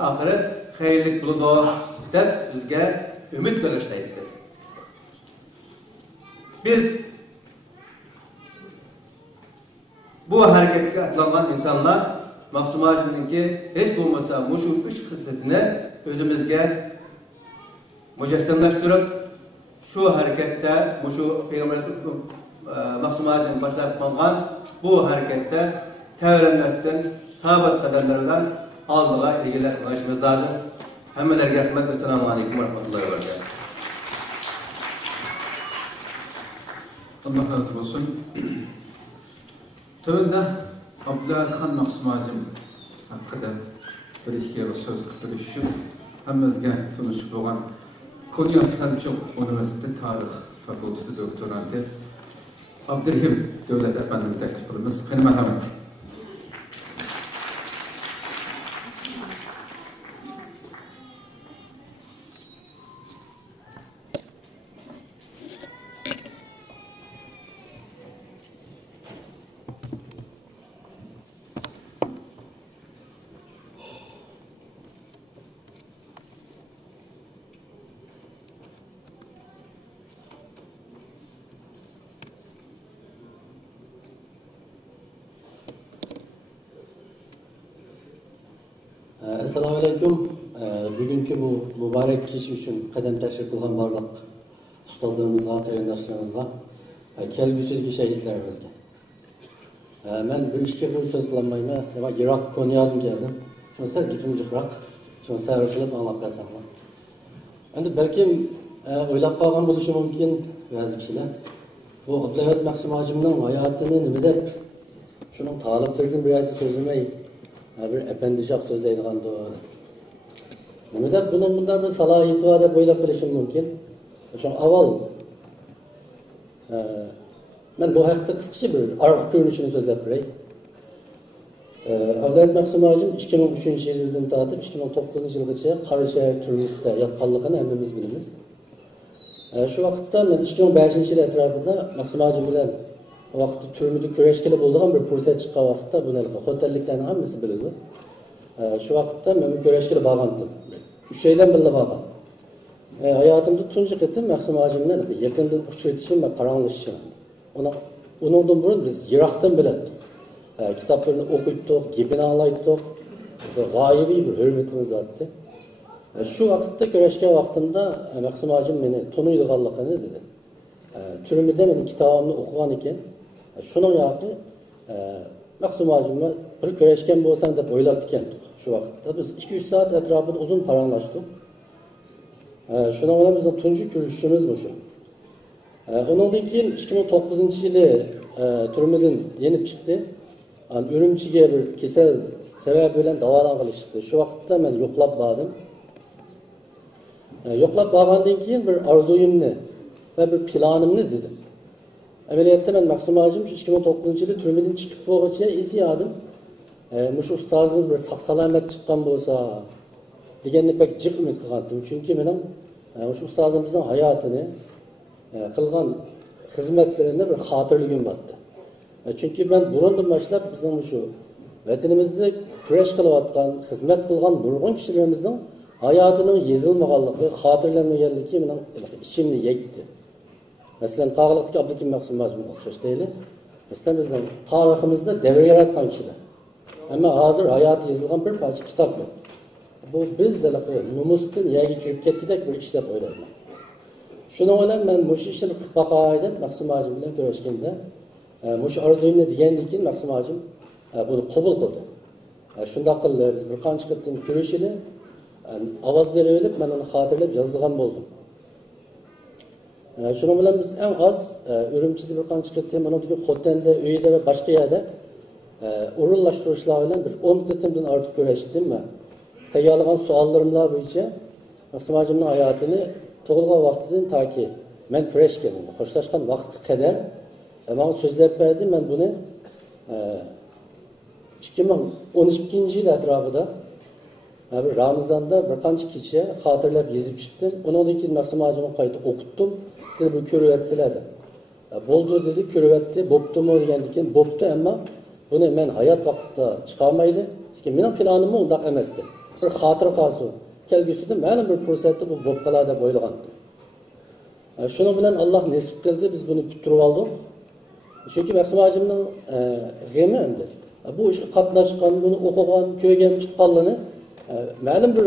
ahiri hayırlık bulundu deyip bizge ümit belirleştirdi. Biz bu hareketke atlanan insanlar Maksum Hacım'ınki hiç bulmasa şu üç hısletini özümüzge mücessemleştirip şu harekette, şu Peygamber Maksum Hacı'nın başlayıp kalkan bu harekette teorenlerden, sabit kaderlerden aldığa ilgiler konuşmamız lazım. Hemmelerine rahmet ve selamun aleyküm ve rahmetullahi ve berekatuhu. Allah razı olsun. Tövünde Abdülhakan Maksum Hacım hakkında bir iki söz kıtırışıp hemmizge tanışıp olan Konya Selçuk Üniversitesi Tarih Fakültesi doktorantı Abdurrahim Devlet Efendi'ni teklif kılımız. Kıymetli merhamet. Assalamu alaikum. Bugünkü bu mübarek kişi için kadem teşrif kılgan barlıq ustazlarımızga, qarindaşlarımızga, kelgüsüdeki şehitlerimizge. Ben bir işe bir söz kılamayım. Ama Irak Konya'dan geldim. Şunu sen gittim Irak. Şunu sarı kılıp anlap versem. Endi belki oylap kalgan buluşu mümkün bazı kişiler. Bu Abdülhamid Maksum Hacım'ın hayatını nimede şunun taliplerden biraz sözlemeyi bir efendicak sözleydiğen doğru. Nimede bunun bir salahiyeti var da oylap bilişim mümkün. Şu aval ben bu hakta kısaca bir arif görünüşünü sözlep birey. Abdülhamid Maksum Hacım 2003 yıldan tartib 2009 yılgacha Qarashahar türmesida yotganligini hammamiz bilamiz. Şu vaqtda men 2005 yil atrofida Maksum Hacım bilan o vaqtda türmede kurashgili bo'lgan bir fursat chiqqan vaqtda buni xo'rliklarni hammasi biladi. Şu vaqtda men kurashgili borgandim. 3 yildan birga borgan. Hayatımda tunji qitim Maksum Hacım bilan yaqindan uchrashishim va paranglashishim. Onundan burun biz Irak'tan bilettik. Kitaplarını okuyorduk, gepini anlaydık. Gaybi bir hürmetimiz vardı. Şu vakitte görüşken vaktinde Maksum Hacım beni tanıydıqanlıqını dedi. Türümde benim kitabımı okugan iken, şunun yağı Maksum Hacım'la bir görüşken bolsan deb oylap dikendik şu vakitte. Biz 2-3 saat etrafında uzun paranlaştık. Şuna göre bizim tuncu görüşümüz bu şu. Onundan keyin 2009 yılı türmeden yenip çıktı. Ürümçiге bir kesel sebep bilen davalanğılı çıktı. Şu vakitte ben yoklap bağdım. Yoklap bağgandan keyin bir arzuyumni ve bir planımni dedim. Ameliyatda ben Maksum Hacım 2009 yılı türmeden çıkıp boğaçıya esiyadım. Şu ustazımız bir sağ-salamet çıkkan bolsa degenlik pek cip ümit kılgandım. Çünkü benim şu ustazımızın hayatını kılgan hizmetlerinde bir hatırlığım vardı. Çünkü ben burundan başlap bizim şu vatanimizde kurash kılayotgan, hizmet kılgan nurg'un kishilarimizning hayotinin yezilmaganligi, xotirlanmaganligi mening ichimni yeydi. Masalan, Tog'liqdagi Abdukim Maksum Hacım'a o'xshash deyli. Masalan, bizning tariximizda davr yaratgan kishilar. Ama hozir hayoti yozilgan bir parcha kitob yo'q. Bu biz nomusdan yaga kirib ketgidek bir ish deb o'ylayman. Shuning bilan men bu ishni qilib boqay deb Maksum Hacım bilan ko'rishganda Muş arzuyumni degandan keyin Maksum Hacım buni qabul qildi. Shunda qildi, biz bir qancha qitim ko'rishili, ovoz berib, men uni xotirlab yozgan bo'ldim. Shuning bilan biz eng oz Ürümchida bir qancha qitim, manodagi Xotanda, uyida va boshqa yerda o'rinlashtirishlar bilan bir 10 qitimdan ortiq ko'rishdim men. Tayyorlagan savollarimlar bo'yicha Maksum Hacımning hayotini tug'ilgan vaqtidan toki men kurashganman, xo'shlashgan vaqtga qadar bana sözlep verdim, ben bunu 2012 yıl etrafında Ramazan'da bir qancha kecha xotirlab yezib chiqdim. Undan keyin Maqsum hojimni qayta o'qitdim. Siz bu ko'rib atsizlar. Bo'ldi dedi, ko'rib atdi, bo'ptimi degandan keyin bo'pti, ammo buni men hayot vaqtida chiqarmaydi. Chunki mening planim undaq emasdi. Bir xotir qolsin. Kelgusida ma'lum bir fursatda bu bo'lib qoladi deb o'ylagandim. Şunu bilen Allah nasip kıldı, biz bunu bitirip aldık. Çünkü Maqsum hojimning g'emi endi. Bu ishga qatnashgan, buni o'qigan, ko'rgan, tutganlarni ma'lum bir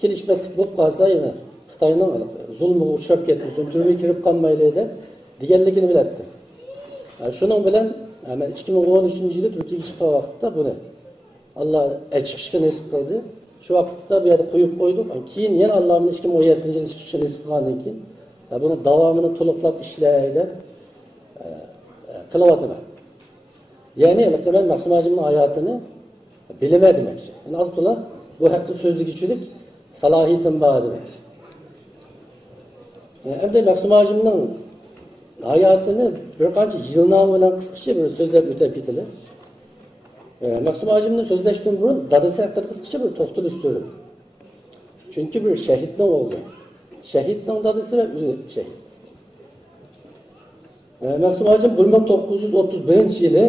kelishmaslik bo'lib qolsa, yana Xitoyning zulmiga uchrab ketmasin, turmaga kirib qolmayli deb deganligini bilatdim. Shuning bilan men 2013-yilda Turkiyaga chiqqan vaqtda buni Allah chiqishga nasib qildi. Shu vaqtda bu yerda qo'yib qo'ydik. Keyin yana Allohning 2017-yilda chiqishga nasib qilgandan keyin buni davomini to'liqlab ishlaydi qilyapman. Ya'ni men Maqsum hojimning hayotini bilmadim demoqchi. Yani az to'la bu haqda so'zligichilik salohiyatim bor demoqchi. Endi Maqsum hojimning hayotini bir qancha yilnom bilan qisqacha bir so'zlab o'tib ketadi. Maqsum hojimni so'zlashdan burun dadasi haqida qisqacha bir to'xtalib o'tdim. Chunki bir shahidning o'g'li. Şehitning dadasi ve o'zi shahid. Maqsum hojim 1931-yili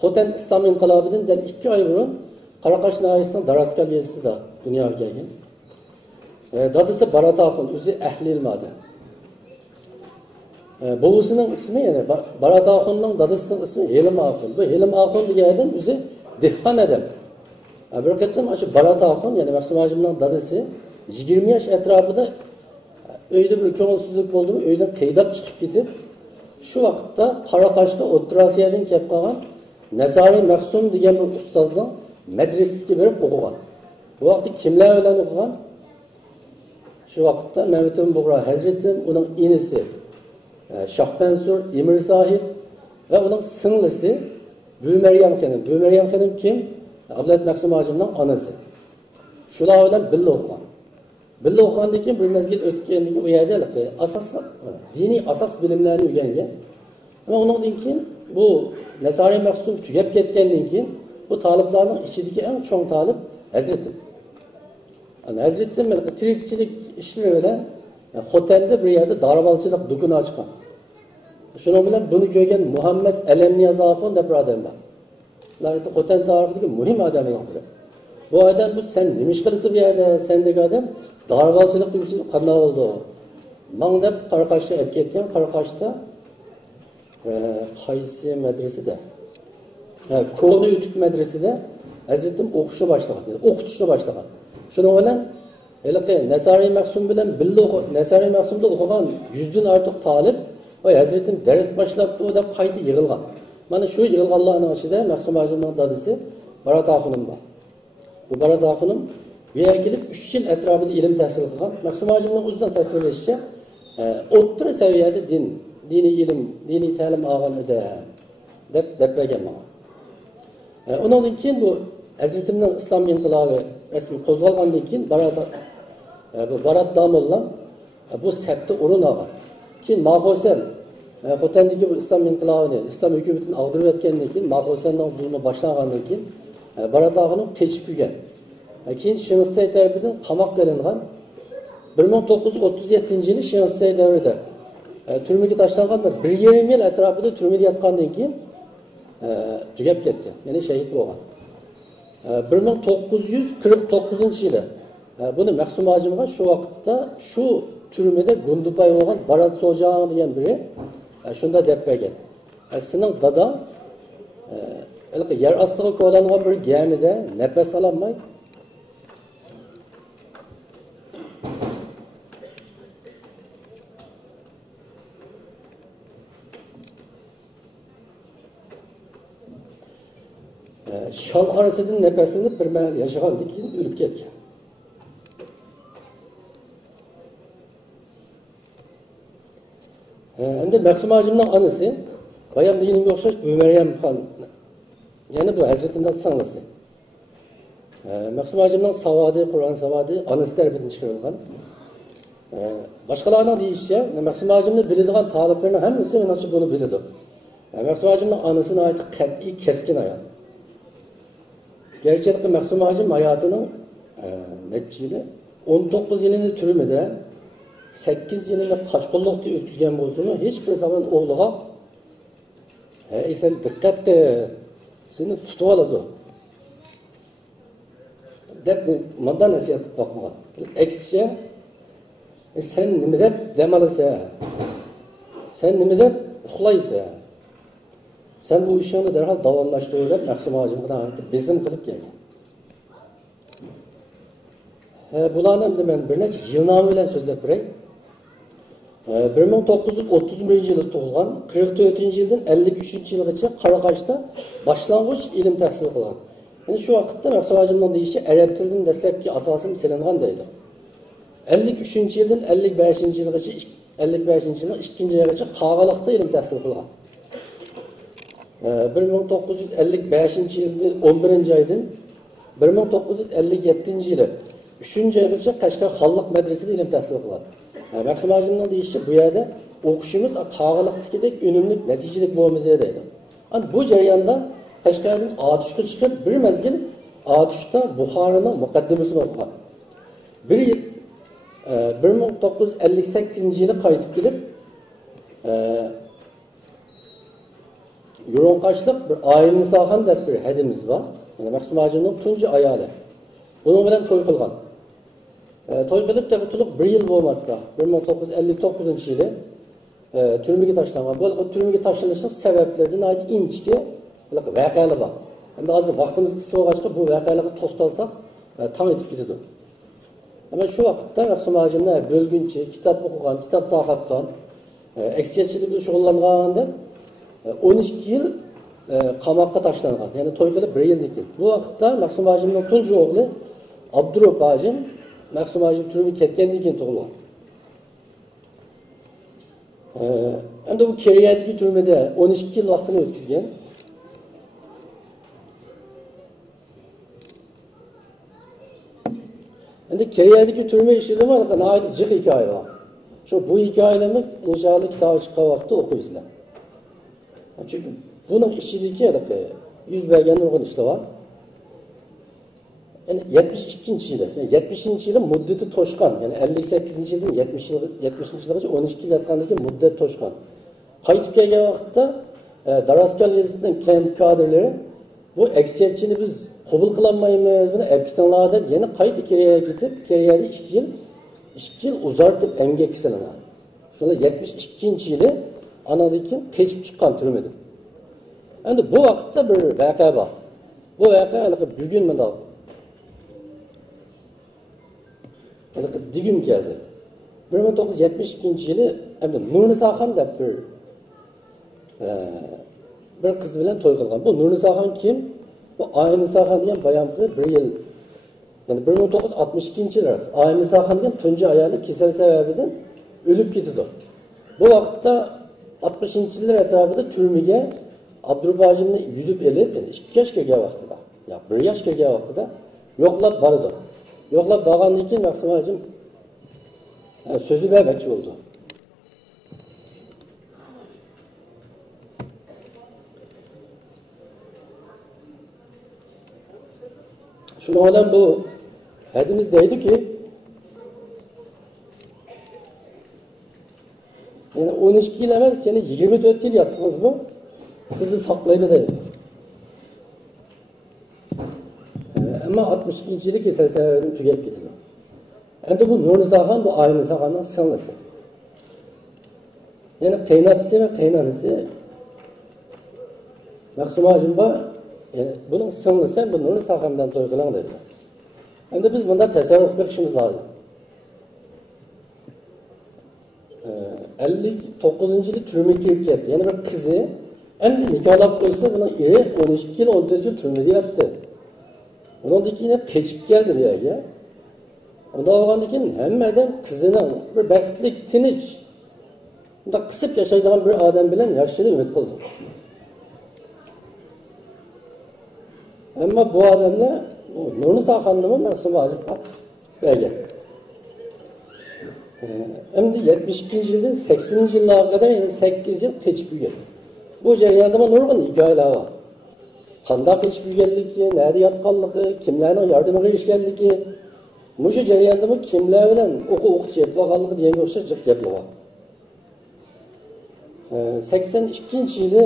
Xotan islom inqilobidan 2 oy burun Qaraqosh nahiyasining Daraskal yezisida dunyoga kelgan. Dadasi Barat Axun o'zi ahli ilmadi. Buvisining ismi yani Barat Axunning dadasining ismi Helim Axun. Bu Helim Axun degan odam o'zi dehqon odam. Bir qatam shu Barat Axun yani Maqsum hojimning dadasi 20 yaş etrafında öyde bir ko'ngilsizlik bo'ldi, öyden qiydab chiqib ketib, shu vaqtda Qaraqoshga O'rta Osiyodan kelib qolgan Nasari Maqsum degan bir ustozning madrasasiga berib o'qigan. Bu vaqtda kimlar bilan o'qigan? Shu vaqtda Mehmet Bug'ra Hazratim, uning inisi Shoh Mansur Emir Sohib ve uning singlisi Büymeryam Xonim. Büymeryam Xonim kim? Abdullatif Maqsum hojimning onasi. Shular bilan birga o'qigan. Birga o'qigandan keyin bir mezgil o'tgandan keyin u yerda asosli diniy asos bilimlarni o'rgangan. Ama undan keyin bu Nasari Maqsum tugab ketgandan keyin bu taliblarning ichidagi eng cho'ng talib Hazratim. Hazratim tirikchilik ishlari bilan Xotanda bir yerda darabalchilik do'koni ochgan. Shuning bilan buni ko'rgan Muhammad Alamniyaz Axun deb bir odam bor. Ular Xotan tarixidagi muhim odamlar biri. Bu adam bu sen nimish qilsa bu yerda sen degan odam darabalchilik qilsa qanday bo'ldi? Mang deb Qaraqoshga olib ketgan. Qaraqoshda qaysi madrasada? Ko'ni o'tib madrasada Hazratim o'qishni boshlagan, o'qitishni boshlagan. Shuning bilan Nasari Maqsum bilan birga Nasari Maqsumda o'qigan 100 dan ortiq talib va Hazratim dars boshlabdi deb qayta yig'ilgan. Mana shu yig'ilganlarning ichida Maqsum hojimning dadasi Barat Axunim bor. Bu Barat Axunim bu yerga kelib 3 yil atrofida ilm tahsil qilgan. Maqsum hojimning o'zidan tasvirlashicha o'rta saviyada diniy ilm, diniy ta'lim olgan edi deb bergan menga. Undan keyin bu Hazratimning islom inqilobi rasmiy qo'zg'algandan keyin Barat Damolla bu sapda o'rin olgan. Keyin Mahhosan Xotandagi bu islom inqilobini, islom hukumatini ag'dirib o'tgandan keyin Mahhosanning zulmi boshlangandan keyin Barat Axunim qochib yurgan. Keyin Shing'istay tarafidan qamoqqa ilingan. 1937-yili Shing'istay davrida turmaga tashlangan va 1,5 yil atrofida turmada yotgandan keyin tugab ketgan. Ya'ni shahid bo'lgan. 1949-yili buni Maqsum hojimga shu vaqtda shu turmada Gundupay bo'lgan Barat Sojan degan biri shunda deb bergan. Sening dadang yer ostiga qo'yilgan bir gemida nafas ololmay şal arasından nefesini bir mehal yaşagandan keyin o'lib ketgan. Endi Maqsum hojimning onasi bayam deganimga o'xshash Büymeryam xon. Yani bu Hazratimdan singlisi. Maqsum hojimning savodi, Qur'on savodi onasi tarafidan chiqarilgan. Boshqalarning deyishicha Maqsum hojimni biladigan taliblarning hammasi menimcha buni biladi. Mahsum Hacim'in anısına ait kat'i keskin ayol. Gerçekten Mahsum Hacim hayatının neticede 19 yılını türmede 8 yılını kaçkollukta ötküzgen bolsumu hiçbir zaman oğluğa sen dikkat de seni tutup aladı. Dep mandan nasihat bakmagan. Ekşe sen nima deb demalasa, sen nima deb uxlaysa, sen bu ishingni darhol davomlashtir deb Mahsum Hacimga aytib bezim qilib kelgan. Bularni endi men bir necha yilnomi bilan so'zlab beray. 1931 yılı tug'ilgan, 44-yildan 53-yilgacha Qaraqashda boshlang'ich ilm tahsil qilgan. Yani şu vaqtda Mahsum Hacimning deyishicha arab tilining dastlabki asosi silingan deydi. 53 yildan 55 yilgacha 55 yilning 2-oygacha Qag'aliqda ilm tahsil qilgan. 1955 yilning 11-oydan 1957 yili 3-oygacha Qashqar xalq madrasasida ilm tahsil qilgan. Mahsum Hacimning deyishicha bu yerda o'qishimiz Qag'aliqdagidek unumli natijali bo'lmadi deydi. Ana bu jarayonda Qashqardan Atishga chiqib bir mezgil Atishda Buxoroning muqaddimasini o'qigan. Bir yil 1958 yili qaytib kelib Yo'ronqashliq bir Oyim Nisoxon deb bir hadimiz bor. Yani Mahsum Hacimning tunji ayoli. Bunun bilan to'y qilgan. To'y qilib taqatuluq bir yil bo'lmasda 1959 yili turmaga tashlangan. Bu turmaga tashlanishning sabablaridan ayt inchki voqealar bor. Endi hozir vaqtimiz qisqa bo'lg'achqa bu voqealarga to'xtalsak tong etib ketadi. Ama şu vaqtda Mahsum Hacimni bölgünçi, kitap o'qigan, kitap taqatgan, eksiyatchilik bilan shug'ullangan deb 12 yil qamoqqa tashlangan. Ya'ni to'y qilib 1 yildan keyin. Bu vaqtda Mahsum Hacimning tunji o'g'li Abdurup Hacim Mahsum Hacim turmaga ketgandan keyin tug'ilgan. Endi bu Keriyadagi turmada 12 yil vaqtini o'tkazgan. Endi Keriyadagi turma ishida nihoyat jiq hikoya bor. Shu bu hikoyani inshaalloh kitobi chiqqan vaqtda o'qiysizlar. Chunki buning ichidagi yuz bergan nurg'un ishlar bor. Yani 72-yili, yani 70-yili muddati to'shqan, yani 58-yildan 70-yilgacha 12 yil yotgandagi muddat to'shqan. Qaytib kelgan vaqtda Daraskal yezisining kent kadrlari bu aksiyatchini biz qabul qilolmaymiz, buni apkitanlar deb yana qayta Keriyaga ketib, Keriyada 2 yil uzartib emgak qilingan. Shunda 72-yili anadaki keçip chiqqan turmadi. Endi bu vaqtda bir voqea bor. Bu voqea bugun mana digim geldi. 1972 yili Nurnisoxon deb bir qiz bilan to'y qilgan. Bu Nurnisoxon kim? Bu Oynisoxon degan bayamqi 1 yil. Yani 1962 yil Oynisoxon degan tunji ayoli kasal sababidan o'lib ketdi. Bu vaqtda 60-yillar atrofida turmaga Abdurup Hacimni yudib elib, 2 yoshga kelgan vaqtida, yo 1 yoshga kelgan vaqtida yo'qlab bordi. Yo'qlab borgandan keyin Mahsum Hacim so'zli bermoqchi bo'ldi. Şunu olan bu hadimiz deydi ki yani 12 yıl emas, yani 24 yıl yatsınız bu sizi saklayıp deydi. Ama 62 yıllık kesel sebebini tükep getirdi. Hem de bu Nurnisoxon bu Oynisoxonning sing'lisi. Yani qaynatisi ve qaynanisi Mahsum Hacim bunun sing'lisi bu Nurnisoxon bilan to'y qiling dedi. Endi biz bunda tasavvur qilishimiz lozim. 59-yili turmaga kirib ketdi. Yani bir qizi endi nikohlab qo'ysa buni eri 12 yil 14 yil turmada yotdi. Ondan keyin keçip geldi bu yerga. Ondan olgandan keyin hamma odam qizining bir baxtli, tinch, unda qisib yashaydigan bir odam bilan yashashni umid qildi. Ammo bu odamni Nurnisoxonni Mahsum Hacim bergan. Endi 72-yildan 80-yillarga qadar yana 8 yil keçip yurgan. Bu jarayonda nurg'un hikoyalar bor. Qanday ish bo'lganligi, nerede yotganligi, kimlarning yordamiga erishganligi, mushu jarayonda kimlar bilan o'qitib bo'lganligi deganga o'xshash gaplar bor. 82-yili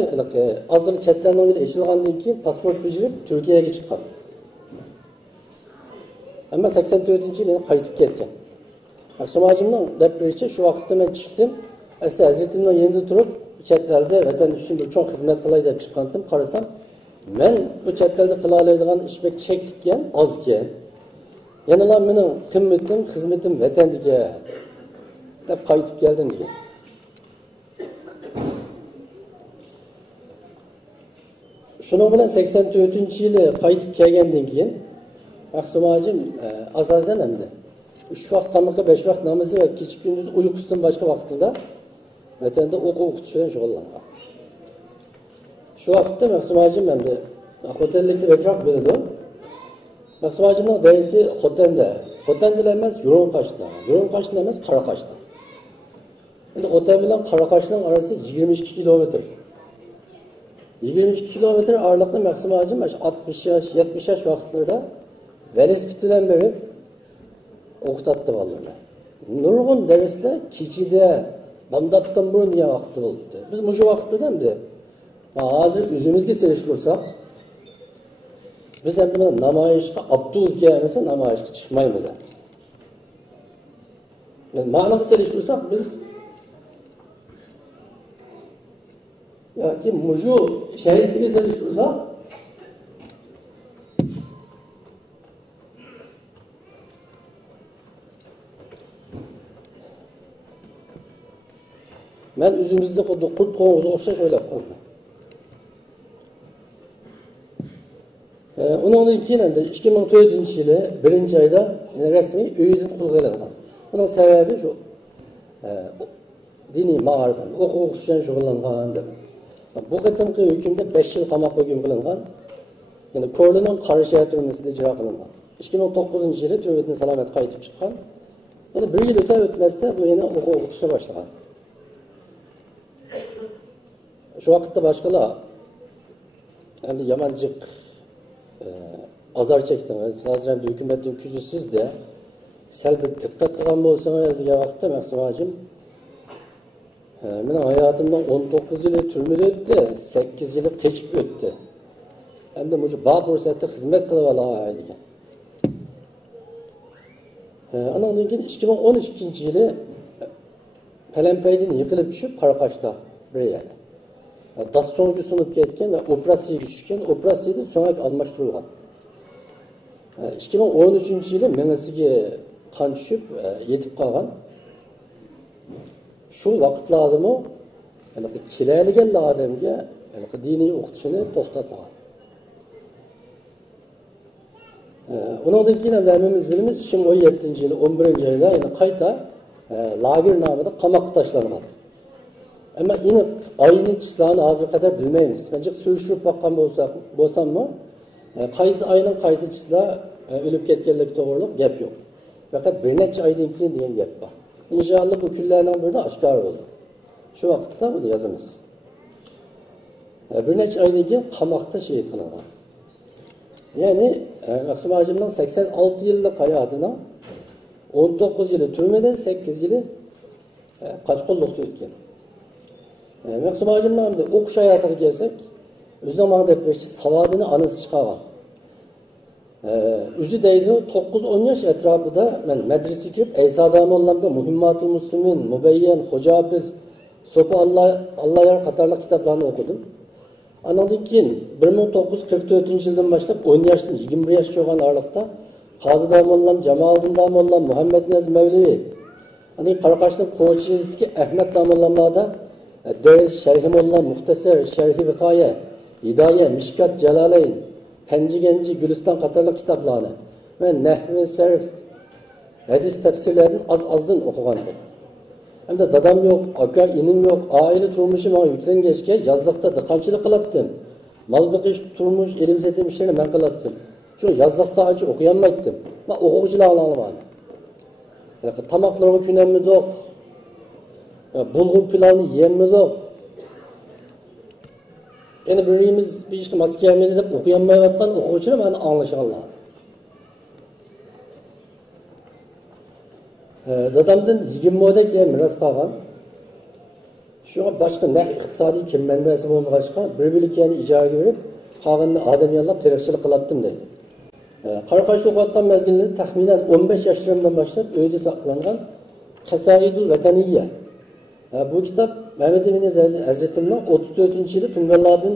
hozir chetlarning eshilgandan keyin pasport berib Turkiyaga chiqqan. Ama 84-yili qaytib ketgan. Aksamacımdan depreçi şu vakitte ben çıktım. Aslında Hazretimden yerinde durup chatlarda vatan üçün bir çok hizmet kılay deb çıkandım. Karasam ben bu chatlarda kılalaydigan iş pek çeklikken, azken. Yani lan benim kıymetim, hizmetim vatandiga deb qaytib geldim diye. Şunun bilan 84-yili qaytib kelgandan keyin Aksamacım asasen hem de 3 vaqt tamaqı 5 vaqt namazı ve keçik gündüz uykusundan başka vaktinde vatanda o'qitishdan shug'ullangan. Shu vaqtda Maqsumacım hem de xotinlikni e'tirof berdi. Maqsumacımning darasi Xotanda. Xotanda emas, Yo'ronqoshda. Yo'ronqoshda emas, Qoraqoshda. Endi Xotan bilan Qoraqoshning orasi 22 kilometr. 22 kilometr aralıklı Maqsumacım 60 yaş, 70 yaş vaqtlarda velosipedidan beri o'qitatdi bolalarni. Nurg'un darslar kechida damdatdan burun degan vaqtda bo'libdi. Biz mushu vaqtda hamda hozir o'zimizga selishtirsak, biz endi mana namoyishga avtobusga emas, namoyishga chiqmaymiz. Ma'noga selishtirsak biz yoki mushu shahidlikka selishtirsak ben üzümüzde xuddi qurt qo'ng'iga o'xshash o'ylab qoldim. Undan keyin endi 2004-yili 1-oyda rasmiy uydan qo'lga olingan. Bunun sababi shu diniy ma'rifat, o'qish bilan shug'ullangan deb. Bu qatimki hukmda 5 yil qamoq hukm qilingan. Yani Korlu'nun Qarashahar turmasida ijro qilingan. 2009-yili turmadan salomat qaytib chiqqan. Yani 1 yil o'tmasda bu yana o'qishga boshlagan. Şu vakitte başkalar hem de yamancık azar çektiniz. Hazır hem de hükümetin gücü sizde. Selbi dikkat kılan olsanız ya vakitte Maqsumacım benim hayatımdan 19 yılı türmede öttü, 8 yılı geçip öttü. Hem de bu bağ fırsatı hizmet kılıp alaydıken. Anadolu'nun 2013 yılı Pələmpəydən yıkılıp düşüp Qaraqaşda bir yani. Dastonga sunup ketken ve operasiyaga tushgan, operasiyada so'ngak almashtirilgan. 2013-yili mengasiga qon tushib, yetib qolgan. Shu vaqtlardami, kelayotgan odamga diniy o'qitishni to'xtatgan. Undan keyin hammamiz bilamiz 2017-yili 11-oyda yana qayta lager nomida qamoqqa tashlangan. Ama yine ayını çislağını hazır kadar bilmeyimiz. Bence sürüştürüp bakan bolsam mı? Kaysı ayının kaysı çislağı ölüp ketkenlik doğruluk gap yok. Fakat bir neçe aydan keyin diyen gap var. İnşallah bu küllerden burada aşikar oldu. Şu vakitte bu da yazımız. Bir neçe aydan keyin qamoqda şehit kılıngan. Yani Maqsumacımның 86 yıllık hayatına 19 yılı türmeden 8 yılı kaçkollukta ötken. Maqsumacımdan da o'qish hayotiga kelsak, o'zining ma'no deprechi savodini anasi chiqargan. O'zi deydi 9-10 yosh atrofida men madrasaga kirib, Ayso Damonlamda Muhimmatul Muslimin, Mubayyan, Xo'jabiz, So'pi Allohlar qatorli kitoblarni o'qidim. Andan keyin 1944-yildan boshlab 10 yoshdan 21 yoshga bo'lgan oralikda Qozi Damonlam, Jamoliddin Damonlam, Muhammad Niyoz Mavlevi, ani Qaraqoshning Qo'chizidagi Ahmad Damonlamlarda ders, Şerhi Molla, Muhtasar, Şerhi Vikaye, Hidaye, Mişkat, Celaleyn, Penci Genci, Gülistan qatorli kitaplarını ve Nehvi, Serf, hadis tefsirlerini azdan okugandım. Hem de dadam yok, aka, inim yok, aile turmuşu bana yüklengeçke yazlıkta dıkançılık kılattım. Mal bakış turmuş, elimize ettiğim işlerini ben kılattım. Şu yazlıkta acı okuyamaydım. Ben okuyucular alalım. Tamaklarımı künemmi yok. Bulgur pilavını yiyemmedik. Yani birimiz bir işte maskemeli deb okuyamayotgan o'quvchini mana anglashgan lazım. Dadamdan 20 model keyin miras qolgan. Şuna başqa naq iqtisodiy kim manbasi bo'lmag'achqa bir-birlik yani ijaraga berib, qolganini odam yollab tirikchilik qilatdim deydi. Qaraqashda o'qiyotgan mezgilda taxminan 15 yoshlardan boshlab uyda saqlangan Qasaidul Vataniyya. Bu kitap Mehmet Emin Hazretimning 34-yili Tungalardan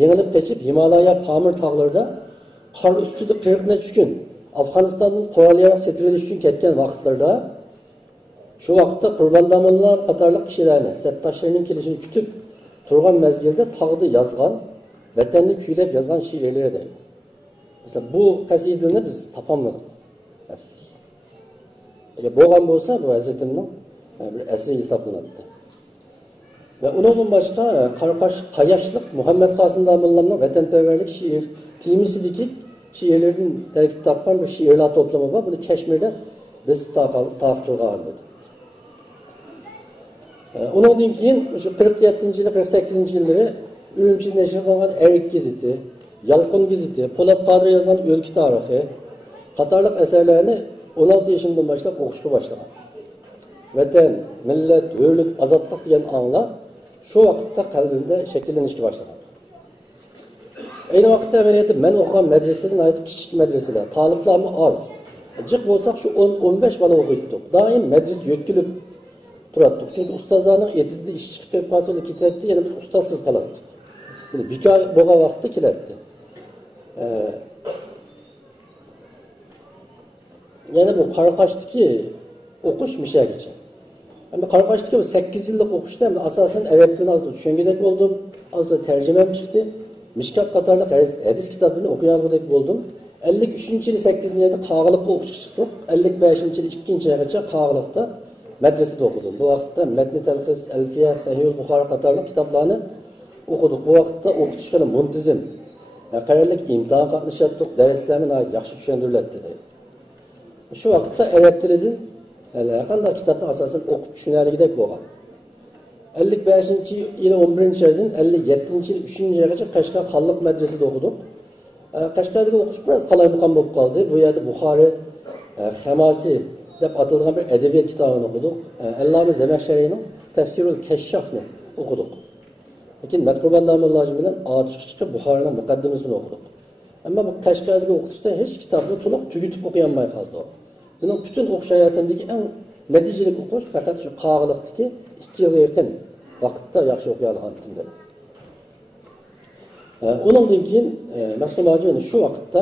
yengilib qochib Himalaya Pamir tog'larida qor ustida 40 necha kun Afg'onistondan qurol yarog' setirilish uchun ketgan vaqtlarda shu vaqtda Qurbon domlalar qatorliq kishilarni sattoshlarning kelishini kutib turgan mezgilda tog'da yozgan, vatanni kuylab yozgan she'rlari deydi. Mesela bu qasidani biz topolmadik. Agar bo'lgan bo'lsa bu Hazretimning bir asli hisoblanadi. Ve ondan başka Qayoshliq Muhammed Qosim domlalarning vatanparvarlik she'r temisidagi she'rlardan tarkib topgan bir she'rlar to'plami bor. Buni Kashmirda biz taqdirlagan edi. Ondan keyin o'sha 47-yil, 48-yillarda Urumchida nashr qilingan Erik gazeti, Yalqin gazeti, Po'lat Qodir yozgan O'lka tarixi qatorliq asarlarni 16 yoshimdan boshlab o'qishga boshlagan. Vatan, millat, hurlik, ozodlik degan anglar şu vaqtda qalbimda shakllanishga boshlagan. Ayni vaqtda amaliyotda men o'qigan madrasadan ayt kichik madrasalar, taliblarmi oz. Jiq bo'lsak shu 10-15 bola o'qiydik. Doim madrasa yo'tkilib turardik. Chunki ustozlarning etizda ish chiqib kelib qolsa ketadi, yana biz ustozsiz qolardik. Buni bekor bo'lgan vaqtda keladi. Yana bu Qaraqashdagi o'qish mishagicha. Ama Qaraqashdagi 8 yillik o'qishda asosan arabdan az tushungandek bo'ldim. Azda tarjimam chiqdi. Mishkat qatorliq hadis kitoblarini o'qiyolgandek bo'ldim. 53-yil 8-yilda Qog'iliqqa o'qishga chiqdim. 55-yil 2-yilgacha Qog'iliqda madrasada o'qidim. Bu vaqtda Matn Talqis, Alfiya, Sahih Buxoriy qatorliq kitoblarni o'qidik. Bu vaqtda o'qitishlar muntazam. Qarorlik imtihon qatnashatdik, darslarni yaxshi tushundiriladi dedi. Shu vaqtda arab tilidan qanday kitobni asosan o'qib tushunarligidek bo'lgan. 55-yil 11-yildan 57-yil 3-yilgacha Qashqar xalq madrasasida o'qidik. Qashqardagi o'qish biroz qalaymuqam bo'lib qoldi. Bu yerda Buxoriy, Hamasi deb atalgan bir adabiyot kitobini o'qidik. Alloma Zamakhshariyning Tafsirul Kashshofni o'qidik. Lekin Matqurban domlalar bilan otishga chiqib Buxoriyning muqaddimasini o'qidik. Ammo bu Qashqardagi o'qishda hech kitobni to'liq tugatib o'qiy olmay qoldi. Benim bütün o'qish hayotimdagi eng natijali o'qish faqat shu Qog'iliqdagi 2 yilga yaqin vaqtda yaxshi o'qiy olgandim dedi. Undan keyin Maqsum hoji shu vaqtda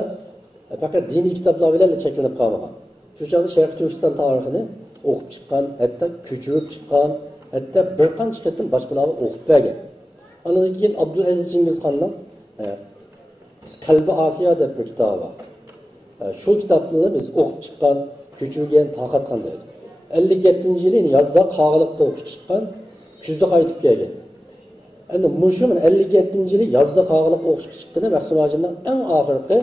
faqat diniy kitoblar bilan cheklanib qolmagan. Shu chog'da Sharq Turkiston tarixini o'qib chiqqan, hatto ko'chirib chiqqan, hatto bir qancha qatim boshqalarga o'qib bergan. Undan keyin Abdulaziz Chingizxonning Qalbi Osiyo deb bir kitobi bor. Shu kitoblarni biz o'qib chiqqan, ko'chirgan, taqatgan deydi. 57-yili yozda Qog'iliqda o'qishga chiqqan, kuzda qaytib kelgan. Endi mushu 57-yili yozda Qog'iliqda o'qishga chiqqanda Maqsum hojimning eng oxirgi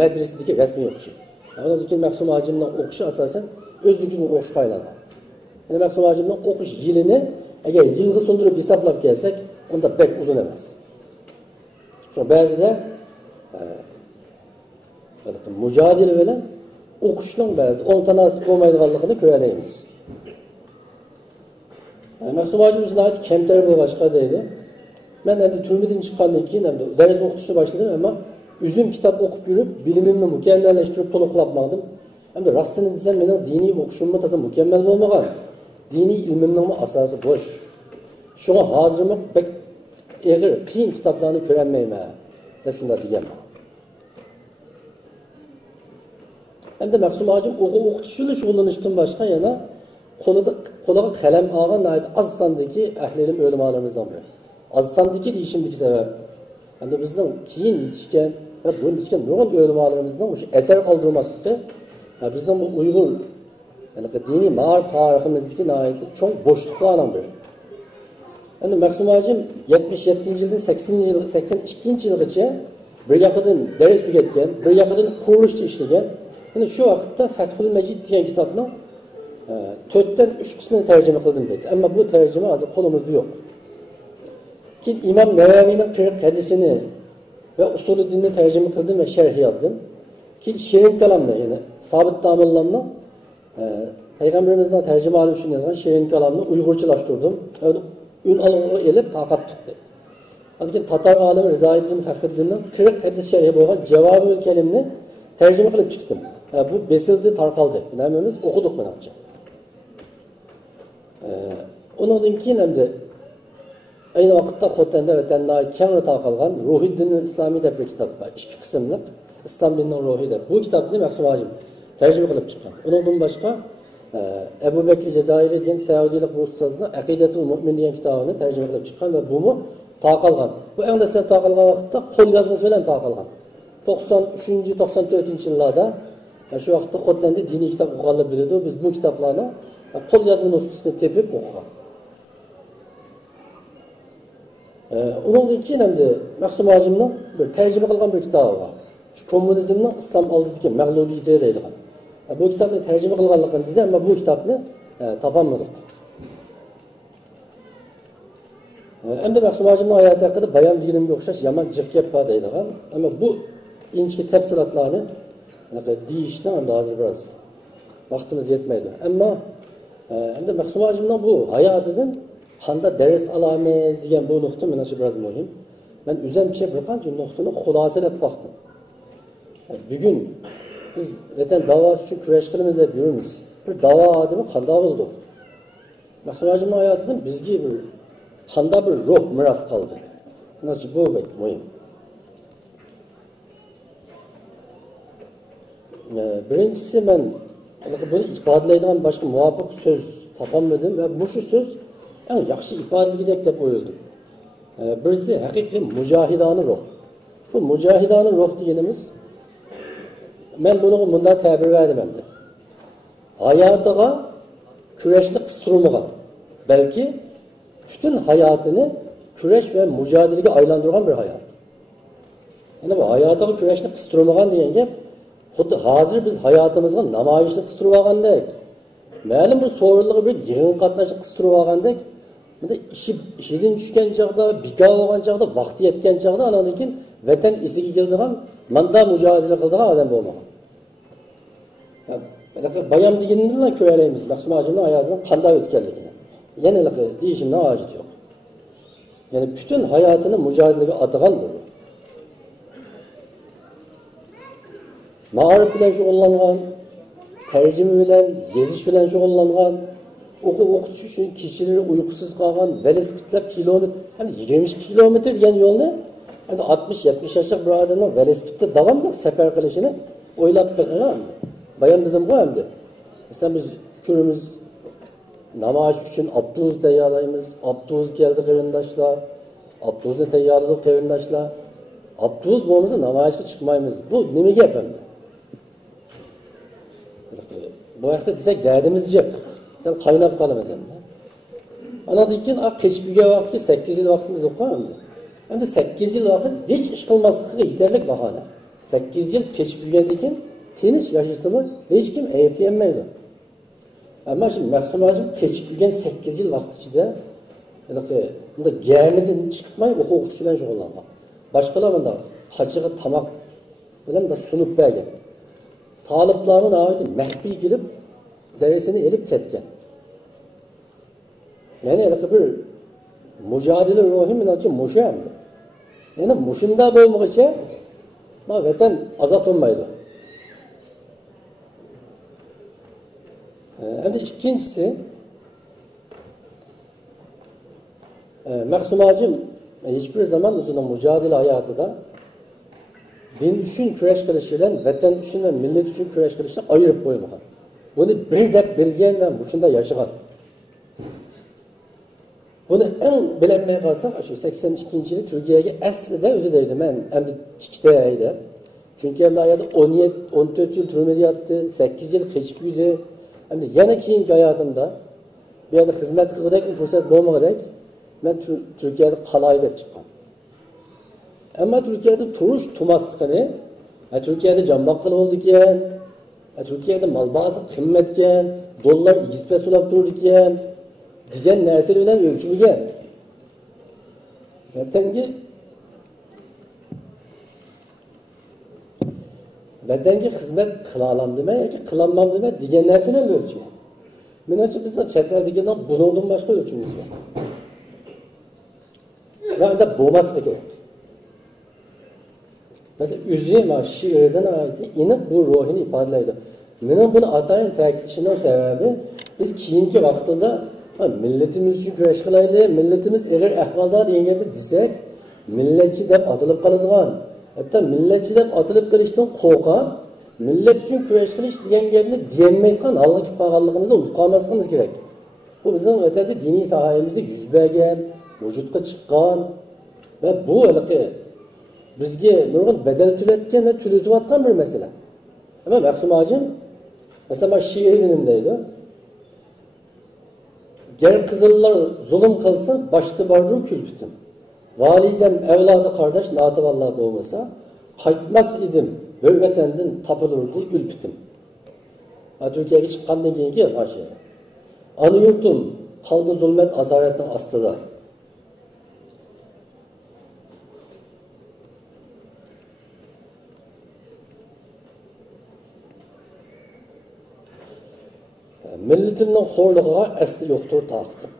madrasadagi rasmiy o'qishi. Undan keyin Maqsum hojimning o'qishi asosan o'zligini o'qishga aylangan. Endi Maqsum hojimning o'qish yilini agar yilga sundirib hisoblab kelsak, unda bek uzun emas. Shu ba'zida mujodila bilan o'qishning ba'zi o'ng tanasib bo'lmaydiganligini ko'ralaymiz. Maqsum hojim shunday kamtar bo'lg'achqa deydi. Men endi turmadan chiqqandan keyin ham dars o'qitishni boshladim, ammo o'zim kitob o'qib yurib, bilimimni mukallallashtirib to'liqlabmadim. Endi rostini desam, mening diniy o'qishimni toza mukammal bo'lmagan. Diniy ilmimning asosi bo'sh. Shunga hozirmi bek eg'ir, qiyin kitoblarni ko'rolmayman deb shunday deganman. Endi Maqsum hojim o'qitishni shug'ullanishdan boshqa yana qo'liga qalam olgan oz sondagi ahli ilm o'limalarimiz bor. Az sondagi deyishimdagi sabab endi bizning keyin yetishgan va bu yetishgan nurg'un o'limalarimizning o'sha asar qoldirmasligi bizning bu Uyg'ur diniy ma'rif tariximizdagi nihoyatda cho'ng bo'shliqlarning biri. Endi Maqsum hojim 77-yildan 82-yilgacha bir yoqidan dars tugatgan, bir yoqidan qurilishda ishlagan. Yani şu vakitte Fathul Mecid diyen kitabını 4'ten 3 kısmını tercüme kıldım dedi. Ama bu tercüme hazır kolumuzda yok. Keyin İmam Nevavi'nin 40 hadisini ve usulü dinini tercüme kıldım ve şerh yazdım. Keyin Şirin Kalam'la yani Sabit Damullam'la Peygamberimizden tercüme alıp şunu yazan Şirin Kalam'la Uygurçalaştırdım. Yani ün alığı elip takat tuttu. Keyin Tatar alimi Rıza ibn Fahreddin'in 40 hadis şerhi boyunca Cevabül Kelim'ni tercüme kılıp çıktım. Bu besildi, tarqaldı. Namimiz okuduk menakça. Ondan keyin hem de aynı vakitte Xotan'da vatandaşı kengri tarqalgan Ruhiddin'in İslami deb bir kitap var. 2 qismliq İslam dininin ruhi deb. Bu kitapni Maqsum Hacim tercüme kılıp çıkan. Ondan başka Ebu Bekir Cezayir'i degan Saudilik bu ustozning Aqidatul Mu'min degan kitabını tercüme kılıp çıkan ve bunu tarqalgan. Bu eng dastlab tarqalgan vaqtda qo'l yozmasi bilan tarqalgan. 93-94 yillarda shu vaqtda Xotan'da diniy kitap o'qiganlar biladi. Biz bu kitaplarni qo'l yozma nusxasini tepib o'qigan. Ondan keyin hem de Maqsum Hacimning bir tercüme qilgan bir kitobi bor. Kommunizmning islom oldidagi mag'lubiyati deydigan. Bu kitobni tercüme qilganligini dedi, ammo bu kitobni topolmadik. Endi Maqsum Hacimning hayoti haqida bayon deganimga o'xshash yomon jiq gap bor deydigan. Ammo bu inchki tafsilotlarni deyishni endi hozir biroz vaqtimiz yetmaydi. Ammo endi Maqsum Hacimning bu hayotidan qanday dars olamiz degan bu nuqta men uchun biroz muhim. Men o'zimcha bir qancha nuqtani xulosalab baxdim. Bugun biz vatan davosi uchun kurash qilamiz deb yuramiz. Bir davo odami qanday bo'ldi? Maqsum Hacimning hayotidan bizga bir qanday bir ruh miros qoldi. Men uchun bu muhim. Birinchisi men buni ifodalaydigan boshqa muvofiq so'z topolmadim va bu shu so'z eng yaxshi ifodaligidek deb o'yladim. Birisi haqiqiy mujohidona ruh. Bu mujohidona ruh deganimiz men buni bunday ta'bir berdim endi. Hayotiga kurashni qistirmagan, balki butun hayotini kurash va mujodalaga aylantirgan bir hayot. Ya'ni bu hayotiga kurashni qistirmagan degan gap xuddi hozir biz hayotimizga namoyishni qistirib olgandek, ma'lum bir so'rinliq bir yig'in qatnashib qistirib olgandek, bunda ishidan tushgan chog'da, bekor bo'lgan chog'da, vaqti yetgan chog'da andan keyin vatan esiga keladigan, manda mujodala qiladigan odam bo'lmagan. Bayon deganni bilan ko'raymiz Maqsum Hacimning hayotidan qanday o'tganligini. Yana deyishimdan hojat yo'q. Ya'ni butun hayotini mujodalaga atagan bu. Ma'rif bilan shug'ullangan, tercüme bilan, yozish bilan shug'ullangan, o'qitish uchun kechalari uyqusiz qolgan, velosipedlab kilometr, hani 20 kilometr degan yo'lni, hani 60-70 yoshli bir odamning velosipedda davomli safar qilishini o'ylab qo'ygan. Bayon dedim bu endi. Mesela biz kunimiz namoyish uchun avtobus tayyorlaymiz. Avtobus keldi qarindoshlar. Avtobusni tayyorladik qarindoshlar. Avtobus bo'lmasa namoyishga chiqmaymiz. Bu nima gap endi? Bu vaqtda desak dardimiz yo'q. Sal qaynab qolamiz endi. Anadan keyin kechga vaqtga 8 yil vaqtimiz yo'q endi. Endi 8 yil vaqt hech ish qilmaslikka yetarli bahona. 8 yil kechib yurgandan keyin tinch yashasimi hech kim ayb yemaydi. Ammo shu Maqsum Hacim kechib yurgan 8 yil vaqt ichida bunda gamidan chiqmay o'qitish bilan shug'ullangan. Boshqalar bunda qochiga tomoq bilan da sunib bergan. Taliblarni navati maxfiy kelib darsini elib ketgan. Yani bir mujodala ruhi men uchun musha endi. Yani mushunda bo'lmoqcha ma vatan ozod bo'lmaydi. Endi ikkinchisi Maqsum Hacim hiçbir zaman o'zining mujodala hayotida din uchun kurash qilish bilan vatan uchun va millat uchun kurash qilishni ayirib qo'ymagan. Buni bir deb bilgan va shunda yashagan. Buni eng bilinmay qolsak, shu 82-yili Turkiyaga aslida o'zi deydi, men endi chiqdi. Chunki ham ayada 14 yil turmada yotdi, 8 yil kechib yurdi. Endi yana keyingi hayotimda bu yerda xizmat qilgudek fursat bo'lmagandek, men Turkiyada qalay deb chiqqan. Ammo Turkiyada turish tumasligini, Turkiyada jamboq qilib oldi ekan, Turkiyada mol bazı qimmat ekan, dollar igizpa sulab turdi ekan degan narsa bilan o'lchilgan. vatanga xizmat qila olaman demay yoki qilolmam demay degan narsalarni o'lchaydi. Menimcha bizda chet eldagidan bundan boshqa o'lchimiz yo'q. Va unda bo'lmasligi kerak. Mesela üzüm şiirden ait inip bu ruhunu ifadelaydı. Benim bunu atayın ta'kidlashimning sebebi biz keyingi vaqtida milletimiz uchun kurash qilaylik, milletimiz eğer ahvolda degan gapni desak, millatchi deb atilib qoladigan, hatto millatchi deb atilib qolishdan qo'rqib, millat uchun kurash qilish degan gapni deyolmaydigan holga kelib qolganligimizni unutib qolmasligimiz kerak. Bu bizning vatanda diniy sohamizda yuz bergan, vujudga chiqqan va bu haliqi bizga nurg'un bedel tületken ve tületiyotgan bir mesele. Ama Mahsum Hacım, mesela şiir dilimdeydi. Ger kızıllar zulüm kılsa başta bardur külpütüm. Validem evladı kardeş natı vallahi olmasa kaytmaz idim. Hürmetendin tapılırdı ülpütüm. Türkiye'ye çıkandan keyinki yazan şey. Anı yurtum kaldı zulmet azaretten astıda. Milletimning xo'rlig'iga asli yo'qdir taqdim.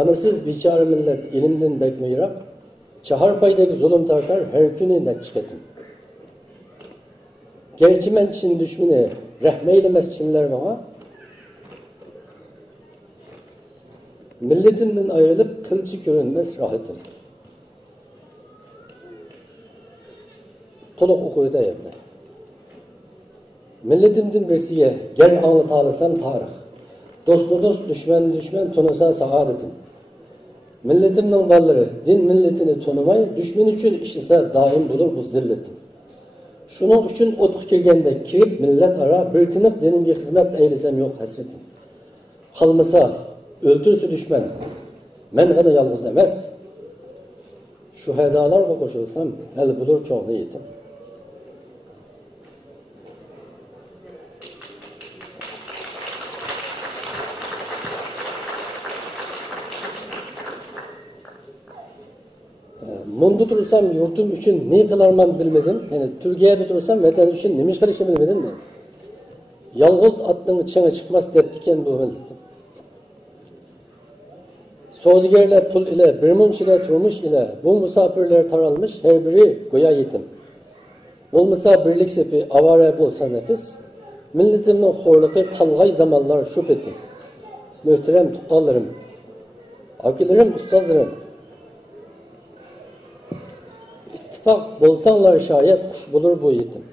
Anasiz bechora millat ilmdan bekmayroq, chahar paydagi zulm tortar har kuni necha qatim. Gerçi men chin dushmani, rahmayli emas chinlar menga. Millatimdan ayrilib qilchi ko'rinmas rohatim. To'liq o'qiydi endi. Milletimden birisiye gel anlatılasam tarih. Dostu dost, düşman düşman tanısa saadetim. Milletimden balları din milletini tanımay, düşman için işlese daim bulur bu zilletim. Şunun için otuq kelgende kirip millet ara, bir tınık dinimge hizmet eylesem yok hasretim. Kalmasa, öldürse düşman, men gana yalnız emas. Şuhadalarga koşulsam, el bulur çoğ niyetim. Munda tursam yurtum için ne kılarman bilmedim. Yani Türkiye'de tursam vatan için nemiş kılışım bilmedim mi? Yalğız atның içine çıkmaz deptiken bu milletim. Saudigerler pul ile, bir munç ile, turmuş ile bu misafirler taralmış her biri goya yetim. Olmasa birlik sepi avare bolsa nefis, milletimnin xorluqi qalgay zamanlar şüp ettim. Möhterem tuqqanlarım, akilerim, ustazlarım, İttifak bolsanlar şayet kuş bulur bu yetim.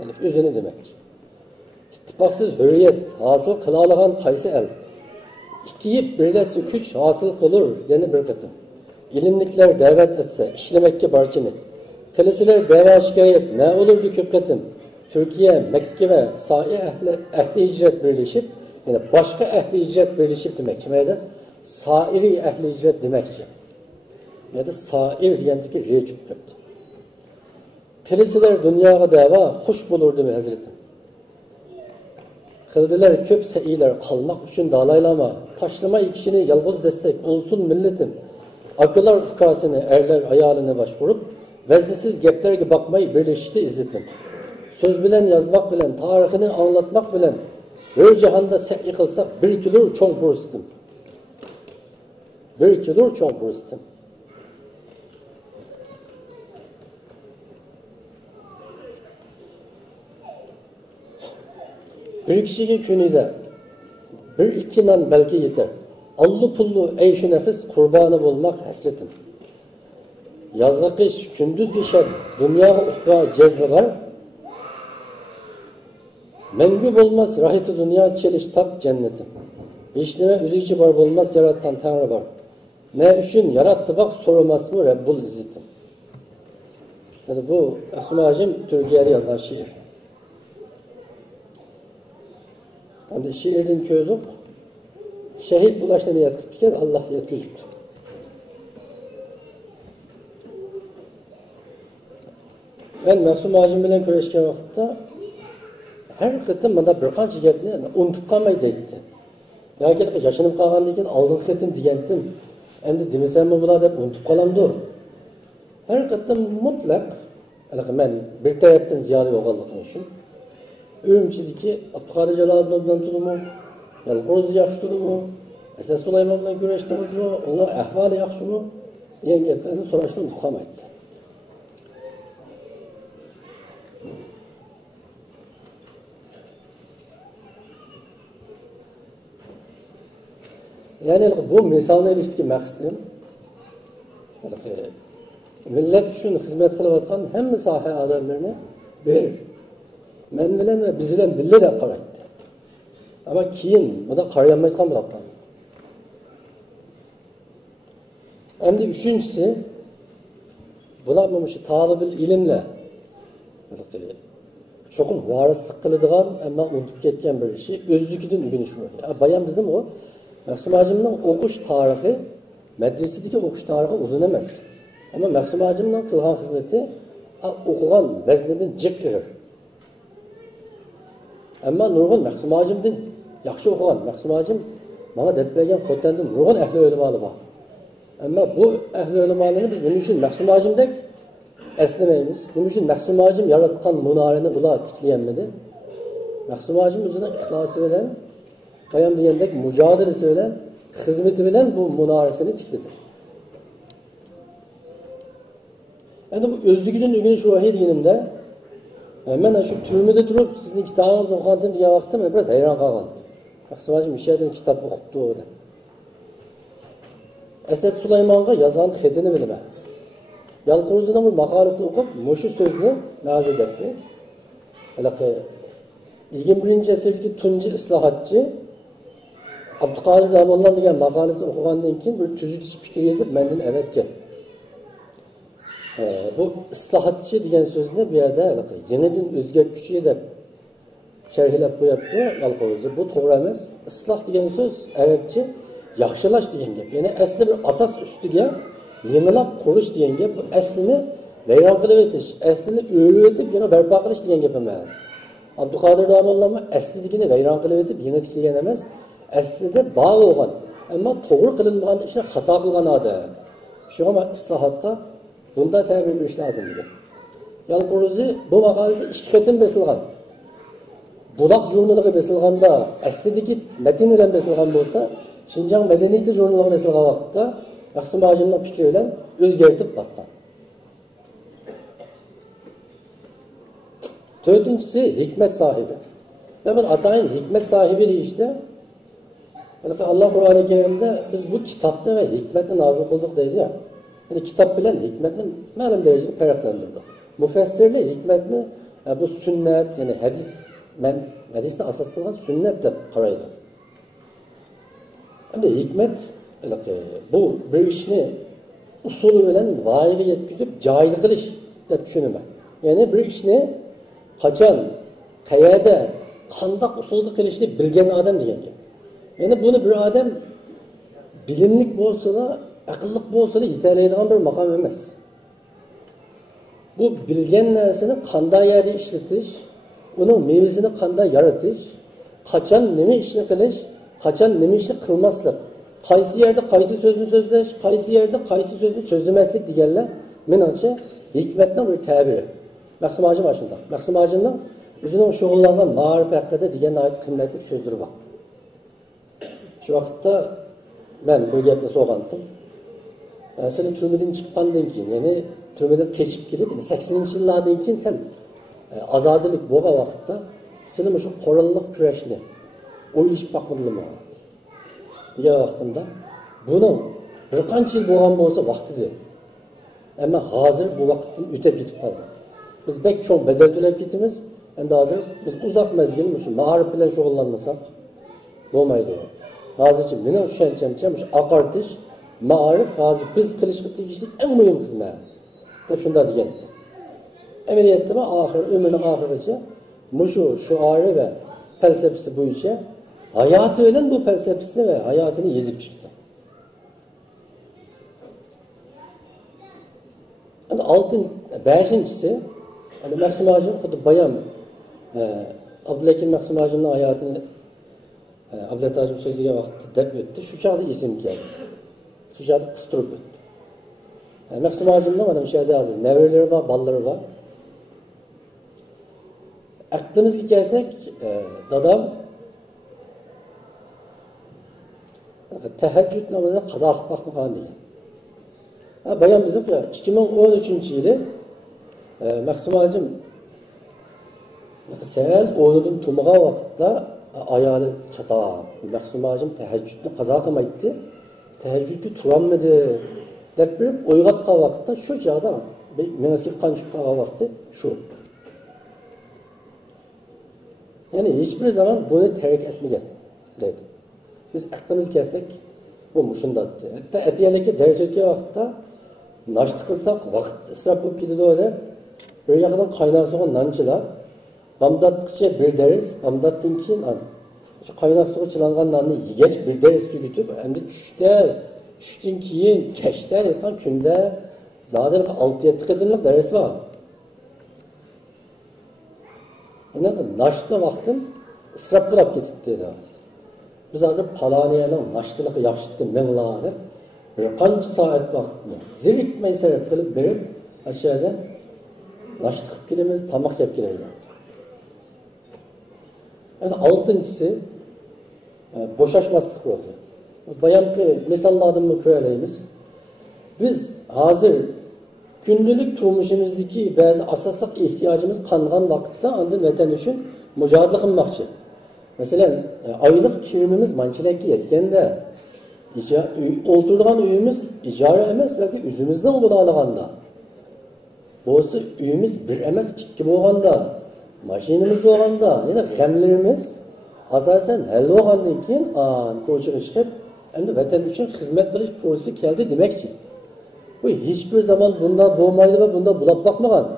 Yani özünü demek. İttifaksız hürriyet hasıl kılalagan qaysı el. İkiyip birleşsi güç hasıl kılır yani bir kıtım. İlimlikler davet etse işlemekki barçını. Kilisiler dava şikayet ne olurdu köpketim. Türkiye, Mekke ve sahi ehli hicret birleşip yani başka ehli hicret birleşip demek. Kimeydi? Sairi ehli hicret demekçi. Ya da sair diyendeki riye çıkıptı. Kilisiler dünyaya dava hoş bulurdu mu Hazretim? Kıldılar köp seyiler kalmak için dalaylama, taşlama ikişini yalğız destek olsun milletim. Akılar fukasını erler ayalını başvurup, veznesiz geplerge bakmayı birleşti izzetim. Söz bilen yazmak bilen, tarihini anlatmak bilen, bir cihanda seyi kılsak bir kilur çoğ kurustum. Bir kilur çoğ kurustum. Bir kişiye künide bir iki nan belki yeter. Allı pullu eyşi nefis kurbanı bulmak hasretim. Yazgı kış, gündüz geçer, dünyaya ukra cezbe var. Mengü bulmaz rahiti dünya çeliş tak cennetim. Hiç neme üzücü var bulmaz yaratkan Tanrı var. Ne üçün yarattı bak sorulmaz mı Rebbul İzzetim. Yani bu Mahsum Hacım Türkiye'de yazan şiir. Hem şiirdin közü şehit bulaştığını yatkıpken Allah yetküzüptü. Ben Mahsum Hacım bilen köreşken vakitte her kıtım bana bir qancha gapni unutup qalmay deydi. Ya ki yaşanıp qalgan degan aldın kıtım degandim. endi demasam bo'lar deb unutib qolamdir. Haqiqatdan mutlaq men bir tarafdan ziyoli bo'lganligim uchun Ürümçideki Abdülkadir Jalaluddin bilan turmu, Yalqo'z yaxshi turmu, Asad Sulaymon bilan kurashdingizmi, ular ahvoli yaxshimi degan gaplarni so'rashni unutib qolmaydi. Yani bu misolni ilişki maqsadim millet uchun xizmat qilayotgan hamma soha odamlarini verir. Men bilan ve biz bilan birga deb qaraydi. Ama keyin buna qarayolmay qolmoqda. Endi üçüncüsü bular bu talibul ilimle çoxum varislik qiladigan, ammo unutib ketgan bir ishi o'zligidan o'rganish bu. Bayan dedim o, Maqsum Hacimning o'qish tarixi, madrasadagi o'qish tarixi uzun emas. Ama Maqsum Hacimning qilgan xizmati o'qigan vaznidan jiq kirir. Ama nurg'un Maqsum Hacimdan yaxshi o'qigan. Maqsum Hacim bana deb bergan xotandan nurg'un ahli o'limalar bor. Ama bu ahli o'limalarni biz nima uchun Maqsum Hacimdek eslamaymiz? Nima uchun Maqsum Hacim yaratgan munorani ular tiklayolmadi? Maqsum Hacim o'zining ixlosi bilan, qayam degandek mujodilasi bilan, xizmati bilan bu munorasini tikladi. Endi bu o'zligidan o'rganish ruhi deganimda men shu turmada turib sizning kitobingizni o'qidim degan vaqtda men biraz hayron qolgandim. Maqsum Hacim ishlardan kitob o'qibdi o'da. Asad Sulaymonga yozgan xatini bilaman. Yalqo'zining bir maqolasini o'qib, mushu so'zni nazir debdi. Halaqa 21-asrdagi tunji islohotchi Abdulqodir Damollon degan maqolasini o'qigandan keyin bir tuzitish fikr yozib mendan avatgan. Bu islohotchi degan so'zni bu yerda yangidan o'zgartuvchi deb sharhlab qo'yapti Yalqo'zi. Bu to'g'ri emas. Isloh degan so'z arabcha yaxshilash degan gap. Ya'ni asli bir asos ustiga yengilab qurish degan gap. Bu aslini vayron qilib o'tish, aslini o'rib o'tib yana barpo qilish degan gap emas. Abdulqodir Damollon asliligini vayron qilib o'tib yangi tiklagan emas, aslida bor bo'lgan, ammo to'g'ri qilinmagan ishni xato qilgan odam. Shunga islohotga bunda ta'bir berish lozim edi. Yalqo'zi bu maqolasi 2 qatim besilgan. Buloq jurnaliga besilganda aslidagi matn bilan besilgan bo'lsa, Şinjan Medeniyeti jurnaliga besilgan vaqtda Maqsum Hacimning fikri bilan o'zgartib bosgan. Dördüncüsü hikmet sahibi. Ve ben atayın hikmet sahibi deyişte Allah Kur'an-ı Kerim'de biz bu kitapta ve hikmetle nazil kıldık dedi ya. Yani kitap bilen hikmetle malum derecede peraflandırdık. Müfessirle hikmetle bu sünnet yani hadiste asas kılan sünnetle karaydı. Hem de hikmet bu bir işini usulü bilen vahiy yetkizip cahil kılış da düşünüme. Yani bir işini kaçan, kayada, kandak usulda kılışını bilgen adam diyen gibi. Yani bunu bir adam bilimlik bolsa da, akıllık bolsa da yeterleydiğin bir makam emas. Bu bilgen narsani qanday yerde işletiş, onun meyvesini qanday yaratiş, kaçan neme işini kılış, kaçan neme işini kılmaslık, qaysi yerde qaysi sözünü sözleş, qaysi yerde qaysi sözünü sözlemeslik diyenler menimce hikmetten bir tabiri. Maqsum Hacim aşında. Maqsum Hacim'nin özünün şoğullarından mağarip hakkında diyen ait kıymetli sözdürü var. Şu vakitte ben bu gapni so'g'andim. Seni türmeden çıkkandan keyin, yani türmeden keçip gelip 80-ci yillardan keyin sen azadilik bo'lgan vaqtda seni şu qoralliq kurashni o'ylashib bakmadingmi? Degan vaqtimda buni bir qancha yil bo'lgan bo'lsa vaqtida. Ama hozir bu vaqtdan o'tib ketib qoldi. Biz pek çok bedel to'lab ketamiz. Endi hozir biz uzoq mezgil shu ma'rif bilan shug'ullanmasak bo'lmaydi. Hozircha meni tushunchimcha shu aqartish, ma'rif hozir biz qilishga tegishli eng muhim xizmat. Deb shunda degandi. Amaliyotda oxir umrining oxirigacha shu shuari va falsafasi bo'yicha hayoti bilan bu falsafasini va hayotini yezib chiqdi. Endi 5-incisi Maqsum Hacim xuddi bayan Abdulakim Maqsum Hacimning hayotini Abdulakim Hacim so'zlagan vaqtda deb o'tdi. Shu chog'da esim keldi. Şu yerda qistirib o'tdi. Maqsum Hacimning mana shu yerda hozir nevrelari bor, bolalari bor. Aqlimizga kelsak, dadam tahajjud namozini qazo qilib boqmagan degan. Bayan dedik ya, 2013-yili Maqsum Hacim sel o'rnidan turmagan vaqtda ayoli chata. Maqsum Hacim tahajjudni qazo qilmaydi. Tahajjudga turolmadi deb bir o'yg'otgan vaqtda shu joyda menga qancha qolgan vaqti shu. Yani hiçbir zaman bunu terk etmeyecek dedi. Biz aklımız gelsek bu muşundattı. Hatta etiyeleki ders ötken vakitte naştı kılsak vakit ısraf bu pidede öyle. Böyle yakından kaynak soğan nançılar. Amdattıkça bir deriz, amdattın ki nan. Şu kaynak soğan çılangan nanını yigeç bir deriz tübütüp hem de düştün kiyin, keşten etken künde zaten 6-7 kadınlık ders var. Yani naştı vaktim ısraf bırak getirdi dedi. Biz hazır Palaniye'nin naştılığı yakıştı menladı. Bir kanç saat vaktini zirikmeyi sebep kılıp verip aşağıda naştılık kilimiz tamak yap kilimiz. Yani altıncısı boşaşmazlık oldu. Bayankı misallardan mı köreleyimiz? Biz hazır günlük turmuşumuzdaki bazı asaslık ihtiyacımız kanıgan vakitte andın vatan için mücadele kılmakçı. Mesela aylık kirimimiz mançilekki yetkende oturduğun üyümüz icari emez belki üzümüzden bulalığında. Boğusu üyümüz bir emez iki boğanda maşinimiz boğanda yani gemlerimiz asasen hel boğandan keyin koçuğa çıkıp hem de vatan için hizmet kılış projesi geldi demekçi. Bu hiçbir zaman bunda boğmaydı ve bunda bulap bakmagan.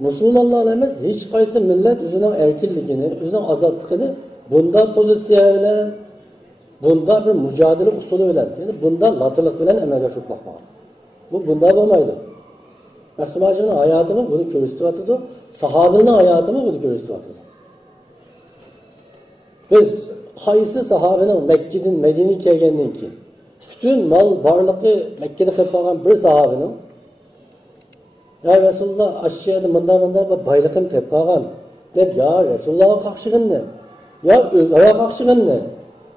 Müslümanlar emez hiç kaysı millet özünün erkinliğini, özünün azadlığını bunda pozisiya bilen, bunda bir mücadele usulü bilen, yani bunda latılık bilen emelge çok bakmagan. Bu bunda olmaydı. Maqsum Hacim'in hayatını bunu körüstüvatıdı, sahabenin hayatını bunu körüstüvatıdı. Biz kaysı sahabenin Mekke'den Medine'ye kelgenden ki, bütün mal varlığı Mekke'de kılpagan bir sahabenin ya Resulullah aşağıda mında baylıkını kılpagan deb ya Resulullah'a kakşıgın ne? Ya özara kakşıgın ne?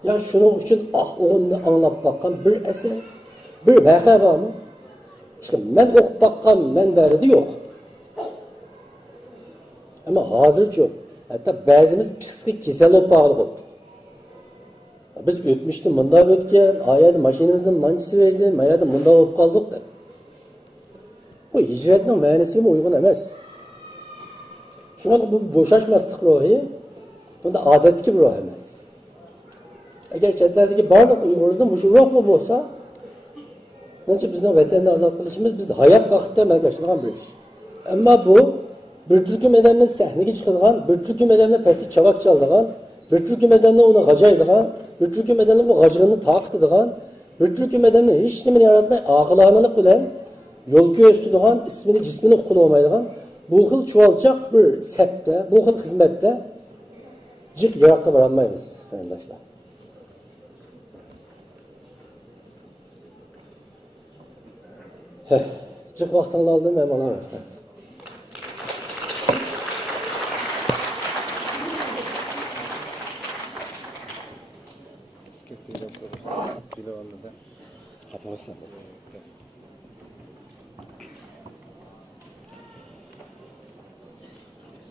Ya şunun için onu anlap bakkan bir eser, bir vaka var mı? İşte ben okup bakkan menberide yok. Ama hazır çok. Hatta bazımız psikik kesel olup bağlı oldu. Biz ötmüştü, mında ötken, ayada maşinimizin mançısı verdi, mayada mında olup kaldık da. Bu hicretinin manasına uygun emez. Şuna bu boşaşmazlık ruhu, bunda adetki bir ruh emez. Eğer çetlerdeki barlık Uygur'da bu ruh mu olsa, onun için bizim vatanını azad kılışımız biz hayat vakitte melgaşılan bir iş. Ama bu, bir türkü medenine sahneye çıkılgan, bir türkü medenine pesti çavak çaldırgan, bir türkü medenine onu gacaydıgan, bir türkü medenine bu gacığını taqtıdıgan, bir türkü medenine hiç kimini yaratmay, ağılanılık bilen, yol köstüdügan, ismini, cismini okunamaydıgan, bu xil çuvalçak bir septe, bu xil hizmette cık yarakta varanmayız, arkadaşlar. Cık vaxtını aldım, ben bana rahmet.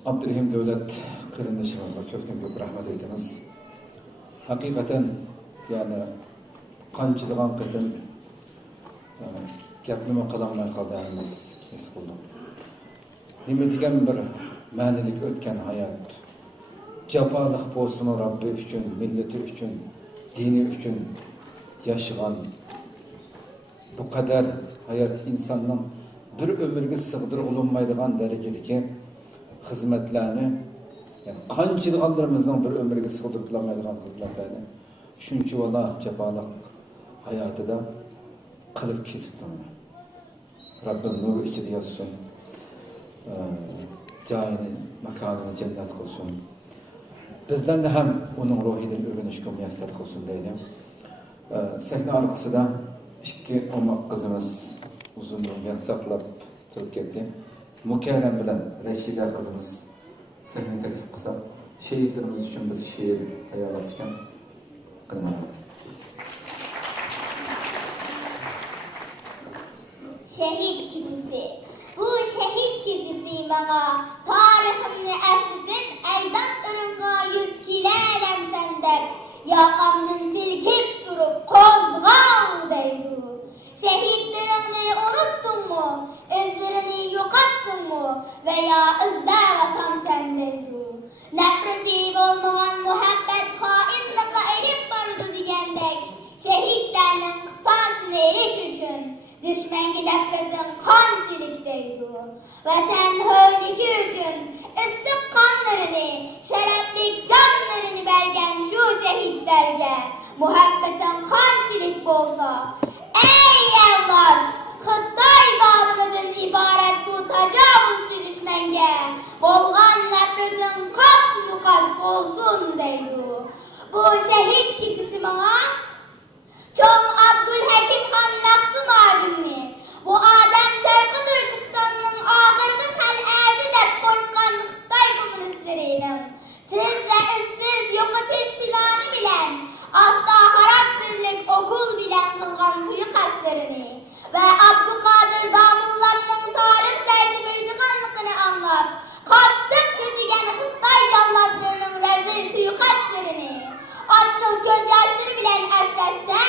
Abdurrahim Devlet kırındaşımızga köpten köp rahmet eytimiz. Hakikaten yani qançılıgan qetim gapnima qilolmay qolganimiz his qildik. Nima degan bir ma'nilik o'tgan hayot. Jafoliq bo'lsin Rabbi uchun, millati uchun, dini uchun yaşagan bu kadar hayat insanın bir ömürge sığdırıp olunmaydigan derecedeki hizmetlerini yani qançılıqlarımızdan bir ömürge sığdırıp olunmaydigan hizmetlerini şuncha valla jafoliq hayotida qilib ketibdi. Rabbim nur ichida yotsin. Joyini, makonini jannat qilsin. Bizden de hem onun ruhidan o'rganishga muyassar qilsin deydi. Sahna orqasida ikki omoq qizimiz uzun umrni saqlab turib ketdi. Mukarram bilan Rashida qizimiz sahna taklif qilsa, şehitlerimiz uchun bir she'r tayyorlab ekan. Qilmaymiz. Şehit keçisi. Bu şehit keçisi bana tarihimni esletip aydan ırınga 100 kileylem sendep. Yakamdın silkip durup kozgal deydu. Şehitlerini unuttun mu? İzlerini yokattın mu? Veya izle vatan sendeydu. Nefreti olmayan muhabbet hainlika erip barıdı digendek. Şehitlerinin kısasını eriş için düşmenki nefretin kançilikteydi. Vatan hürriyeti için ıslık kanlarını, şereflik canlarını bergen şu şehitlerge muhabbetin kançilik bolsa. Ey evlat! Xitay zaliminden ibaret bu tecavüzcü düşmenge bolgan nefretin kat mukat bolsun deydi. Bu şehit keçisi bana Çoğ Abdülhakim Han Mahsum Acımni bu Adem Şarkı Türkistan'ın ahırkı kal'esi dep korkan Xitay komünistlerinin siz ve siz yokutuş planı bilen asla harap birlik okul bilen kılgan suikastlerini ve Abdülkadir Damullarının tarih derdi birdiğanlıkını anlap kattık kötügen Xitay callatlarının rezil suikastlerini açıl gözyaşları bilen ersetse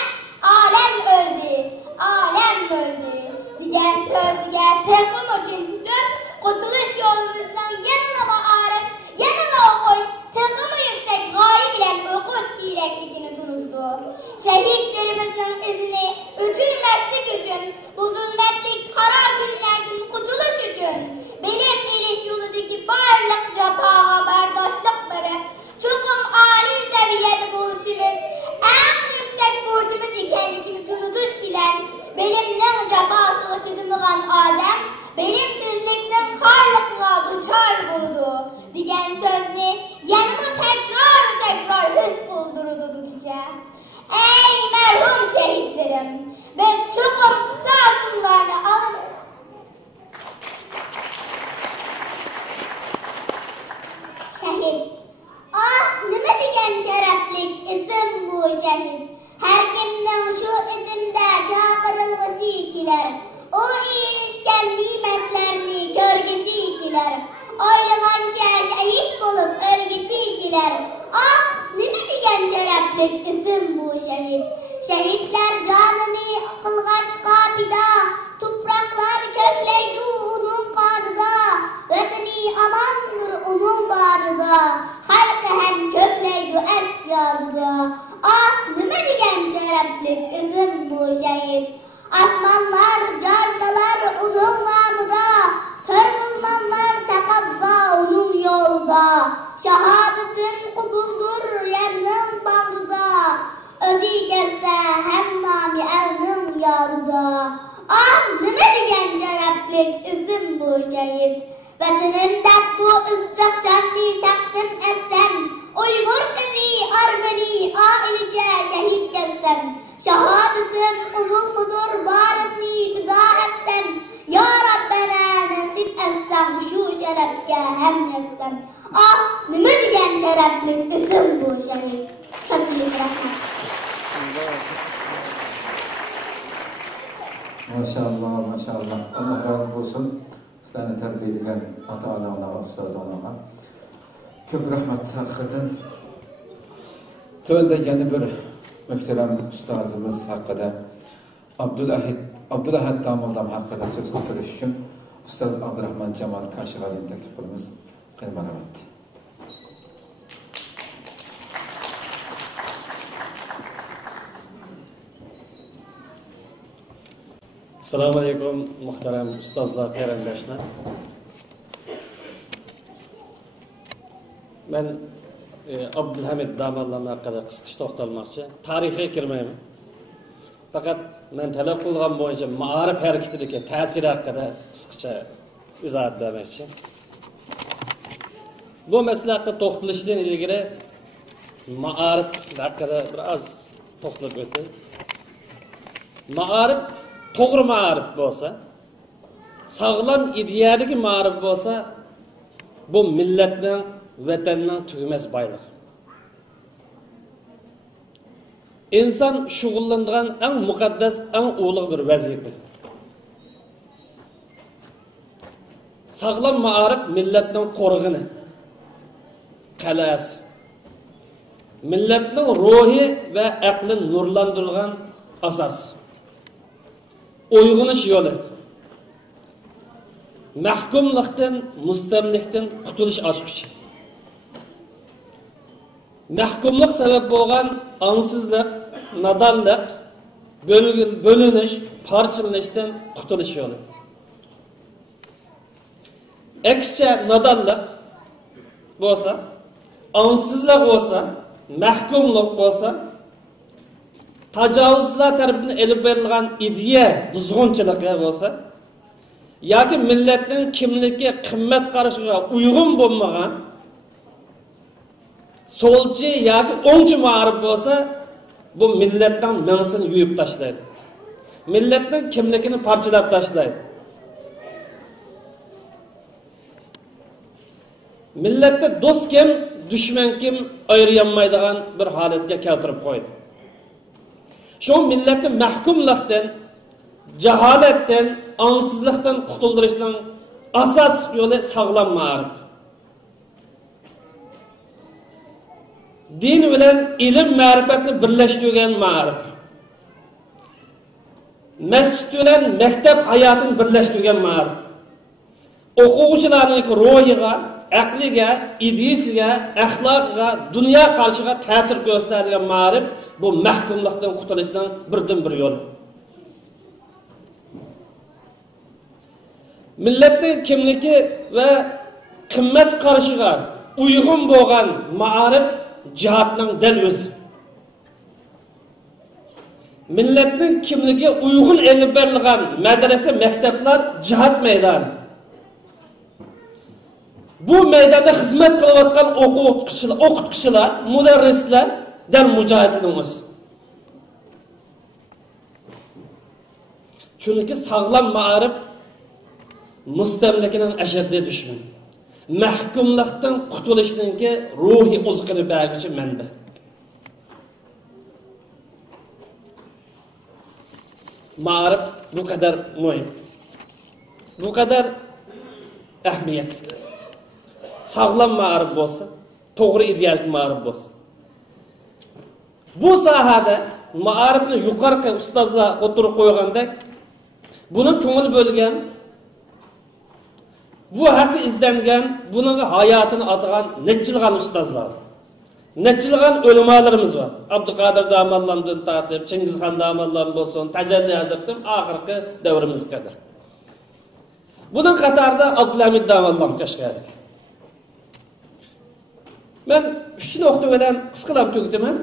alem öldü, alem öldü diyen sözüge tehrim için tutup kurtuluş yolumuzdan yanılama arif, yanıla okuş, tehrimi yüksek gayi bilen okuş gerekliğini tunuzdu. Şehitlerimizin izini ütülmezlik için, bu zulmetlik kara günlerden kurtuluş için, benim iliş yolundaki barlık capağa bardaşlık verip, çokum âli seviyede buluşumuz, en yüksek burcumuz ikenlikini tunutuş bilen, benimden cabası açıdımıgan Adem, benimsizlikten harlıkına duçar buldu, diyen sözünü yanımı tekrar hız buldurdu bu gece. Ey merhum şehitlerim, biz çokum kısa adımlarını alırız. Şehit. Ah, nima degan sharaflik ism bu shahid. Har kimning shu ismda chaqirilg'isi kelar. O erishgan ne'matlarni ko'rgisi kelar. O'ylagancha shahid bo'lib o'lgisi kelar. Ah, nima degan sharaflik ism bu shahid. Shahidlar jonini qilg'ach qopida, tuproqlar ko'klaydi uning qonida. Vatani amondir uning barida. Xalqi ham ko'klaydi asyodida. Ah, nima degan sharaflik izim bu shahid. Osmonlar jardalar uning nomida. Hurg'izmonlar taqazzo uning yo'lida. Shahodatin qubuldur yerning bag'rida. O'zi kelsa ham nomi elning yodida. Ah, nima degan sharaflik izim bu shahid. Vatanimda bu izzat canni taqdim etsen, Uyg'ur qizi Armani oilicha shahid ketsen, shahodatim qubul mudur barimni fido etsen, ya Rabbana nasib etsen shu sharafga ham yetsen. Ah, nima degan sharaflik ism bu shahid. Ko'pchilik rahmat. Maşallah, maşallah. Allah razı olsun. Sizlarni tarbiyalagan ota-onalarga, ustozlarga ko'p rahmat haqiqatan. To'yda yana bir muhtaram ustozimiz haqida Abdulahad Damullam haqida so'z qilish uchun ustoz Abdurahmon Jamol Kashg'ariyni taklif qilamiz. Marhamat. Assalomu alaykum muhtaram ustozlar, qarindoshlar. Men Abdulhamid Damullam haqida qisqacha to'xtalmoqchi. Tarixga kirmayman. Faqat men talab qilgan bo'yicha ma'arif harakatiga ta'siri haqida qisqacha izoh bermoqchi. Bu masala haqida to'xtalishdan ilgari ma'arif haqida biroz to'xtalib o'tdim. Ma'arif to'g'ri ma'arif bo'lsa, sağlam ideyadagi ma'arif bo'lsa, bu millatning, vatanning tugamas boyliq. İnsan shug'ullanadigan eng muqaddas, eng ulug' bir vazifa. Sağlam ma'arif millatning qo'rg'ini, qal'asi. Millatning ruhi va aqlini nurlantirgan asas. Uyg'unish yo'li. Mahkumlikdan, mustamlikdan qutulish ochqichi. Mahkumlik sabab bo'lgan angsizlik, nadonlik, bo'linish, parchalanishdan qutulish yo'li. Ekşe nadallık olsa, ansızlık olsa, mahkumluk olsa, tacavuzlar tarafından elip verilen ideya, buzgunçılık olsa, ya ki milletin kimliği, kıymet karışığa uygun bulmagan, solcu ya ki oncu mağarip olsa, bu milletten mensini yuyup taşlaydı. Milletin kimliğini parçalap taşlaydı. Millette dost kim, düşman kim ayıramaydigan bir holatga keltirib qo'ydi. Shu millatni mahkumlikdan, jaholatdan, angsizlikdan qutuldirishning asos yo'li sog'lom ma'rif. Din bilan ilm ma'rifatni birlashtirgan ma'rif. Masjid bilan maktab hayotini birlashtirgan ma'rif. O'quvchilarning ruhiga, aqliga, ideyasiga, axloqiga, dunyo qarshiga ta'sir ko'rsatadigan ma'rif bu mahkumlikdan qutulishning birdan-bir yo'li. Millatning kimligi va qimmat qarishiga uyg'un bo'lgan ma'rif jihatning dal o'zi. Millatning kimligiga uyg'un elib berilgan madrasa, maktablar jihat maydoni. Bu meydanda hizmet kılavatkan okutkuçular, müderrisler, der mücahidimiz. Çünkü sağlam ma'arif mustamlikinin eşeddi düşman. Mahkumlıktan qutulishninki ruhi uzqini bergichi manba. Ma'arif bu kadar muhim. Bu kadar ehmiyetli. Sağlam ma'arif bo'lsa, to'g'ri ideal ma'arif bo'lsa. Bu sahada ma'arifni yuqorqi ustozlar o'tirib qo'yganda buni ko'ngil bo'lgan, bu haqda izlangan, buning hayotini atagan nechilgan ustozlar, nechilgan ulamolarimiz var. Abduqodir Damallamdan tortib, Chingizxon Damallam bo'lsin, Tajalli Hazratdan oxirgi davrimizga qadar. Buning qatorida Abdulhamid Damallam Qashqari. Ben 3 nokta bilen kısqalab tug'diman.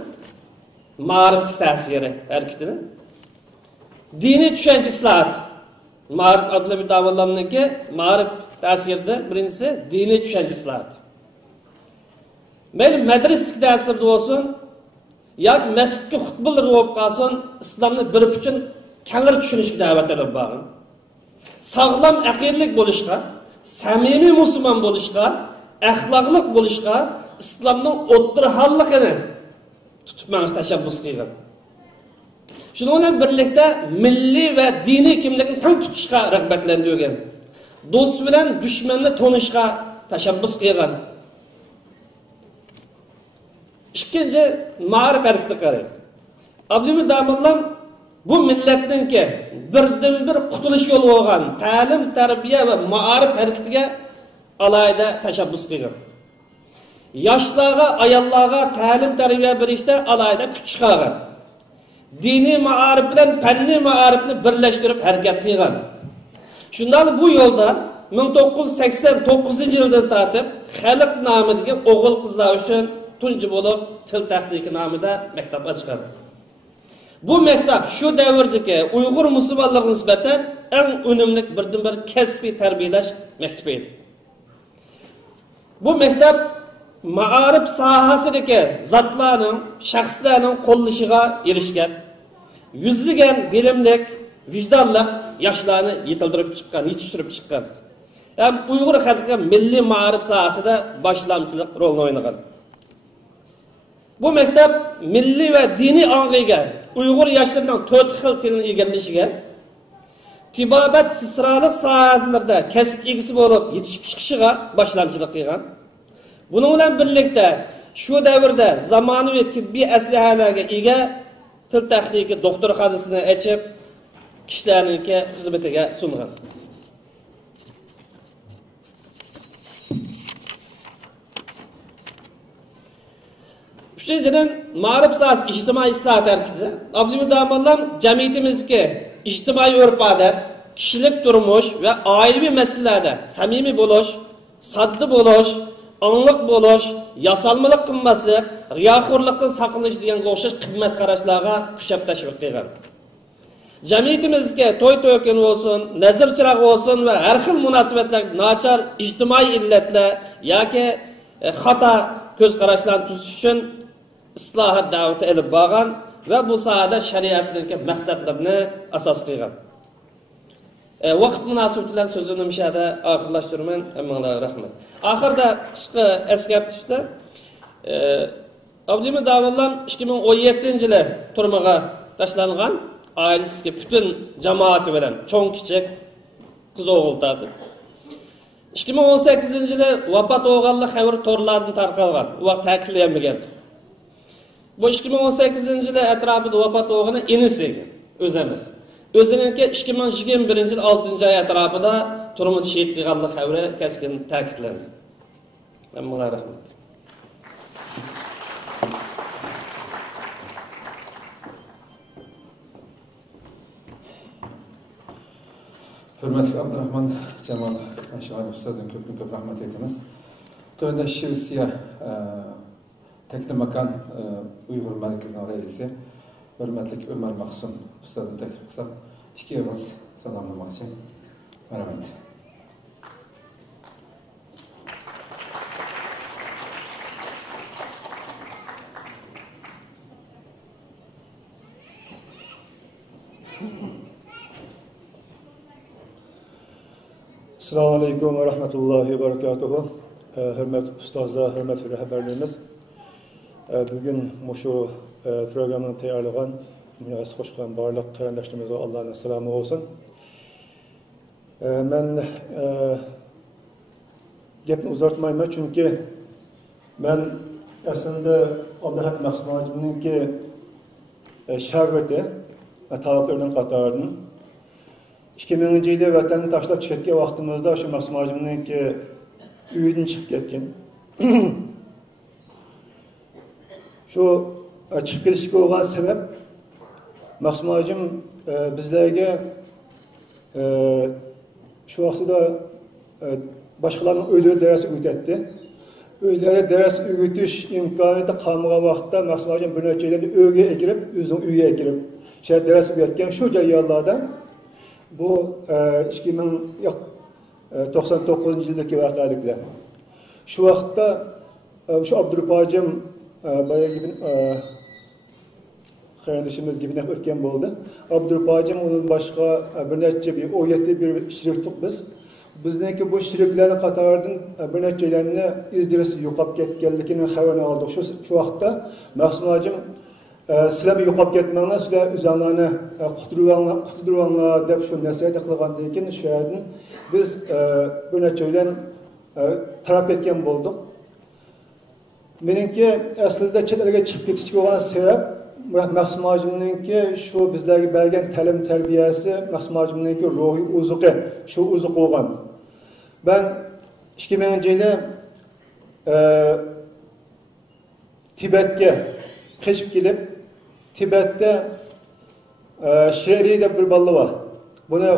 Ma'rif ta'siri harakatini. Dini tushuncha islohot. Ma'rif Abdulhamid Damallamniki ma'rif ta'sirida birinchisi dini tushuncha islohot. Men madraslik ta'sirda bo'lsin, yoki masjidga xutbalar bo'lib qolsin, islomni bir uchun kangir tushunishga da'vat qilib borgan. Sog'lom aqidalik bo'lishga, samimiy musulmon bo'lishga, axloqliq bo'lishga, İslamның o'ttirhalligini tutib menish tashabbus qilgan. Shuning bilan birlikda milliy va diniy kimlikni tang tutishga rag'batlantirgan. Do'st bilan dushmanni tonishga tashabbus qilgan. Ikkinchi ma'rif harakati qarang. Abdulhamid Damallam bu millatninki birdan-bir qutulish yo'li bo'lgan ta'lim, tarbiya va ma'rif harakatiga alayda tashabbus qilgan. Yaşlarga, ayollarga ta'lim tarbiya berishda alayda kuch chiqargan. Diniy ma'arif bilan fanniy ma'arifni birlashtirib harakat qilgan. Shundan bu yo'lda 1989-yildan tortib xalq nomidagi o'g'il qizlar uchun tunji bo'lib til tahliki nomida maktab ochgan. Bu maktab shu davrdagi Uyg'ur musulmonlarga nisbatan eng unumli birdan-bir kasbiy tarbiyalash maktabi edi. Bu maktab ma'arif sohasidagi zotlarning, shaxslarning qo'llashiga erishgan. yüzlügen bilimlik, vicdanlık yaşlarını yetiştirip çıkan. Hem Uygur halkı milli ma'arif sahasında başlamçılık rolünü oynagan. Bu mektep milli ve dini anğıyga, Uygur yaşlarının 4 xil tilini egenleşiga, tibabat sısralık sahalarında kesip egisi bolup yetişip çıkışıga başlamçılık qilgan. Bunun bilan birlikte şu davrda zamonaviy tibbiy aslihalarga ega til texniki doktorxonasini ochib, kishilarning xizmatiga sungan. Üçüncüden ma'rif sahası ijtimoiy islohot harakati. Abdulhamid Damallam jamiyatimizga ijtimoiy urf-odat, kishilik turmush va oilaviy masalalarda samimiy bo'lish, sodda bo'lish, angliq bo'lish, yasalmalik qilmaslik, riyoxo'rlikdan saqlanish degan o'xshash qimmat qarashlarga kuchab tashviq qilgan. Jamiyatimizga to'y-to'kin bo'lsin, nazr chirog'i bo'lsin va har xil munosabatlar nachar ijtimoiy illatlar yoki xato ko'z qarashlarni tuzish uchun islohot da'vati olib borgan va bu sohada shariatning maqsadlarini asos qilgan. Vaqt munosabati bilan so'zimni mishada oxirlashtiraman. Hammalarga rahmat. Oxirda qisqa eskartishda Abdulhamid Damallam 2017-yili turmaga tashlangan, oilasiga butun jamoati bilan cho'ng kichik qiz o'g'il tadi. 2018-yili vafot bo'lganlik xabari to'rlardan tarqalgan. U vaqt ta'kidlanmagan. Bu 2018-yili atrofida vafot bo'lgani inisi o'z emas. O'zininki 2021-yil 6-oy atrofida turmush shehid qilganlik xabari keskin ta'kidlandi. Hammaga rahmat. Hürmetli Abdurrahman Cemal Kanşahay Ustad'ın köp rahmet etiniz. Tövbe Şivsiya Teknomakan Uygur Merkezi'nin reisi hürmetli Ömer Mahsun Ustad'ın teklif kısak. İki yılımız selamlamak için. Merhamet. Assalamu alaikum ve rahmetullahi ve berekatuhu. Hürmetli ustazlar, hürmetli rehberlerimiz. Bugün şu programını tayarlagan, münasip hoşkan barlıq qarindaşlarımıza Allah'ın selamı olsun. Ben gepni uzatmayman çünkü ben aslında Abdulhamid Mahsumacım'ın ki şerbeti talaklarının qatarının 2000-yili vatanni tashlab ketgan vaqtimizda shu Mahsumacım'ningki uyidan chiqib ketgan. Shu chiqib ketishga bo'lgan sabab Mahsumacım bizlarga shu vaqtida boshqalarning uylari dars o'tadi. Uylari dars o'tish imkoniyati qolmagan vaqtda Mahsumacım bir necha yilda uyga kirib, o'zining uyiga kirib, shu dars o'tgan shu jarayonlarda bu 2099 yildagi voqealiklar. Shu vaqtda shu Abdurpojim boyagi qarindoshimiz gibi o'tgan bo'ldi. Abdurpojim undan boshqa bir necha 17 bir shirikdik biz. Bizniki bu shiriklarning qatoridan bir nechalarni izdirasi yo'qolib ketganligini xabarini oldik. Shu vaqtda Mahsumacım sizlar yo'qolib ketmanglar, sizlar o'zinglarni quturuvanglar deb shu nasihat qilgandan keyin shu yerdan biz bir nechalar tarab ketgan bo'ldik. Meningki aslida chet elga chiqib ketishga bo'lgan sabab Mahsumacımningki shu bizlarga bergan ta'lim tarbiyasi, Mahsumacımningki ruhiy uzuqi, shu uzuq bo'lgan. Ben 2000-yili Tibetga qochib kelib, Tibet'te Şireli deb bir balla var. Buni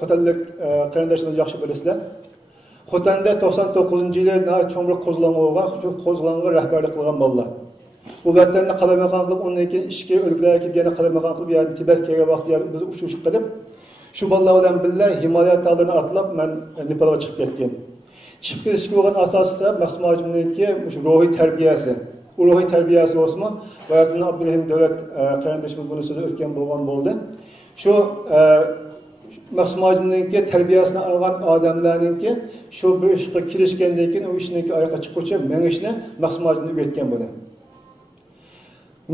Xotanlik qarindoshlarimiz yaxshi bilasizlar. Xotanda 99-yili cho'mriq qo'zg'oloni bo'lgan, shu qo'zg'olonga rahbarlik qilgan balla. Bu vatanni qalamagan qilib, undan keyin ishga o'lkalarga kelib, yana qalamagan qilib, yani Tibetga kelgan vaqtda biz uchishib qilib, shu balla bilan birga Himolay tog'larini atlab, men Nepalga chiqib ketdim. Chiqib ketishga bo'lgan asosiy sabab Mahsumacımningki shu ruhiy tarbiyasi. ruhiy tarbiyasi olsunmi? Bayatın Abdurrahim Devlet qarindoshimiz buni so'zlab o'tgan bo'lgan bo'ldi. Shu Maqsum Hojimninki tarbiyasini olgan odamlarninki shu bir ishga kirishgandan keyin u ishninki oyoqqa chiquvchi mengishni Maqsum Hojim o'rgatgan buni.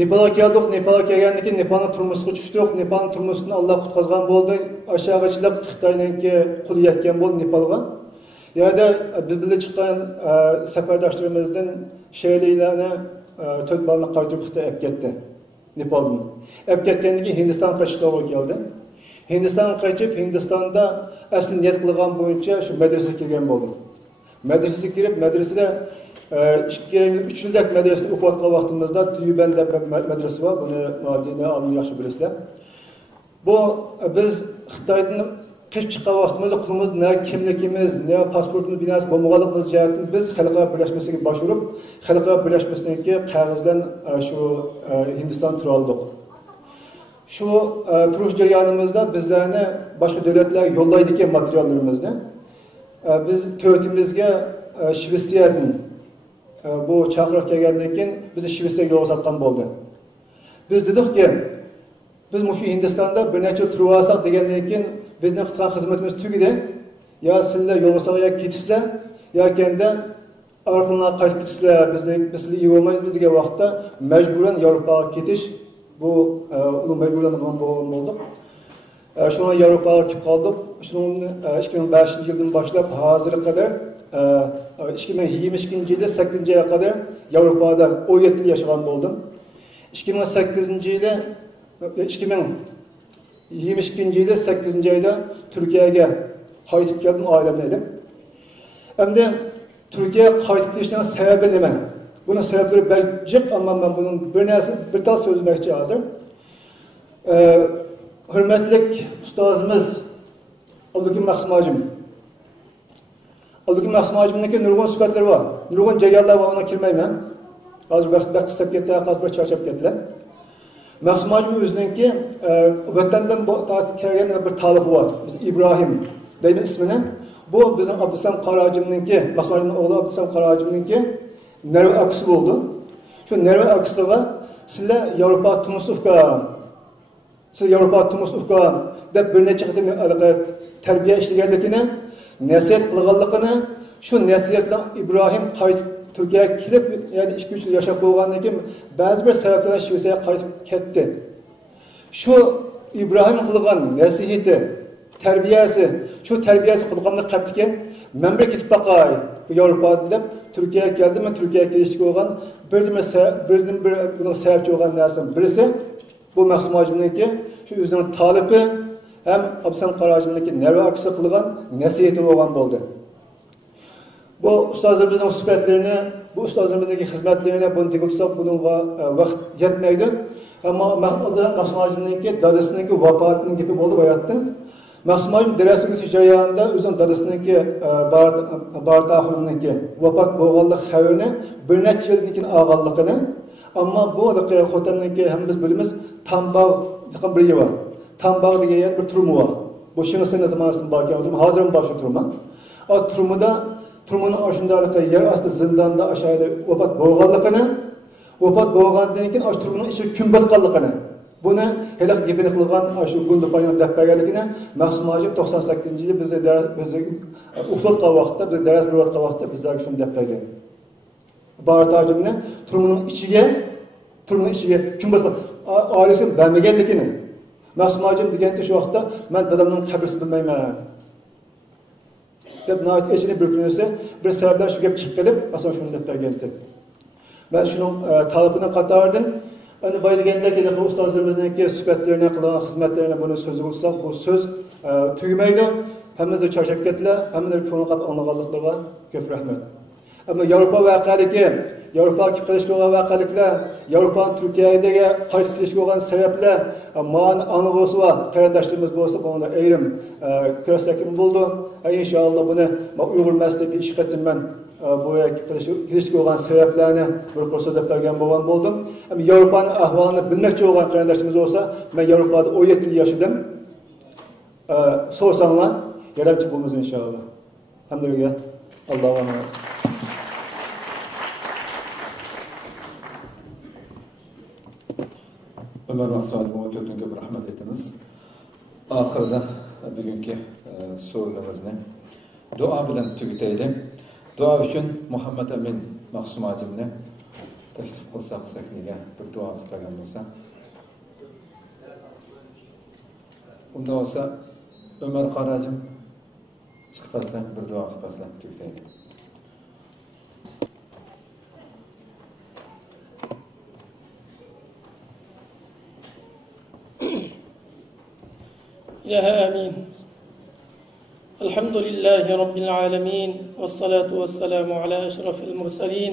Nepalga keldik, Nepalga kelgandan keyin Nepalning turmushiga tushdik, Nepalning turmushidan Alloh qutqazgan bo'ldi. Aşağıçılık Xitoyninki quli yetgan bo'ldi Nepalga. Yerda biz bilan chiqqan safardoshlarımızdan shayliklarni 4 balni qarjibixda olib ketdi Nepaldan. Olib ketgandan keyin Hindiston qochishga keldi. Hindistonga qochib, Hindistonda asli niyat qilgan bo'yicha shu madrasaga kirgan bo'ldi. Madrasaga kirib, madrasada 3 yillik madrasada o'qiyotgan vaqtimizda Tyuban deb madrasa bor. Buni Madina alni yaxshi bilasizlar. Bu biz Xitoydan qechib chiqqan vaqtimizda qulimiz ne kimligimiz, ne pasportimiz binasi bo'lmaganligimiz jihatdan biz xalqaro birlashmasiga boshurib, xalqaro birlashmasidagi qog'ozdan shu Hindiston tura oldik. Shu turish jarayonimizda bizlarni boshqa davlatlarga yollaydigan materiallarimizni biz to'rtimizga Shvetsiyadan bu chaqiriq kelgandan keyin bizni Shvetsiyaga yo'l satgan bo'ldi. Biz dedikki, biz shu Hindistonda bir necha tur olsak degandan keyin bizning qilgan xizmatimiz tugidi. Yo sizlar yo'lsaga ketisizlar, yoki endi orqadan qaytib ketisizlar. Bizlar yo'lmaymiz degan vaqtda majburan Yevropaga ketish bu uni majburlangan bo'ldik. Shuna Yevropaga kelib qoldik. Shuni 2005-yildan boshlab hozirga qadar 2022-yilda 8-oyga qadar Yevropada 17 yil yashagan bo'ldim. 2008-yilda 2022-yilda 8-oyda Turkiyaga qaytib keldim oilamdan edib. Endi Turkiyaga qaytib kelishning sababi nima? Bunun sebeplari belki ama ben bunun bir tal sözlemek hazır. Hürmetlik ustazımız Abdülhakim Maqsum Hojim. Abdülhakim Maqsum Hojim'deki nurgun sübetleri var. Nurgun cegallar var, ona girmeyim. Hazır vakit kısa gitti, az bir çarşaf gittiler. Maqsum Hojim özününki vatenden kelgen bir talibi var. İbrahim deyimiz ismini. Bu bizim Abdüsselam Qarahojim'ninki, Maqsum Hojim'nin oğlu Abdüsselam Qarahojim'ninki nerve akısı oldu. Şu nerve akısıga sizler Avrupa Tunusufka, siz Avrupa Tunusufka deb bir neçe qitim terbiye işleganligini, nasihat qilganligini, şu nasihatla İbrahim qaytib Turkiyaga kelib, yani 2-3 yil yashab bo'lgandan keyin ba'zi bir sabablardan Shvetsiyaga qaytib ketdi. Şu İbrahim qilgan nasihati, tarbiyasi, şu tarbiyasi qilganini qaptikan, men bir ketib baqay. Avrupa'da deb Türkiye'ye geldim. Ben Türkiye'ye gelişik olan birden bir bunun sebepçi olan dersim. Birisi bu Maqsum Hojim'ninki şu özünün talibi hem Abdüsselam Qarahojim'ninki nerve akısı kılgan nasihati olan oldu. Bu ustazlarımızın sübetlerini, bu ustazlarımızdaki hizmetlerine bunu dikilsek bununla vakit yetmeydi. Ama Maqsum Hojim'ninki dadasınınki vafatının gibi oldu bayattın. Maqsum Hojim dersi o'tish jarayonida o'zining dadasininki Bardaxunninki vafot bo'lganlik xabarini bir necha yildan keyin olganligini, ammo bu xotinninki ham biz bilamiz Tambog' degan bir yer bor. Tambog' degan yer bir turmi bor. Bu Shing'iston zamonasidan borgan, hozir ham bor shu turmi. O turmini oshundalik yer osti zindonda aşağıda vafot bo'lganligini, vafot bo'lgandan keyin o turmining ichi kun botganligini buni hali gapini qilgan shu Gundupayan deb berganligini Maqsum Hojim 98-yilda bizga uxlatgan vaqtda, biz dars berayotgan vaqtda bizlarga shuni deb bergan. Bartajimni turmining ichiga kim bo'lsa oilasi bermaganligini Maqsum Hojim deganda shu vaqtda men dadamning qabrisini bilmayman deb nayt echini bir kunisi bir sababdan shu gap chiqib kelib, asosan shuni deb bergandi. Ben shuning talabini qatoridan Hani bayılganda ki ustazlarımızdaki sübetlerine, kılan hizmetlerine bunu sözü bulsak, bu söz tüymeydi. Hem de çarşaf ketler, hem de konu kat anlamalıklarına köp rahmet. Ama Avrupa vakaliki, Avrupa kipleşki olan vakalikler, Avrupa Türkiye'deki kayıt kipleşki olan sebepler, mağan anıgısı var, karandaşlarımız olsa bunu da eğrim kırsakim buldu. İnşallah bunu Uygur mesleki iş ettim ben. Bu kipleşki olan sebeplerini bir fırsat vergen buldum. Ama Avrupa'nın ahvalını bilmekçi olan karandaşlarımız olsa, ben Avrupa'da 17 yıl yaşadım. Sorsanlar, yararcı bulmaz inşallah. Hamdülillah. Allah'a emanet. Ömer Maksumadov'a köp rahmet etimiz. Ahırda bugünkü sorularımızı dua bilen tügüteydi. Dua için Muhammed Emin Maksumadov'ni teklif kılsak sakniga bir dua kılgan bolsa. Unda olsa Ömer Qaracım çıkpasdan bir dua kılpasdan tügüteydi. إله آمين. الحمد لله رب العالمين والصلاة والسلام على أشرف المرسلين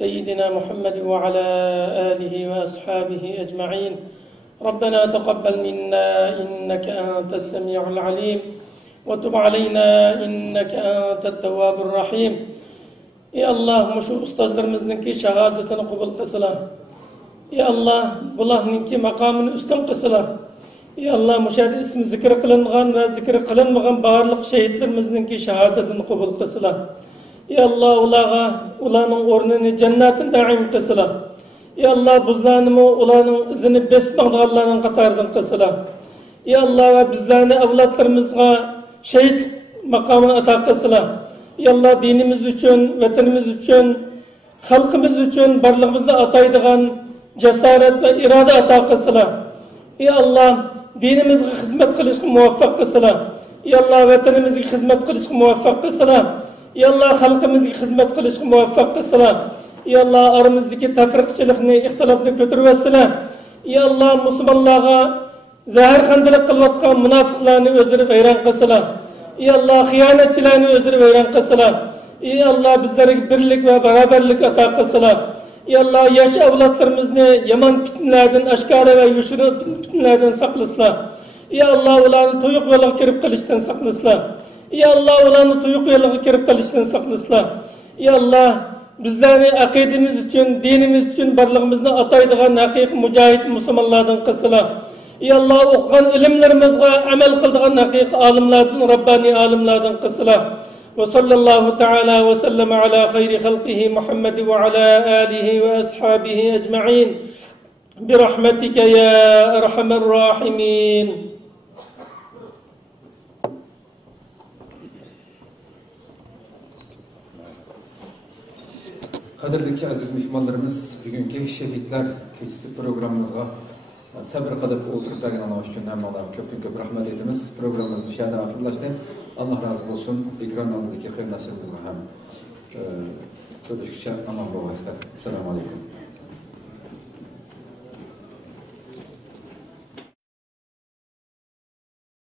سيدنا محمد وعلى آله وأصحابه أجمعين. ربنا تقبل منا إنك أنت السميع العليم وتب علينا إنك أنت التواب الرحيم. يا الله مشو أستاذlarımızdaki şehadetini kabul kısıla. Ya Allah bulahninki makamını üstün kısıla. Ya Allah müşahede ismi zikir kılıngan ve zikir kılınmagan barlık şehitlerimizdeki şehadetini kabul kısıla. Ya Allah ulanın ornunu cennetin daim kısıla. Ya Allah buzlanımı ulanın izini besmağdağlarının katardan kısıla. Ya Allah ve bizlerini evlatlarımızga şehit makamını ata kısıla. Ya Allah dinimiz için, vatanımız için, halkımız için barlığımızda ataydıgan cesaret ve irade ata kısıla. Ya Allah dinimizge hizmet kılışkı muvaffak kısıla. Ya Allah vatanımızga hizmet kılışkı muvaffak kısıla. Ya Allah halkımızga hizmet kılışkı muvaffak kısıla. Ya Allah aramızdaki tafriqçılıkni, ihtilafni kötürüvesile. Ya Allah Müslümanlarga zahirhandilik kılvatkan münafıklarını özleri veyran kısıla. Ya Allah hıyanetçilerini özleri veyran kısıla. Ya Allah bizlere birlik ve beraberlik ata kısıla. Ya Allah yaş evlatlarımızı yaman fitnelerden, aşkara ve yuşuru fitnelerden saklasla. Ya Allah ulanı tuyuk yola kirip kılıştan saklasla. Ya Allah ulanı tuyuk yola kirip kılıştan saklasla. Ya Allah bizlerini akidemiz için, dinimiz için barlığımızı ataydıgan hakiki mücahit Müslümanlardan kısıla. Ya Allah okuyan ilimlerimizle amel kıldığan hakiki alimlerden, Rabbani alimlerden kısıla. وصلى الله تعالى وسلم على خير خلقه محمد وعلى آله وأصحابه أجمعين برحمتك يا أرحم الراحمين. Qadrli aziz mehmonlarimiz, bugünkü şehitler keçisi programımızga sabır qilib o'tirib bergan uchun hammalarga ko'p rahmat aytamiz. Programımız bu yerda oxirlashdi. Allah razı olsun. Ekran oldidagi qarindoshlarımizga ham ko'rishguncha aman bo'linglar. Assalomu alaykum.